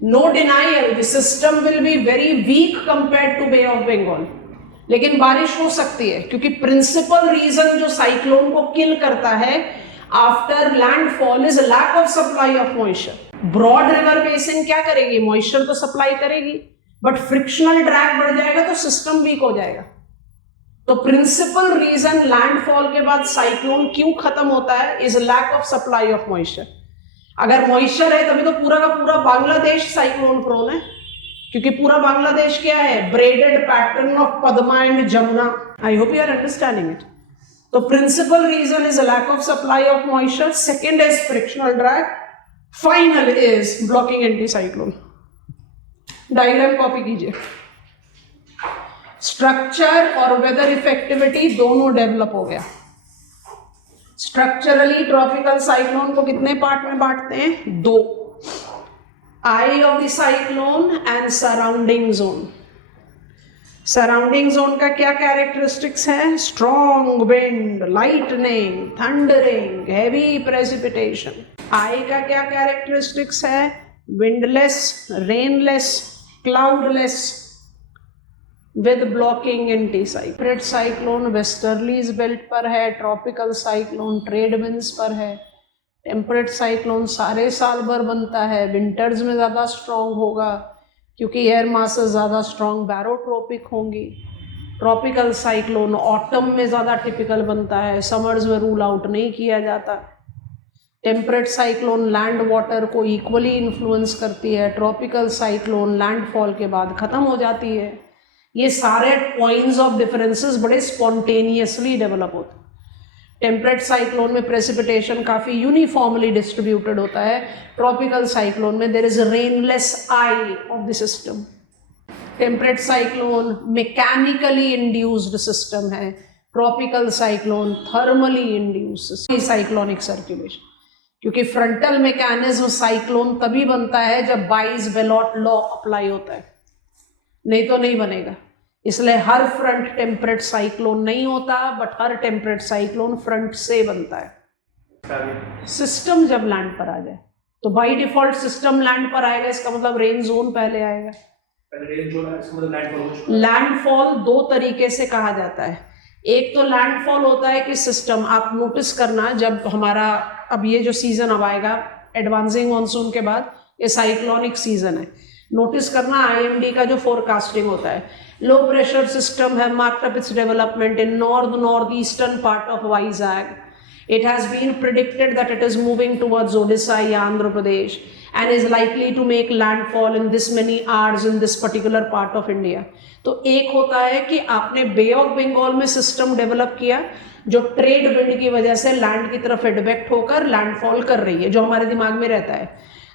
No denial, the system will be very weak compared to bay of Bengal, लेकिन बारिश हो सकती है, क्योंकि प्रिंसिपल रीजन जो साइक्लोन को किल करता है after landfall is lack of supply of moisture. Broad river basin क्या करेगी? मॉइस्चर तो सप्लाई करेगी, बट फ्रिक्शनल ड्रैग बढ़ जाएगा तो सिस्टम वीक हो जाएगा। तो प्रिंसिपल रीजन लैंडफॉल के बाद साइक्लोन क्यों खत्म होता है is lack of supply of moisture. अगर मॉइस्चर है तभी तो पूरा का पूरा बांग्लादेश साइक्लोन प्रोन है, क्योंकि पूरा बांग्लादेश क्या है? Braided pattern of Padma and Jamuna. I hope you are understanding it. तो principal reason is lack of supply of moisture, second is frictional drag, final is blocking anti cyclone. Diagram copy कीजिए। Structure और weather effectivity दोनों develop हो गया। Structurally tropical cyclone को कितने part में बांटते हैं? दो, eye of the cyclone and surrounding zone. Surrounding zone का क्या कैरेक्टरिस्टिक्स है? Strong wind, lightning, thundering, heavy precipitation. Eye का क्या कैरेक्टरिस्टिक्स है? Windless, rainless, cloudless with blocking anti cyclone. Cyclone westerlies belt पर है, ट्रॉपिकल साइक्लोन ट्रेड विंड्स पर है। टेम्परेट साइक्लोन सारे साल भर बनता है, विंटर्स में ज़्यादा स्ट्रॉन्ग होगा क्योंकि एयर मासेस ज़्यादा स्ट्रॉन्ग बैरोट्रोपिक होंगी। ट्रॉपिकल साइक्लोन ऑटम में ज़्यादा टिपिकल बनता है, समर्स में रूल आउट नहीं किया जाता। टेम्परेट साइक्लोन लैंड वाटर को इक्वली इन्फ्लुएंस करती है, ट्रॉपिकल साइक्लोन लैंडफॉल के बाद ख़त्म हो जाती है। ये सारे पॉइंट्स ऑफ डिफरेंसेस बड़े स्पॉन्टेनियसली डेवलप होते हैं। टेम्परेट साइक्लोन में प्रेसिपिटेशन काफ़ी यूनिफॉर्मली डिस्ट्रीब्यूटेड होता है, ट्रॉपिकल साइक्लोन में there is a rainless eye of the system. Temperate cyclone mechanically induced system है, tropical cyclone thermally induced cyclonic circulation, क्योंकि फ्रंटल मैकेनिज्म साइक्लोन तभी बनता है जब बाइस-बेलोट लॉ अप्लाई होता है, नहीं तो नहीं बनेगा। इसलिए हर फ्रंट टेम्परेट साइक्लोन नहीं होता, but her temperate cyclone front से बनता है। सिस्टम जब लैंड पर आ जाए तो बाय डिफॉल्ट सिस्टम लैंड पर आएगा, इसका मतलब रेन जोन पहले आएगा। लैंडफॉल दो तरीके से कहा जाता है। एक तो लैंडफॉल होता है कि सिस्टम, आप नोटिस करना जब हमारा अब ये जो सीजन अब आएगा एडवांसिंग मानसून के बाद, ये साइक्लोनिक सीजन है, नोटिस करना आईएमडी का जो फोरकास्टिंग होता है, लो प्रेशर सिस्टम है marked up its development in north eastern part of Vizag. It has been predicted that it is moving towards Odisha, Andhra Pradesh, and is likely to make landfall in this many hours in this particular part of India. तो एक होता है कि आपने बे of Bengal में system develop किया जो trade wind की वजह से लैंड की तरफ एडवेक्ट होकर लैंडफॉल कर रही है, जो हमारे दिमाग में रहता है।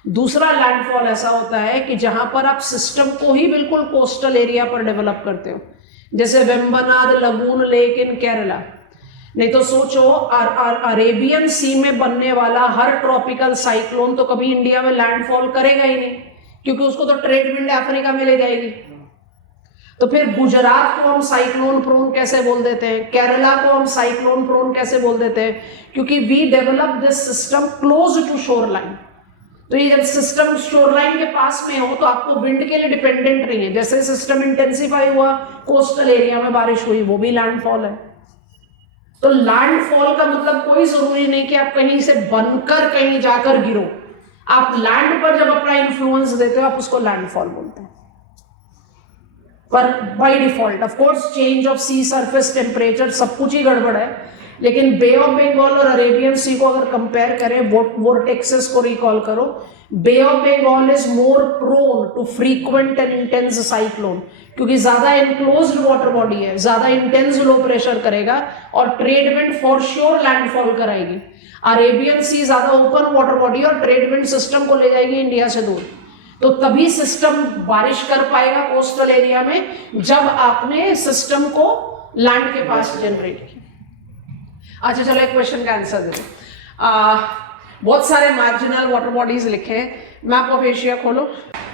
दूसरा लैंडफॉल ऐसा होता है कि जहां पर आप सिस्टम को ही बिल्कुल कोस्टल एरिया पर डेवलप करते हो, जैसे Vembanad lagoon lake in Kerala. नहीं तो सोचो अरेबियन सी में बनने वाला हर ट्रॉपिकल साइक्लोन तो कभी इंडिया में लैंडफॉल करेगा ही नहीं, क्योंकि उसको तो ट्रेड विंड अफ्रीका में ले जाएगी। तो फिर गुजरात को हम साइक्लोन प्रोन कैसे बोल देते हैं, केरला को हम साइक्लोन प्रोन कैसे बोल देते हैं, क्योंकि we develop this system close to shore line. तो ये जब सिस्टम शोर लाइन के पास में हो तो आपको विंड के लिए डिपेंडेंट नहीं है। जैसे सिस्टम इंटेंसिफाई हुआ, कोस्टल एरिया में बारिश हुई, वो भी लैंडफॉल है। तो लैंडफॉल का मतलब कोई जरूरी नहीं कि आप कहीं से बनकर कहीं जाकर गिरो, आप लैंड पर जब अपना इन्फ्लुएंस देते हो आप उसको लैंडफॉल बोलते हैं। पर by default of course change of sea surface temperature सब कुछ ही गड़बड़ है, लेकिन बे ऑफ बंगाल और अरेबियन सी को अगर कंपेयर करें, वोर्टेक्सेस को रिकॉल करो, bay of Bengal is more prone to frequent and intense cyclone, क्योंकि ज्यादा इनक्लोज्ड वाटर बॉडी है, ज्यादा इंटेंस लो प्रेशर करेगा और trade wind for sure landfall कराएगी। अरेबियन सी ज्यादा ओपन वाटर बॉडी और ट्रेड विंड सिस्टम को ले जाएगी इंडिया से दूर, तो तभी सिस्टम बारिश कर पाएगा कोस्टल एरिया में जब आपने सिस्टम को लैंड के पास जनरेट किया। अच्छा चलो एक क्वेश्चन का आंसर दे दो। बहुत सारे मार्जिनल वाटर बॉडीज लिखे हैं, मैप ऑफ एशिया खोलो,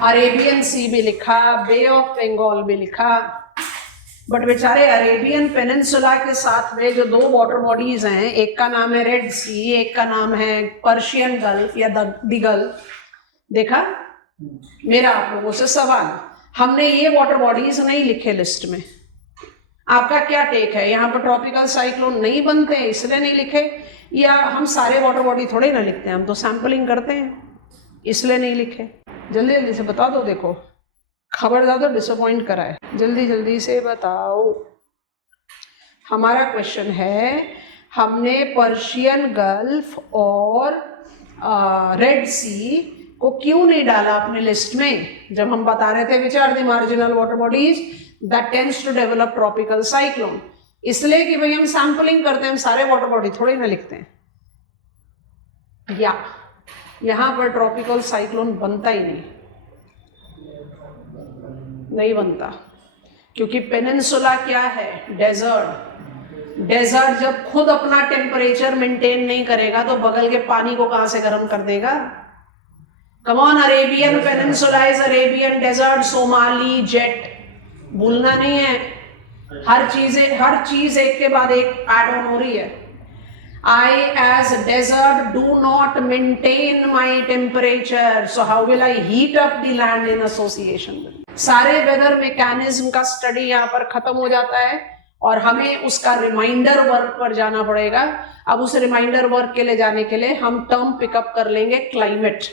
अरेबियन सी भी लिखा, बे ऑफ बंगाल भी लिखा, बट बेचारे अरेबियन पेनिनसुला के साथ में जो दो वाटर बॉडीज हैं, एक का नाम है रेड सी, एक का नाम है पर्शियन गल्फ या द गल्फ। देखा, मेरा आप लोगों से सवाल, हमने ये वाटर बॉडीज नहीं लिखे लिस्ट में, आपका क्या टेक है? यहाँ पर ट्रॉपिकल साइक्लोन नहीं बनते हैं इसलिए नहीं लिखे, या हम सारे वाटर बॉडी थोड़े ना लिखते हैं, हम तो सैंपलिंग करते हैं इसलिए नहीं लिखे? जल्दी जल्दी से बता दो, देखो खबरदार तो डिसअपॉइंट करा है, जल्दी जल्दी से बताओ। हमारा क्वेश्चन है, हमने पर्शियन गल्फ और रेड सी को क्यों नहीं डाला अपने लिस्ट में, जब हम बता रहे थे which are the marginal water bodies that tends to develop tropical cyclone? इसलिए कि भाई हम सैंपलिंग करते हैं, हम सारे वाटर बॉडी थोड़े ना लिखते हैं। या यहां पर ट्रॉपिकल साइक्लोन बनता ही नहीं बनता, क्योंकि पेनिनसुला क्या है? डेजर्ट। डेजर्ट जब खुद अपना टेम्परेचर मेंटेन नहीं करेगा तो बगल के पानी को कहां से गर्म कर देगा? Come on, Arabian peninsula is Arabian desert, Somali jet, भूलना नहीं है। हर चीज एक के बाद एक ऐड ऑन हो रही है। I as a desert do not maintain my temperature, so how will I heat up the land in association with? सारे वेदर मैकेनिज्म का स्टडी यहाँ पर खत्म हो जाता है और हमें उसका रिमाइंडर वर्क पर जाना पड़ेगा। अब उस रिमाइंडर वर्क के लिए जाने के लिए हम टर्म पिकअप कर लेंगे क्लाइमेट।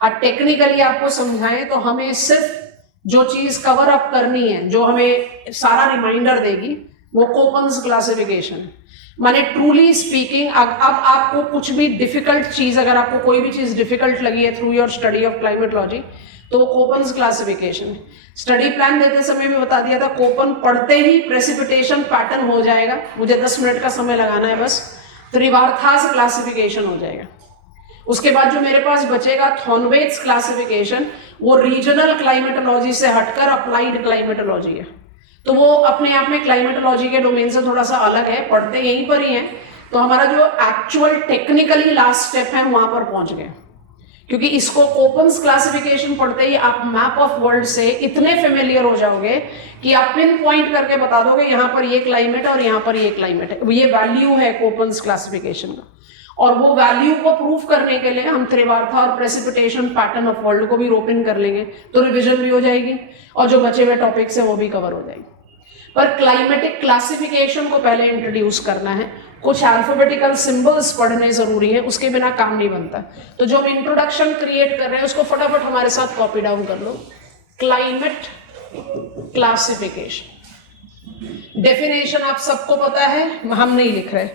और टेक्निकली आपको समझाएं तो हमें सिर्फ जो चीज कवर अप करनी है, जो हमें सारा रिमाइंडर देगी, वो कोपन्स क्लासिफिकेशन है। माने ट्रूली स्पीकिंग, अब आपको कुछ भी डिफिकल्ट चीज, अगर आपको कोई भी चीज डिफिकल्ट लगी है through your study of climatology, तो वो कोपन्स क्लासिफिकेशन है। स्टडी प्लान देते समय भी बता दिया था, कोपन पढ़ते ही प्रेसिपिटेशन पैटर्न हो जाएगा, मुझे 10 मिनट का समय लगाना है बस, त्रिवार्थास क्लासिफिकेशन हो जाएगा। उसके बाद जो मेरे पास बचेगा थॉर्नवेट्स क्लासिफिकेशन, वो रीजनल क्लाइमेटोलॉजी से हटकर अप्लाइड क्लाइमेटोलॉजी है। तो वो अपने आप में क्लाइमेटोलॉजी के डोमेन से थोड़ा सा अलग है, पढ़ते यहीं पर ही हैं। तो हमारा जो एक्चुअल टेक्निकली लास्ट स्टेप है वहां पर पहुंच गए, क्योंकि इसको कोपन्स क्लासिफिकेशन पढ़ते ही आप मैप ऑफ वर्ल्ड से इतने फेमिलियर हो जाओगे कि आप पिन पॉइंट करके बता दोगे यहाँ पर ये क्लाइमेट और यहाँ पर ये क्लाइमेट है, ये वैल्यू है कोपन्स क्लासिफिकेशन का। और वो वैल्यू को प्रूव करने के लिए हम त्रिवार्था और प्रेसिपिटेशन पैटर्न ऑफ वर्ल्ड को भी रोप इन कर लेंगे, तो रिविजन भी हो जाएगी और जो बचे हुए टॉपिक्स है वो भी कवर हो जाएगी। पर क्लाइमेटिक क्लासिफिकेशन को पहले इंट्रोड्यूस करना है, कुछ अल्फाबेटिकल सिंबल्स पढ़ने जरूरी है, उसके बिना काम नहीं बनता। तो जो हम इंट्रोडक्शन क्रिएट कर रहे हैं उसको फटाफट हमारे साथ कॉपी डाउन कर लो। क्लाइमेट क्लासिफिकेशन डेफिनेशन आप सबको पता है, हम नहीं लिख रहे।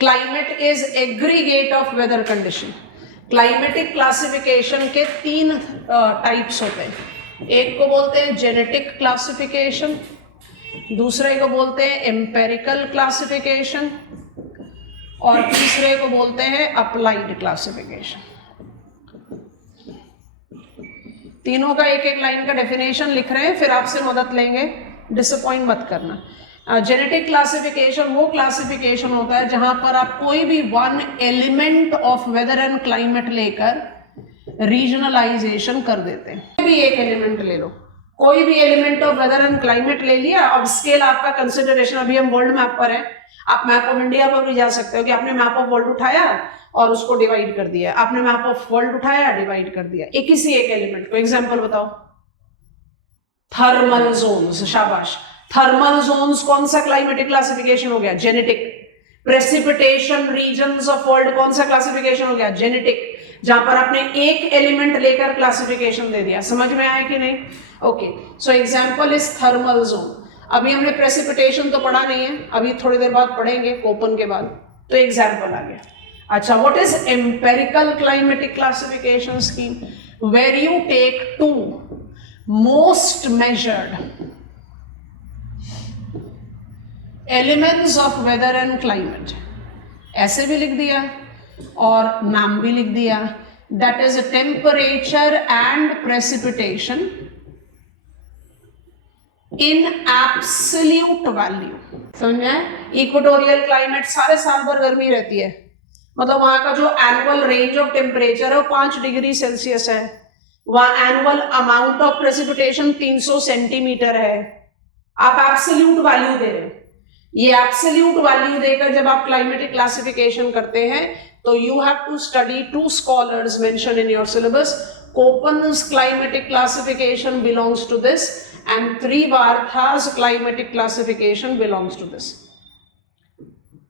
Climate is aggregate of weather condition. Climatic classification के 3 टाइप्स होते हैं। एक को बोलते हैं जेनेटिक क्लासिफिकेशन, दूसरे को बोलते हैं एम्पेरिकल क्लासिफिकेशन और तीसरे को बोलते हैं अप्लाइड क्लासिफिकेशन। तीनों का एक एक लाइन का डेफिनेशन लिख रहे हैं, फिर आपसे मदद लेंगे, डिसअपॉइंट मत करना। जेनेटिक क्लासिफिकेशन वो क्लासिफिकेशन होता है जहां पर आप कोई भी one element of weather and climate लेकर रीजनलाइजेशन कर देते हैं। कोई भी एक एलिमेंट ले लो, कोई भी element of weather and climate ले लिया। अब स्केल आपका कंसिडरेशन, अभी हम वर्ल्ड मैप पर है, आप मैप ऑफ इंडिया पर भी जा सकते हो कि आपने मैप ऑफ वर्ल्ड उठाया और उसको डिवाइड कर दिया, आपने मैप ऑफ वर्ल्ड उठाया डिवाइड कर दिया एक किसी एक एलिमेंट को। एग्जांपल बताओ, थर्मल जोन्स, शाबाश। थर्मल जोन्स कौन सा क्लाइमेटिक क्लासिफिकेशन हो गया? Genetic. Precipitation regions of world कौन सा क्लासिफिकेशन हो गया? जेनेटिक। जहां पर आपने एक एलिमेंट लेकर क्लासिफिकेशन दे दिया। समझ में आया कि नहीं? Okay, so example is thermal zone. अभी हमने प्रेसिपिटेशन तो पढ़ा नहीं है, अभी थोड़ी देर बाद पढ़ेंगे कोपन के बाद, तो एग्जांपल आ गया। अच्छा, what is empirical climatic classification scheme? Where you take 2 most measured elements of weather and climate, ऐसे भी लिख दिया और नाम भी लिख दिया, that is temperature and precipitation in absolute value. समझ में? इक्वेटोरियल क्लाइमेट सारे साल भर गर्मी रहती है, मतलब वहां का जो एनुअल रेंज ऑफ टेम्परेचर है वो 5 डिग्री सेल्सियस है, वहां annual amount of precipitation 300 centimetre है। आप एब्सोल्यूट वैल्यू दे रहे हो। ये एब्सोल्यूट वैल्यू देकर जब आप क्लाइमेटिक क्लासिफिकेशन करते हैं तो you have to study 2 scholars mention in your syllabus. Kopan's climatic classification belongs to this and Trivartha's climatic classification belongs to this.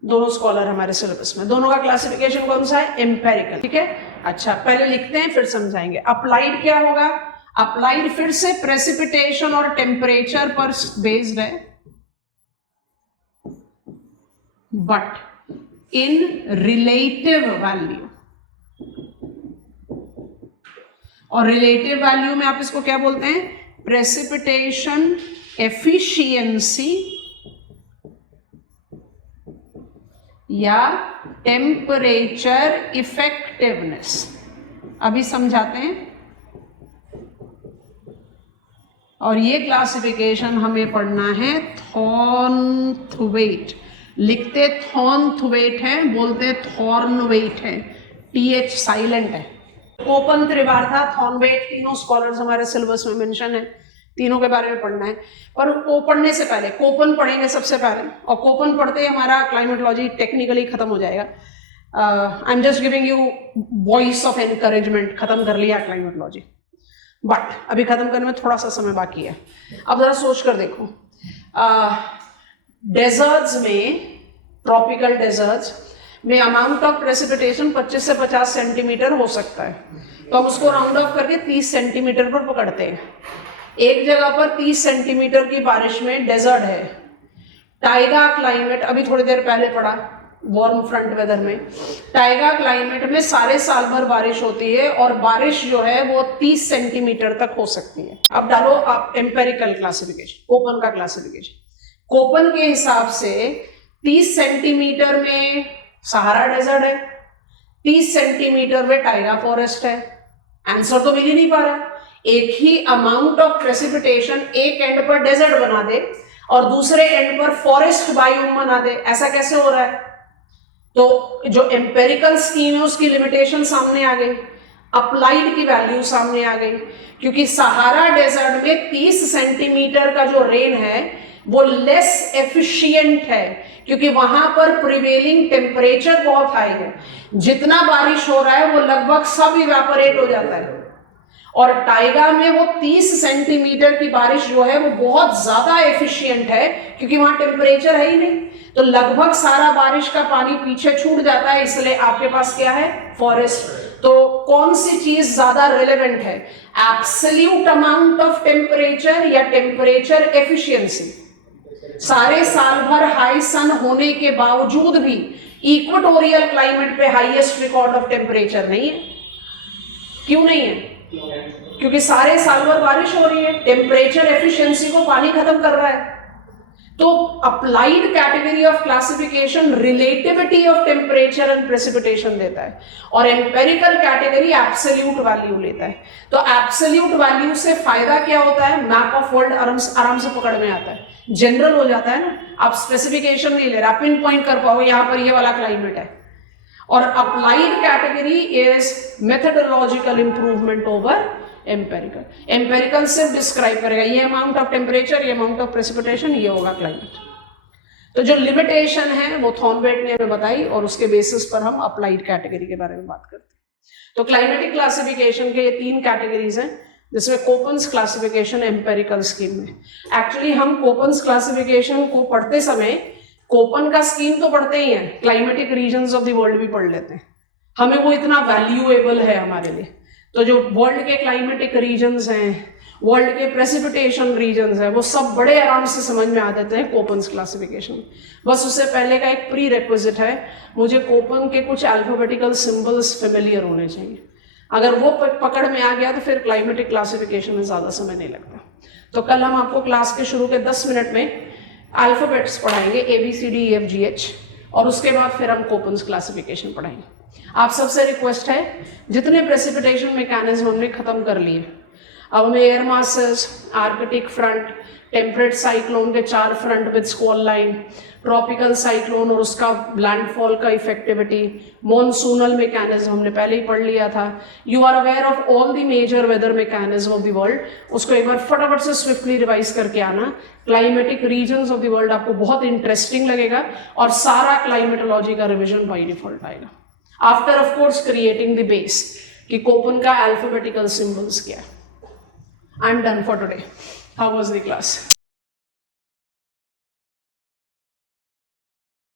दोनों स्कॉलर हमारे सिलेबस में, दोनों का क्लासिफिकेशन कौन सा है? एम्पेरिकल। ठीक है, अच्छा पहले लिखते हैं फिर समझाएंगे। अप्लाइड क्या होगा? अप्लाइड फिर से प्रेसिपिटेशन और टेम्परेचर पर बेस्ड है, बट इन रिलेटिव वैल्यू। और रिलेटिव वैल्यू में आप इसको क्या बोलते हैं? प्रेसिपिटेशन एफिशिएंसी या टेम्परेचर इफेक्टिवनेस। अभी समझाते हैं। और ये क्लासिफिकेशन हमें पढ़ना है थॉर्नथवेट। लिखते थॉर्नथवेट है, बोलते थॉर्नवेट है, TH साइलेंट है। कोपन, त्रिवार्था, थॉर्नवेट तीनों स्कॉलर्स हमारे सिलेबस में मेंशन है, तीनों के बारे में पढ़ना है। पर वो पढ़ने से पहले कोपन पढ़ेंगे सबसे पहले, और कोपन पढ़ते ही हमारा क्लाइमेटोलॉजी टेक्निकली खत्म हो जाएगा। I am just giving you voice of encouragement, खत्म कर लिया क्लाइमेटोलॉजी, बट अभी खत्म करने में थोड़ा सा समय बाकी है। अब जरा सोच कर देखो, डेजर्ट्स में, ट्रॉपिकल डेजर्ट्स में अमाउंट ऑफ प्रेसिपिटेशन 25 से 50 सेंटीमीटर हो सकता है, तो हम उसको राउंड ऑफ करके 30 सेंटीमीटर पर पकड़ते हैं। एक जगह पर 30 सेंटीमीटर की बारिश में डेजर्ट है, टाइगा क्लाइमेट, अभी थोड़ी देर पहले पढ़ा वार्म फ्रंट वेदर में, टाइगा क्लाइमेट में सारे साल भर बारिश होती है और बारिश जो है वो 30 सेंटीमीटर तक हो सकती है। अब डालो आप एम्पेरिकल क्लासिफिकेशन, कोपन का क्लासिफिकेशन। कोपन के हिसाब से 30 सेंटीमीटर में सहारा डेजर्ट है, 30 सेंटीमीटर में टाइगा फॉरेस्ट है। आंसर तो मिल ही नहीं पा रहा। एक ही अमाउंट ऑफ प्रेसिपिटेशन एक एंड पर डेजर्ट बना दे और दूसरे एंड पर फॉरेस्ट बायोम बना दे, ऐसा कैसे हो रहा है? तो जो एम्पेरिकल स्कीम है उसकी लिमिटेशन सामने आ गई, अप्लाइड की वैल्यू सामने आ गई, क्योंकि सहारा डेजर्ट में 30 सेंटीमीटर का जो रेन है वो लेस एफिशिएंट है, क्योंकि वहां पर प्रिवेलिंग टेम्परेचर बहुत हाई है। जितना बारिश हो रहा है वो लगभग सब इवेपोरेट हो जाता है। और टाइगा में वो 30 सेंटीमीटर की बारिश जो है वो बहुत ज्यादा एफिशिएंट है, क्योंकि वहां टेम्परेचर है ही नहीं, तो लगभग सारा बारिश का पानी पीछे छूट जाता है। इसलिए आपके पास क्या है? फॉरेस्ट। तो कौन सी चीज ज्यादा रिलेवेंट है, एब्सोल्यूट अमाउंट ऑफ टेम्परेचर या टेम्परेचर एफिशिएंसी? सारे साल भर हाई सन होने के बावजूद भी इक्वेटोरियल क्लाइमेट पे हाईएस्ट रिकॉर्ड ऑफ टेम्परेचर नहीं है। क्यों नहीं है? क्योंकि सारे साल भर बारिश हो रही है, टेम्परेचर एफिशिएंसी को पानी खत्म कर रहा है। तो applied category of classification relativity of temperature and precipitation देता है और एम्पेरिकल कैटेगरी एब्सोल्यूट वैल्यू लेता है। तो एब्सोल्यूट वैल्यू से फायदा क्या होता है? मैप ऑफ वर्ल्ड आराम से पकड़ में आता है, जनरल हो जाता है ना। आप स्पेसिफिकेशन नहीं ले रहे, आप पिन पॉइंट कर पाओ यहाँ पर ये वाला क्लाइमेट है। और applied category is methodological improvement over empirical. Empirical सिर्फ डिस्क्राइब करेगा ये अमाउंट ऑफ टेम्परेचर, ये अमाउंट ऑफ प्रेसिपिटेशन, ये होगा क्लाइमेट। तो जो लिमिटेशन है वो थॉर्नबेट ने हमें बताई और उसके बेसिस पर हम अप्लाइड कैटेगरी के बारे में बात करते हैं। तो क्लाइमेटिक क्लासिफिकेशन के ये 3 कैटेगरीज हैं, जिसमें कोपन्स क्लासिफिकेशन एम्पेरिकल स्कीम में। एक्चुअली हम कोपन्स क्लासिफिकेशन को पढ़ते समय कोपन का स्कीम तो पढ़ते ही हैं, climatic regions of the world भी पढ़ लेते हैं। हमें वो इतना वैल्यूएबल है हमारे लिए। तो जो वर्ल्ड के क्लाइमेटिक रीजन्स हैं, वर्ल्ड के प्रेसिपिटेशन रीजन्स हैं, वो सब बड़े आराम से समझ में आ जाते हैं कोपन्स क्लासिफिकेशन। बस उससे पहले का एक प्री रेक्विजिट है, मुझे कोपन के कुछ अल्फाबेटिकल सिंबल्स फेमिलियर होने चाहिए। अगर वो पकड़ में आ गया तो फिर क्लाइमेटिक क्लासिफिकेशन में ज़्यादा समय नहीं लगता। तो कल हम आपको क्लास के शुरू के 10 मिनट में अल्फाबेट्स पढ़ाएंगे, ABCDEFGH, और उसके बाद फिर हम कोपन्स क्लासिफिकेशन पढ़ाएंगे। आप सबसे रिक्वेस्ट है, जितने प्रेसिपिटेशन मैकेनिज्म हमने खत्म कर लिए, अब हमें air masses, arctic front, temperate cyclone के 4 front with squall line, tropical cyclone और उसका लैंडफॉल का इफेक्टिविटी, मॉनसूनल मैकेनिज्म हमने पहले ही पढ़ लिया था। You are aware of all the major weather mechanism of the world, उसको एक बार फटाफट से स्विफ्टली रिवाइज करके आना। Climatic regions of the world आपको बहुत इंटरेस्टिंग लगेगा और सारा क्लाइमेटोलॉजी का रिविजन बाई डिफॉल्ट आएगा। After of course creating the base कि कोपन का अल्फाबेटिकल सिंबल्स क्या है। I am done for today. How was the class?